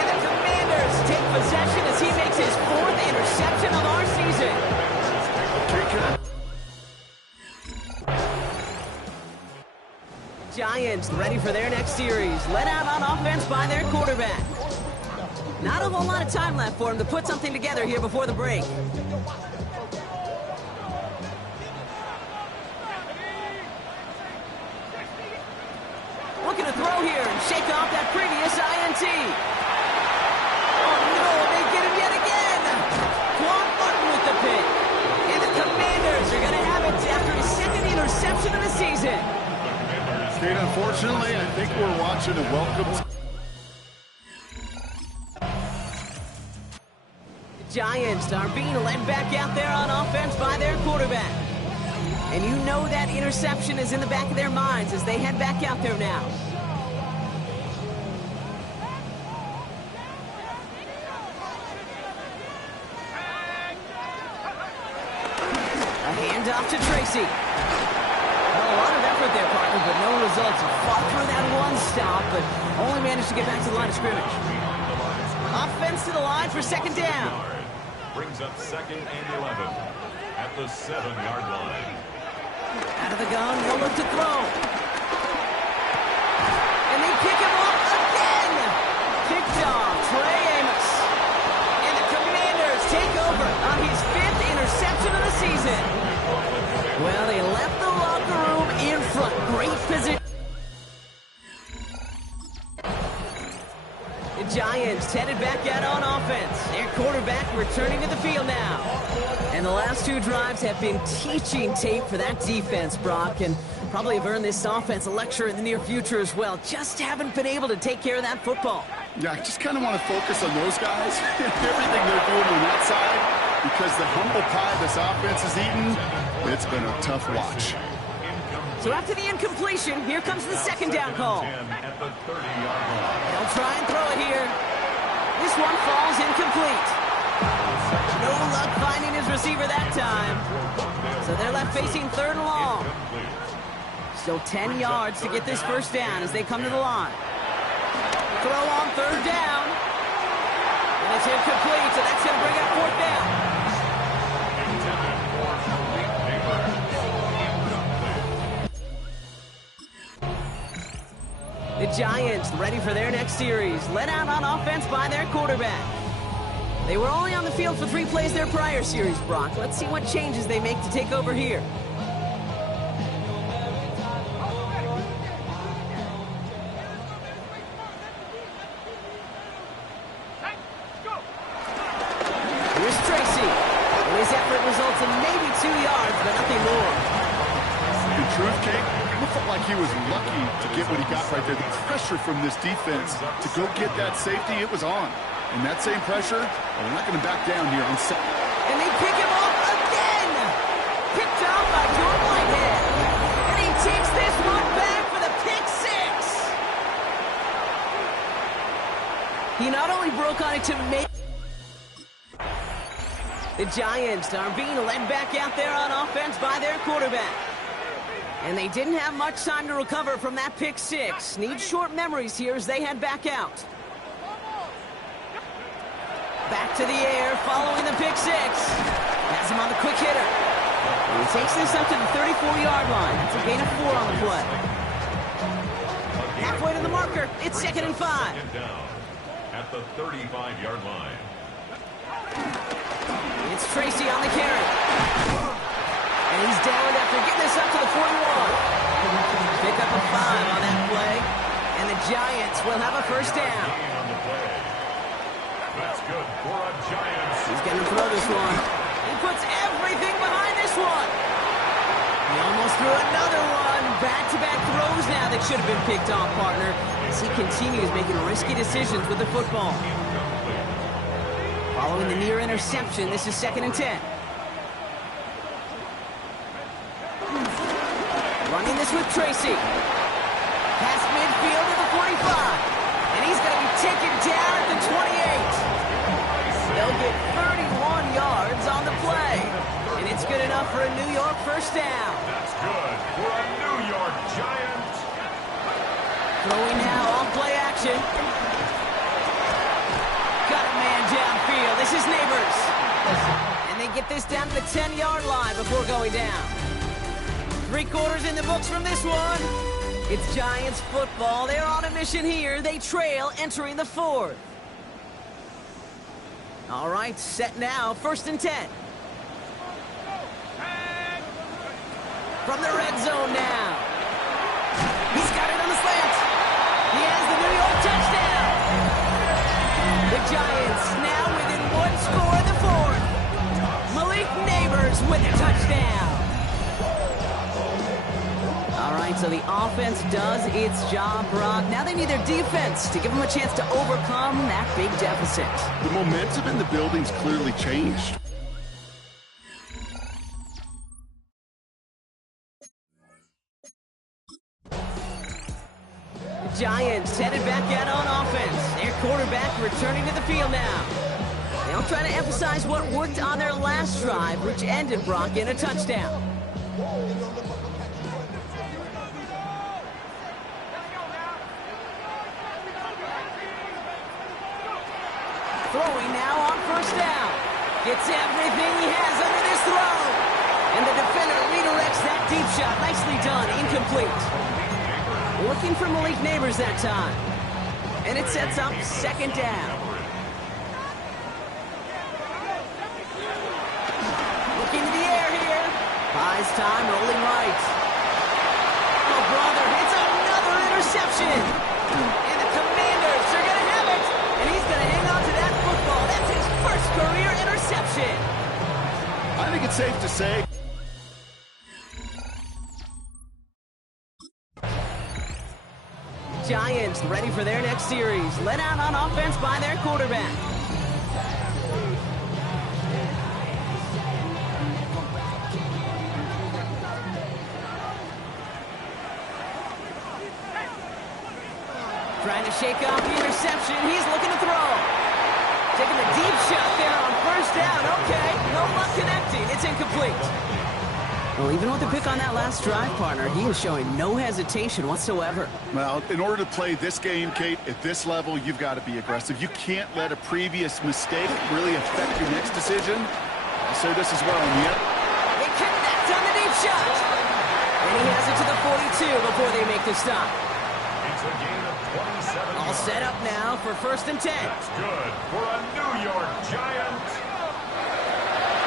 And the Commanders take possession as he makes his 4th interception of our season. Giants ready for their next series. Led out on offense by their quarterback. Not a whole lot of time left for him to put something together here before the break. Looking to throw here and shake off that previous INT. Oh no, they get him yet again. Quan Martin with the pick. And the Commanders are going to have it after his 2nd interception of the season. Kate, unfortunately, I think we're watching a welcome. The Giants are being led back out there on offense by their quarterback. And you know that interception is in the back of their minds as they head back out there now. A handoff to Tracy. Well, a lot of effort there, partner, but no results. Fought through that one stop, but only managed to get back to the line of scrimmage. Offense to the line for second down. Brings up 2nd and 11 at the 7-yard line. Out of the gun, no look to throw. And they pick him off again. Picked off Trey Amos. And the Commanders take over on his 5th interception of the season. Well, they left the locker room in front. Great position. The Giants headed back out on offense. Their quarterback returning to the field now. And the last 2 drives have been teaching tape for that defense, Brock, and probably have earned this offense a lecture in the near future as well. Just haven't been able to take care of that football. Yeah, I just kind of want to focus on those guys, everything they're doing on that side, because the humble pie this offense has eaten, it's been a tough watch. So after the incompletion, here comes the second down call. They'll try and throw it here. This one falls incomplete. No luck finding his receiver that time. So they're left facing 3rd and long. Still 10 yards to get this first down as they come to the line. Throw on 3rd down. And it's incomplete, so that's going to bring up 4th down. The Giants ready for their next series, led out on offense by their quarterback. They were only on the field for 3 plays their prior series, Brock. Let's see what changes they make to take over here. Here's Tracy. And his effort results in maybe 2 yards, but nothing more. In truth, Kate, it felt like he was lucky to get what he got right there. The pressure from this defense to go get that safety, it was on. And that same pressure, well, they're not going to back down here on set. And they pick him off again! Picked off by Jordan Whitehead. And he takes this one back for the pick 6! He not only broke on it to make... The Giants are being led back out there on offense by their quarterback. And they didn't have much time to recover from that pick 6. Need short memories here as they head back out. Back to the air, following the pick 6. Has him on the quick hitter. And he takes this up to the 34-yard line. That's a gain of 4 on the play. Halfway to the marker, it's 2nd and 5. Down at the 35-yard line. It's Tracy on the carry. And he's down after getting this up to the 41. Pick up a 5 on that play. And the Giants will have a first down. That's good for a Giants. He's going to throw this one. He puts everything behind this one. He almost threw another one. Back-to-back throws now that should have been picked off, partner, as he continues making risky decisions with the football. Following the near interception, this is 2nd and 10. Running this with Tracy. Past midfield to the 45. And he's going to be taken down at the 28. They'll get 31 yards on the play. And it's good enough for a New York first down. That's good for a New York Giant. Throwing now on play action. Got a man downfield. This is Neighbors. And they get this down to the 10-yard line before going down. 3 quarters in the books from this one. It's Giants football. They're on a mission here. They trail entering the 4th. All right, set now. 1st and 10. From the red zone now. He's got it on the slant. He has the New York touchdown. The Giants now within 1 score in the 4th. Malik Neighbors with a touchdown. All right, so the offense does its job, Brock. Now they need their defense to give them a chance to overcome that big deficit. The momentum in the building's clearly changed. Giants headed back out on offense. Their quarterback returning to the field now. They'll try to emphasize what worked on their last drive, which ended, Brock, in a touchdown. Throwing now on first down. Gets everything he has under this throw. And the defender redirects that deep shot. Nicely done. Incomplete. Looking for Malik Neighbors that time. And it sets up second down. Looking to the air here. Buys time, rolling right. Oh, brother, it's another interception. And the Commanders are going to have it. And he's going to hang on to that football. That's his first career interception. I think it's safe to say Giants ready for their next series. Led out on offense by their quarterback. Trying to shake off the interception. He's looking to throw. Taking the deep shot there on first down. Okay, no luck connecting. It's incomplete. Well, even with the pick on that last drive, partner, he is showing no hesitation whatsoever. Well, in order to play this game, Kate, at this level, you've got to be aggressive. You can't let a previous mistake really affect your next decision. I'll say this as well, and yet they connect on the deep shot. And he has it to the 42 before they make the stop. It's a gain of 27. All set up now for 1st and 10. That's good for a New York Giant.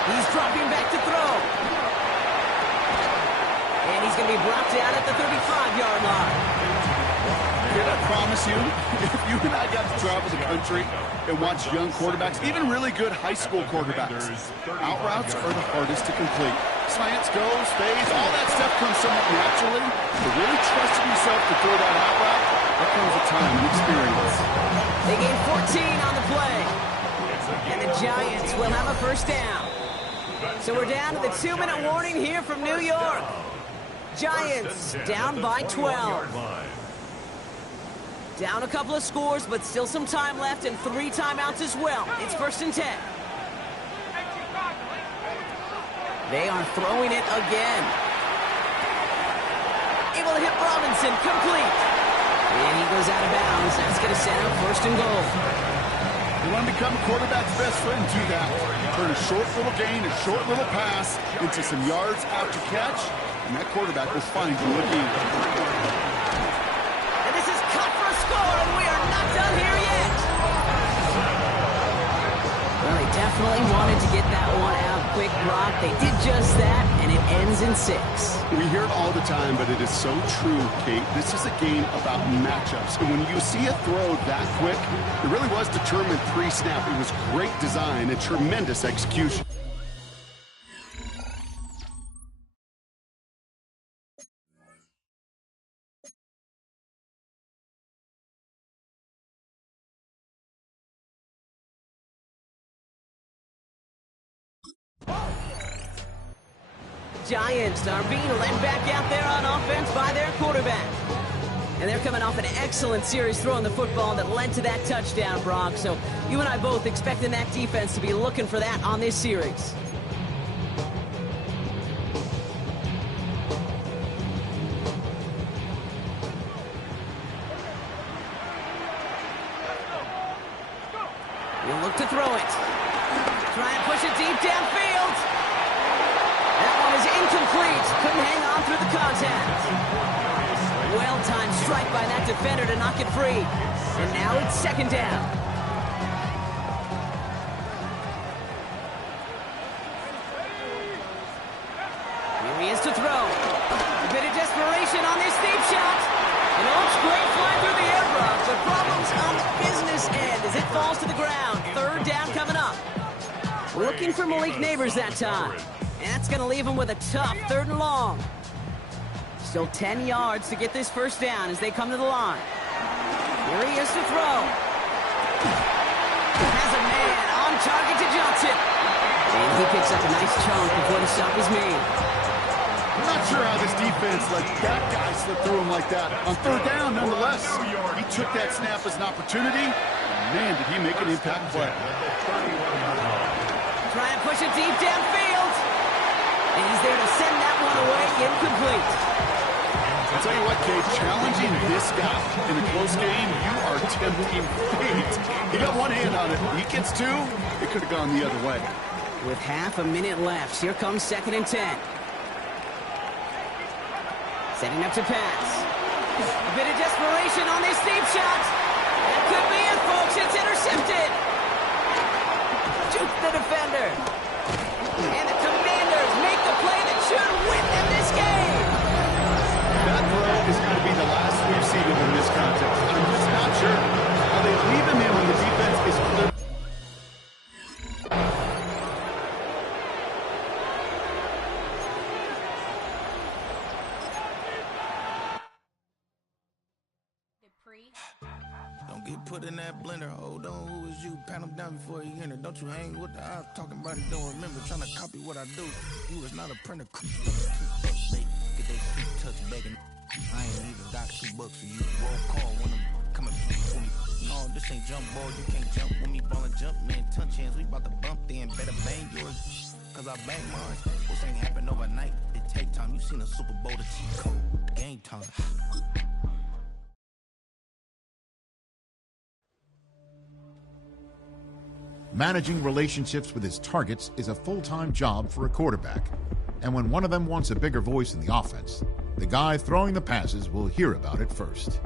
He's dropping back to throw. And he's going to be brought down at the 35-yard line. Kid, I promise you, if you and I got to travel the country and watch young quarterbacks, even really good high school quarterbacks, out routes are the hardest to complete. Slants, goes, fades, all that stuff comes somewhat naturally. But really trusting yourself to throw that out route, that comes with time and experience. They gain 14 on the play. And the Giants will have a first down. So we're down to the 2-minute warning here from New York. Giants down by 12. Down a couple of scores, but still some time left and 3 timeouts as well. It's 1st and 10. They are throwing it again. Able to hit Robinson, complete. And he goes out of bounds. That's going to set up 1st and goal. You want to become a quarterback's best friend, do that. Turn a short little gain, a short little pass into some yards after catch, and that quarterback will find you again. And this is cut for a score, and we are not done here yet. Well, they definitely wanted to get that one out quick, Brock. They did just that, and it ends in 6. We hear it all the time, but it is so true, Kate. This is a game about matchups. And when you see a throw that quick, it really was determined pre-snap. It was great design and tremendous execution. Giants are being led back out there on offense by their quarterback. And they're coming off an excellent series throwing the football that led to that touchdown, Brock. So you and I both expecting that defense to be looking for that on this series. He'll look to throw it. Try and push it deep downfield. That one is incomplete. Couldn't hang on through the contact. Well-timed strike by that defender to knock it free. And now it's 2nd down. Here he is to throw. A bit of desperation on this deep shot. And it looks great flying through the air, Brock. But problems on the business end as it falls to the ground. 3rd down coming up. Looking for Malik Neighbors that time. And that's going to leave him with a tough 3rd and long. Still 10 yards to get this first down as they come to the line. Here he is to throw. Has a man on target to Johnson. And he picks up a nice chunk before the stop is made. I'm not sure how this defense let that guy slip through him like that. On third down, nonetheless, he took that snap as an opportunity. Man, did he make an impact play. Try and push it deep downfield. And he's there to send that one away, incomplete. I'll tell you what, Kate, challenging this guy in a close game, you are tempting fate. He got one hand on it. He gets two, it could have gone the other way. With half a minute left, here comes 2nd and 10. Setting up to pass. A bit of desperation on this deep shot. That could be it, folks. It's intercepted. Juke the defender. And the Commanders make the play that should win them this game. That throw is going to be the last we've seen him in this contest. I'm just not sure how they leave him in when the defense is clear. Don't get put in that blender. Hold on, who is you? Pat him down before you enter. Don't you hang with the eyes talking about it. Don't remember trying to copy what I do. You was not a printer. Get that sweet touch begging. I ain't even got $2 for you. Roll call when I'm coming for me. No, this ain't jump ball. You can't jump with me. Ball and jump, man. Touch hands. We about to bump then. Better bang yours. Cause I bang mine. This ain't happen overnight. It take time. You seen a Super Bowl, the cheat code. Game time. Managing relationships with his targets is a full-time job for a quarterback. And when one of them wants a bigger voice in the offense, the guy throwing the passes will hear about it first.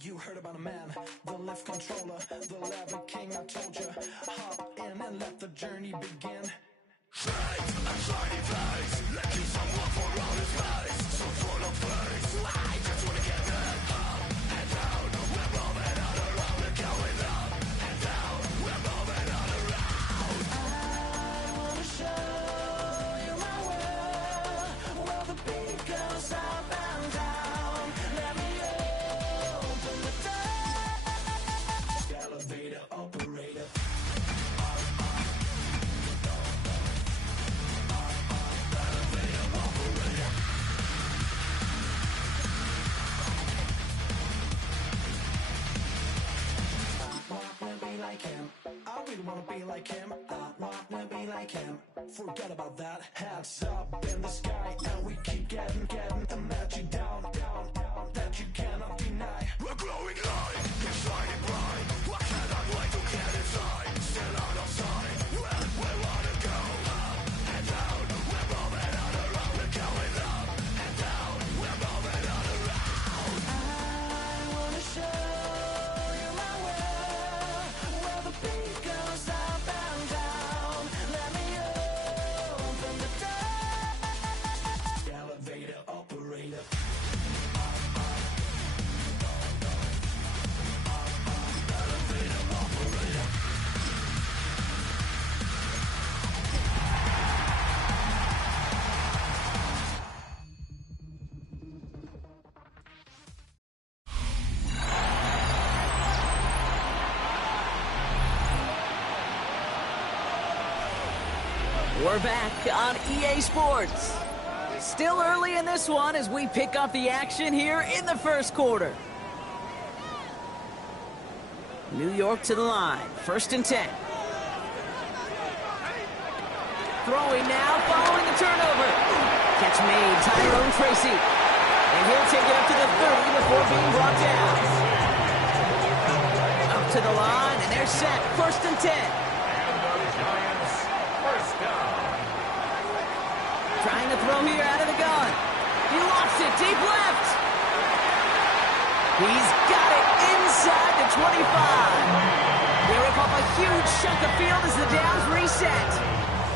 You heard about a man, the lift controller, the lever king, I told you. Hop in and let the journey begin. Straight and shiny face, let you someone for all his face. So full of face, I just wanna get that up and down. We're moving all around, we're going up and down. We're moving all around. I wanna show you my world, where the beat goes up and down. Let me open the door. Elevator operator. Like him, I really wanna be like him. I wanna be like him. Forget about that. Hats up in the sky, and we keep getting and let you down, that you cannot deny. We're glowing light, it's shining bright. I cannot wait to get inside. Still out of sight. Where we wanna go, up and down. We're moving all around. We're going up and down. We're moving all around. I wanna show you my world, where the beat goes up and down. Let me open the door. Elevator operator. We're back on EA Sports. Still early in this one as we pick up the action here in the first quarter. New York to the line, 1st and 10. Throwing now, following the turnover. Catch made, Tyrone Tracy. And he'll take it up to the 30 before being brought down. A to the line, and they're set. 1st and 10. And the Giants, first down. Trying to throw here out of the gun. He lofts it deep left. He's got it inside the 25. They rip off a huge chunk of field as the downs reset.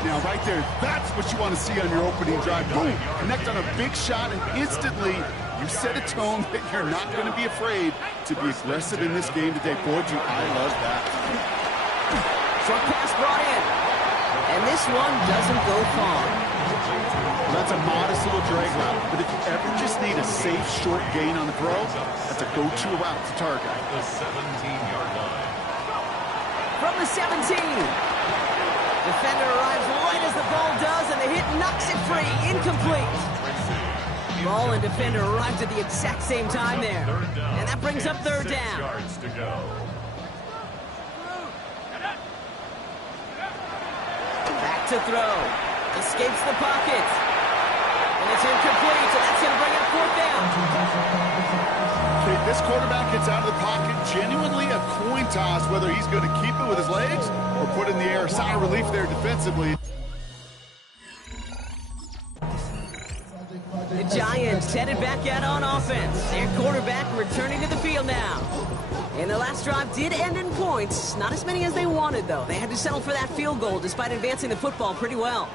Now, right there, that's what you want to see on your opening drive. Boom, connect on a big shot, and instantly you set a tone that you're not going to be afraid to be aggressive in this game today. Boy, do I love that. Short pass brought in. And this one doesn't go far. That's a modest little drag route, but if you ever just need a safe, short gain on the throw, that's a go-to route to target. The 17-yard line. From the 17. Defender arrives right as the ball does, and the hit knocks it free. Incomplete. Ball and defender arrived at the exact same time there. And that brings up 3rd down. 6 yards to go. Back to throw. Escapes the pocket. And it's incomplete, so that's going to bring up 4th down. Okay, this quarterback gets out of the pocket, genuinely a coin toss, whether he's going to keep it with his legs or put it in the air. Sigh of relief there defensively. The Giants headed back out on offense. Their quarterback returning to the field now. And the last drive did end in points. Not as many as they wanted, though. They had to settle for that field goal despite advancing the football pretty well.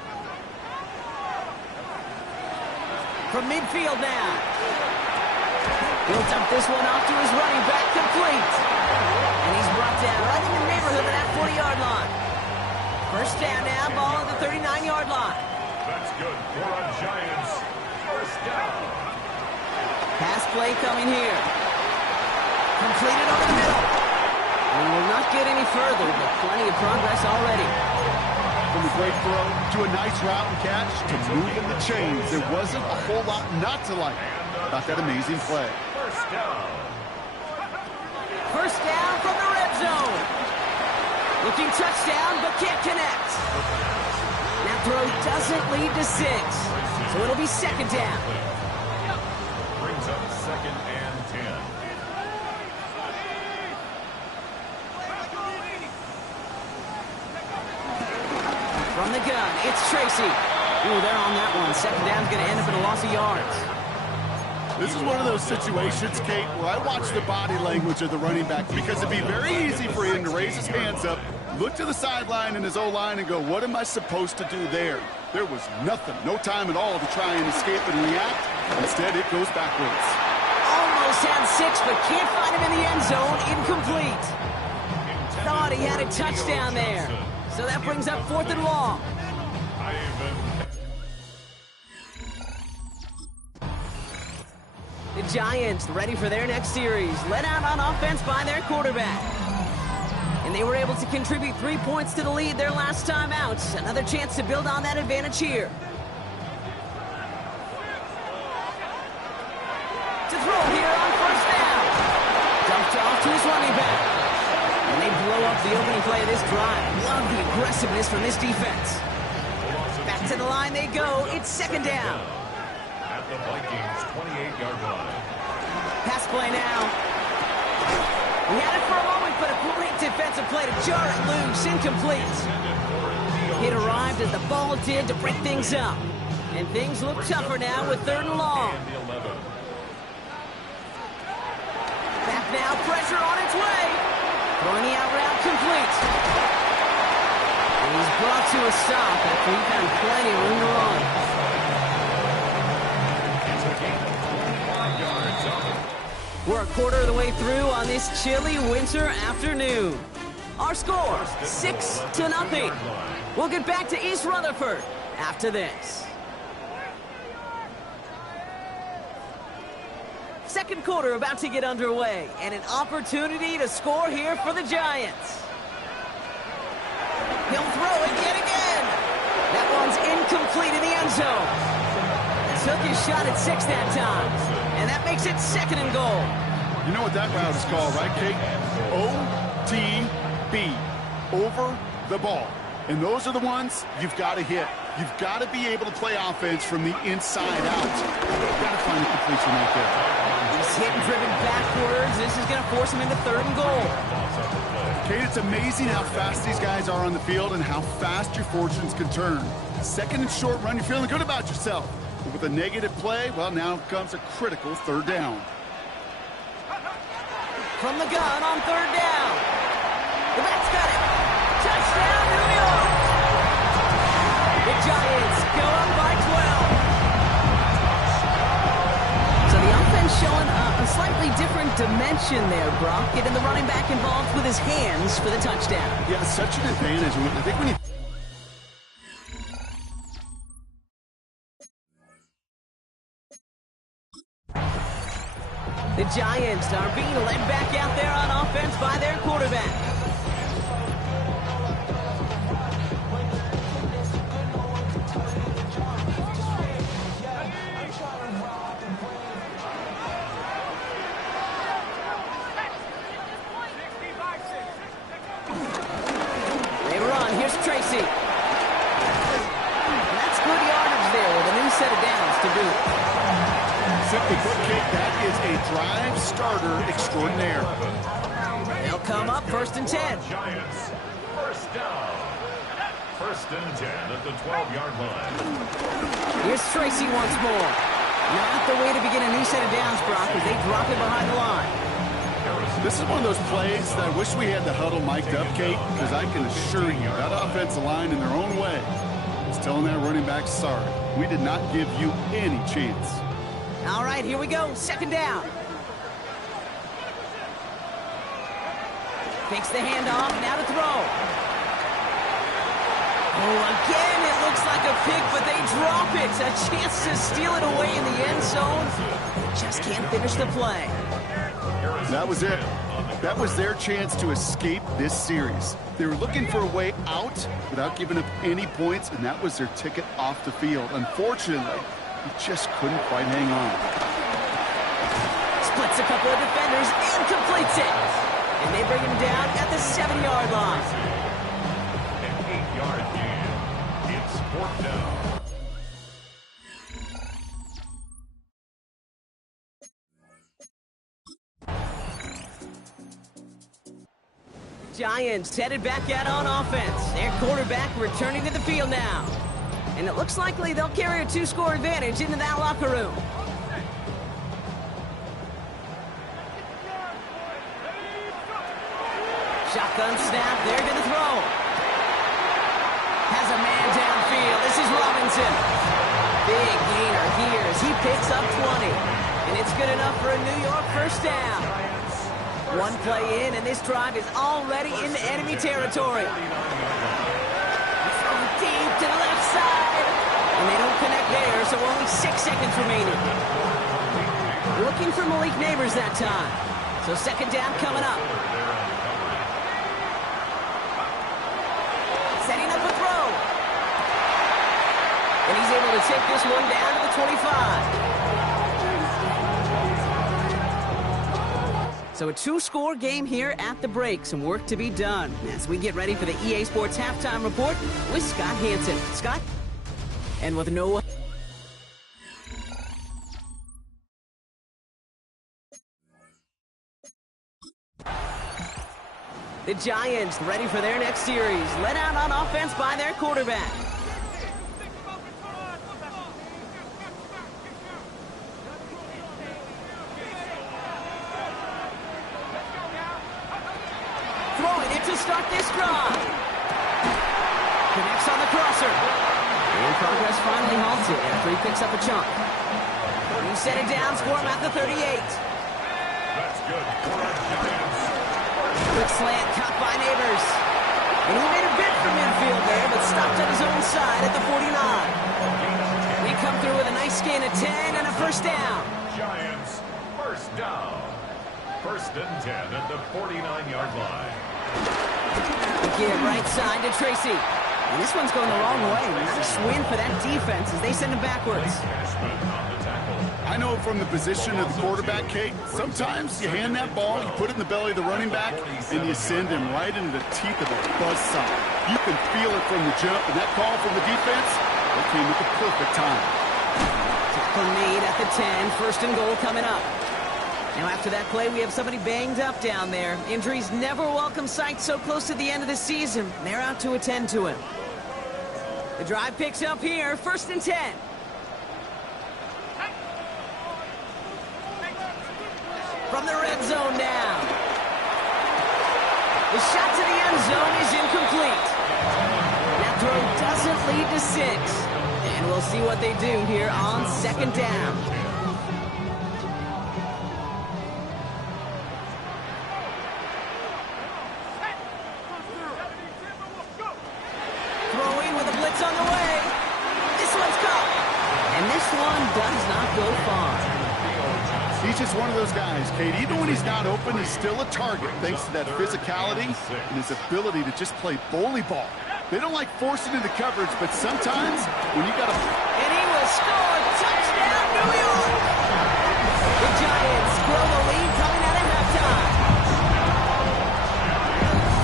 From midfield now. He'll dump this one off to his running back, complete. And he's brought down right in the neighborhood of that 40-yard line. 1st down now, ball at the 39-yard line. That's good for a Giants. First down. Pass play coming here. Completed over the middle. We will not get any further, but plenty of progress already. From a great throw to a nice route and catch to moving the chains, there wasn't a whole lot not to like about that amazing play. First down. 1st down from the red zone. Looking touchdown, but can't connect. That throw doesn't lead to 6, so it'll be 2nd down. Brings up 2nd and 10. From the gun, it's Tracy. Ooh, they're on that one. 2nd down's going to end up in a loss of yards. This is one of those situations, Kate, where I watch the body language of the running back because it'd be very easy for him to raise his hands up, look to the sideline in his O-line and go, what am I supposed to do there? There was nothing, no time at all to try and escape and react. Instead, it goes backwards. Almost had 6, but can't find him in the end zone. Incomplete. Thought he had a touchdown there. So that brings up 4th and long. The Giants ready for their next series. Led out on offense by their quarterback. And they were able to contribute 3 points to the lead their last time out. Another chance to build on that advantage here. To throw here on 1st down. Dumped off to his running back. And they blow up the opening play of this drive. Love the aggressiveness from this defense. Back to the line they go. It's 2nd down. At the Vikings' 28-yard line. Pass play now. We had it for a moment, but a great defensive play to jar it loose. Incomplete. It arrived as the ball did to break things up. And things look tougher now with 3rd and long. Back now, pressure on its way. Throwing the out route complete. And he's brought to a stop after he found plenty of room to run. We're a quarter of the way through on this chilly winter afternoon. Our score, 6-0. We'll get back to East Rutherford after this. 2nd quarter about to get underway, and an opportunity to score here for the Giants. He'll throw it yet again. That one's incomplete in the end zone. Took his shot at 6 that time, and that makes it 2nd and goal. You know what that route is called, right, Kate? OTB, over the ball. And those are the ones you've got to hit. You've got to be able to play offense from the inside out. You've got to find a completion right there. He's hit and driven backwards. This is going to force him into 3rd and goal. Kate, it's amazing how fast these guys are on the field and how fast your fortunes can turn. Second and short run, you're feeling good about yourself. But with a negative play, well, now comes a critical third down. From the gun on third down. The back's got it. Touchdown, New York. The Giants go up by 12. So the offense showing a slightly different dimension there, Brock. Getting the running back involved with his hands for the touchdown. Yeah, such an advantage. I think when you... The Giants are being led back out there on offense by their quarterback. They run. Here's Tracy. And that's good yardage there with a new set of downs to boot. Simply put, Kate, that is a drive starter extraordinaire. They'll come up first and 10. Giants, first down. First and 10 at the 12-yard line. Here's Tracy once more. Not the way to begin a new set of downs, Brock, as they drop it behind the line. This is one of those plays that I wish we had the huddle mic'd up, Kate, because I can assure you that offensive line in their own way is telling that running back, sorry, we did not give you any chance. All right, here we go. Second down. Takes the handoff. Now to throw. Oh, again, it looks like a pick, but they drop it. A chance to steal it away in the end zone. They just can't finish the play. That was it. That was their chance to escape this series. They were looking for a way out without giving up any points, and that was their ticket off the field. Unfortunately, he just couldn't quite hang on. Splits a couple of defenders and completes it. And they bring him down at the 7-yard line. An 8-yard gain. It's fourth down. Giants headed back out on offense. Their quarterback returning to the field now. And it looks likely they'll carry a 2-score advantage into that locker room. Shotgun snap, they're going to throw. Has a man downfield. This is Robinson. Big gainer here as he picks up 20. And it's good enough for a New York first down. One play in, and this drive is already into enemy territory. Throw deep to the left side. And they don't connect there, so only 6 seconds remaining. Looking for Malik Neighbors that time. So second down coming up. Setting up a throw. And he's able to take this one down to the 25. So a 2-score game here at the break. Some work to be done as we get ready for the EA Sports Halftime Report with Scott Hansen. Scott? And with no... The Giants ready for their next series. Led out on offense by their quarterback. Throwing it to start this drive. Connects on the crosser. And progress finally halted after he picks up a chunk. He set it down, score him at the 38. That's good. Quick slant caught by Neighbors. And he made a bid for midfield there, but stopped on his own side at the 49. We come through with a nice gain of 10 and a first down. Giants, first down. First and 10 at the 49-yard line. Again, right side to Tracy. And this one's going the wrong way. Nice win for that defense as they send him backwards. I know from the position of the quarterback, Kate, sometimes you hand that ball, you put it in the belly of the running back, and you send him right into the teeth of a buzzsaw. You can feel it from the jump, and that call from the defense, it came at the perfect time. Tackle made at the 10, first and goal coming up. Now after that play, we have somebody banged up down there. Injuries never a welcome sight so close to the end of the season. They're out to attend to him. The drive picks up here, 1st and 10. From the red zone now. The shot to the end zone is incomplete. That throw doesn't lead to 6. And we'll see what they do here on 2nd down. Throwing with a blitz on the way. This one's caught. And this one does not go far. He's just one of those guys, Kate. Even when he's not open, he's still a target thanks to that physicality and his ability to just play bully ball. They don't like forcing into coverage, but sometimes when you got to... And he will score. Touchdown, New York! The Giants grow the lead coming out of halftime.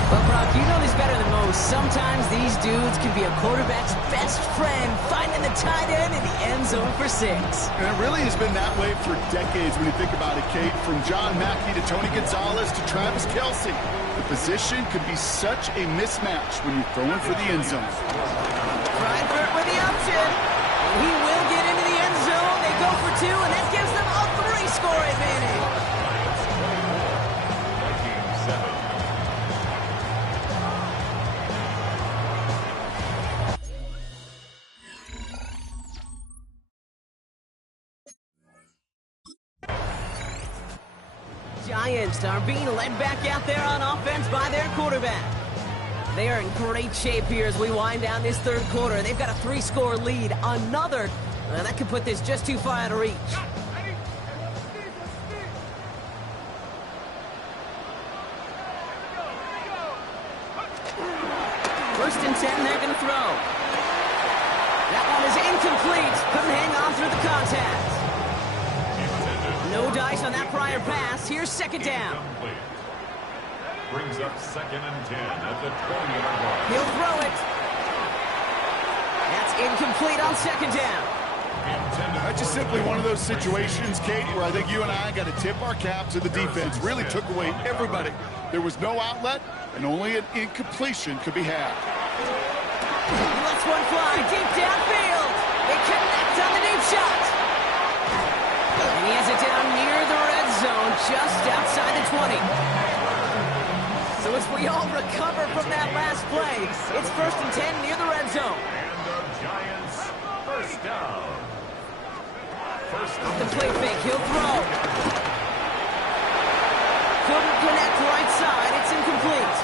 But Brock, you know this better than most. Sometimes these dudes can be a quarterback's best friend, finding the tight end in the end zone for 6. And it really has been that way for decades when you think about it, Kate. From John Mackey to Tony Gonzalez to Travis Kelce. The position could be such a mismatch when you're throwing for the end zone. Freibert with the option. And he will get into the end zone. They go for 2, and that gives them a 3-score advantage. Giants are being led back out there on offense by their quarterback. They are in great shape here as we wind down this 3rd quarter. They've got a 3-score lead. Another that could put this just too far out of reach. First and 10, they're going to throw. That one is incomplete. Couldn't hang on through the contact. No dice on that prior pass. Here's 2nd down. Brings up 2nd and 10 at the 20-yard line. He'll throw it. That's incomplete on 2nd down. That's just simply one of those situations, Kate, where I think you and I got to tip our cap to the defense. Really took away everybody. There was no outlet, and only an incompletion could be had. He lets one fly deep downfield. They connect on the deep shot. And he has it down near the red zone, just outside the 20. So as we all recover from that last play, it's 1st and 10 near the red zone. And the Giants, 1st down. Off the play fake, he'll throw. Couldn't connect right side, it's incomplete.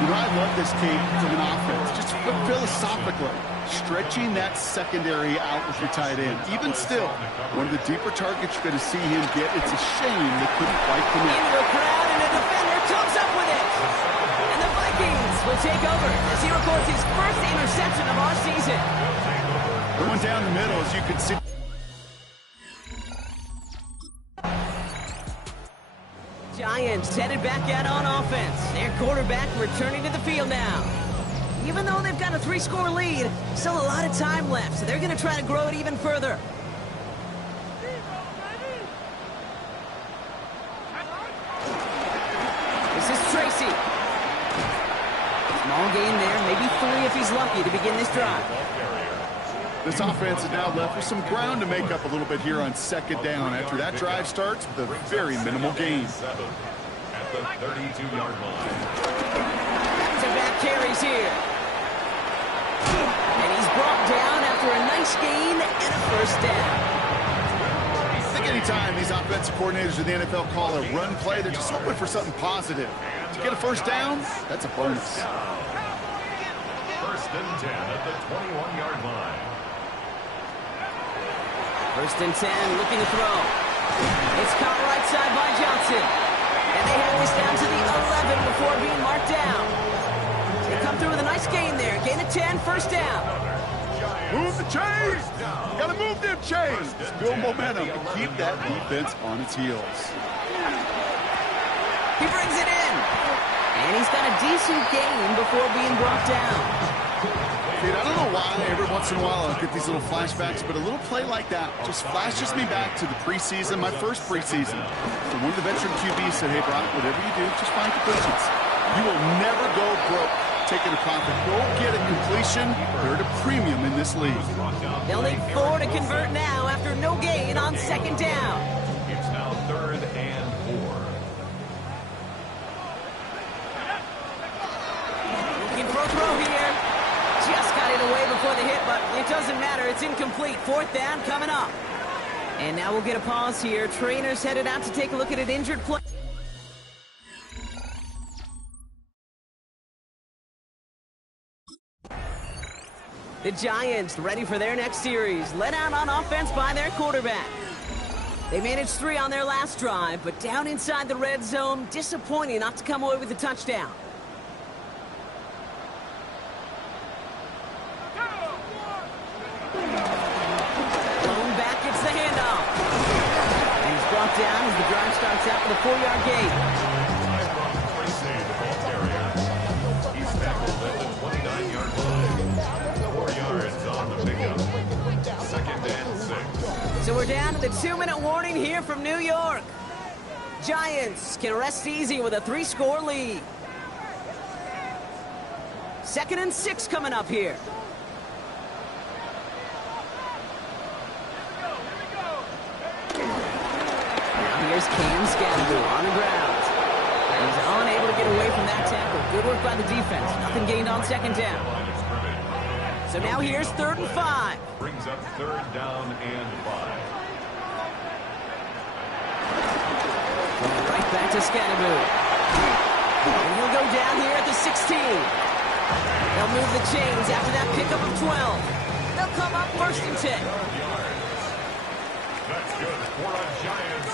You know, I love this, Kate, from an offense. Just philosophically, stretching that secondary out with your tight end. Even still, one of the deeper targets you're going to see him get. It's a shame they couldn't quite connect. Into the crowd, and a defender comes up with it. And the Vikings will take over as he records his 1st interception of our season. Going down the middle, as you can see. Giants headed back out on offense. Their quarterback returning to the field now. Even though they've got a 3-score lead, still a lot of time left, so they're going to try to grow it even further. This is Tracy. Small gain there, maybe 3 if he's lucky to begin this drive. This offense is now left with some ground to make up a little bit here on 2nd down after that drive starts with a very minimal gain. At the 32-yard line. Back-to-back carries here. And he's brought down after a nice gain and a 1st down. I think anytime these offensive coordinators in the NFL call a run play, they're just hoping for something positive. To get a 1st down, that's a bonus. 1st and 10 at the 21-yard line. 1st and 10, looking to throw. It's caught right side by Johnson. And they have this down to the 11 before being marked down. They come through with a nice gain there. Gain of 10, 1st down. Move the chains! You gotta move them chains! Just build momentum and keep that defense on its heels. He brings it in. And he's got a decent gain before being brought down. Kate, I don't know why every once in a while I'll get these little flashbacks, but a little play like that just flashes me back to the preseason, my first preseason. So one of the veteran QBs said, hey, Brock, whatever you do, just find completions. You will never go broke taking a profit. Go get a completion. They're at a premium in this league. They'll need 4 to convert now after no gain on second down. It's now 3rd and 4. Looking for a throw here. Just got it away before the hit, but it doesn't matter. It's incomplete. 4th down coming up. And now we'll get a pause here. Trainers headed out to take a look at an injured player. The Giants ready for their next series, led out on offense by their quarterback. They managed 3 on their last drive, but down inside the red zone, disappointing not to come away with a touchdown. Thrown back, gets the handoff. And he's brought down as the drive starts out with a 4-yard gain. He's tackled at the 29-yard line. 4 yards on the pickup. 2nd and 6. So we're down to the 2-minute warning here from New York. Giants can rest easy with a 3-score lead. 2nd and 6 coming up here. Now here's Cam Scannable on the ground. He's unable to get away from that tackle. Good work by the defense. Nothing gained on 2nd down. So now here's 3rd and 5. Brings up 3rd down and 5. Right back to Scannable. And he'll go down here at the 16. They'll move the chains after that pickup of 12. They'll come up 1st and 10. That's good for a Giants.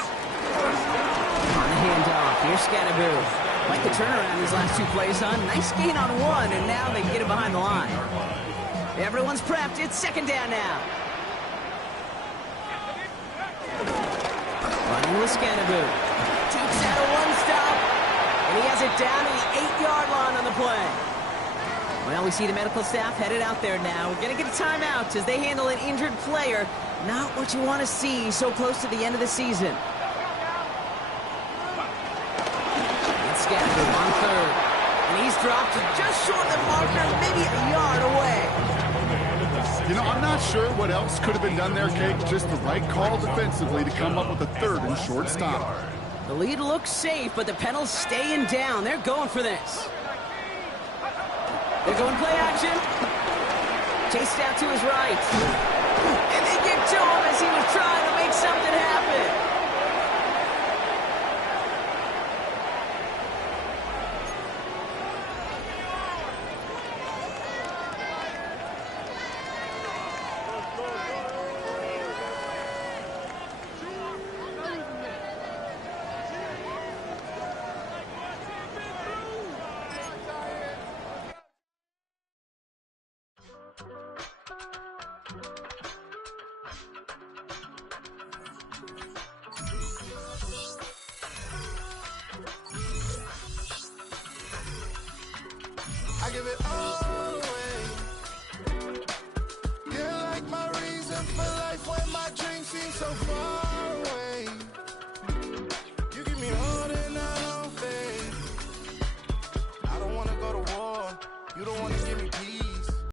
On the handoff, here's Scannable. Like the turnaround these last 2 plays, huh? Nice gain on 1, and now they get it behind the line. Everyone's prepped. It's 2nd down now. Running with Scannable. Takes out a 1-stop, and he has it down to the 8-yard line on the play. Well, we see the medical staff headed out there now. We're going to get a timeout as they handle an injured player. Not what you want to see so close to the end of the season. It's Scannable on 3rd. And he's dropped just short of the marker, maybe a yard away. You know, I'm not sure what else could have been done there, Kate. Just the right call defensively to come up with a 3rd and short stop. The lead looks safe, but the Penals staying down. They're going for this. They're going play action. Chased out to his right. And they get to him as he was trying to make something happen.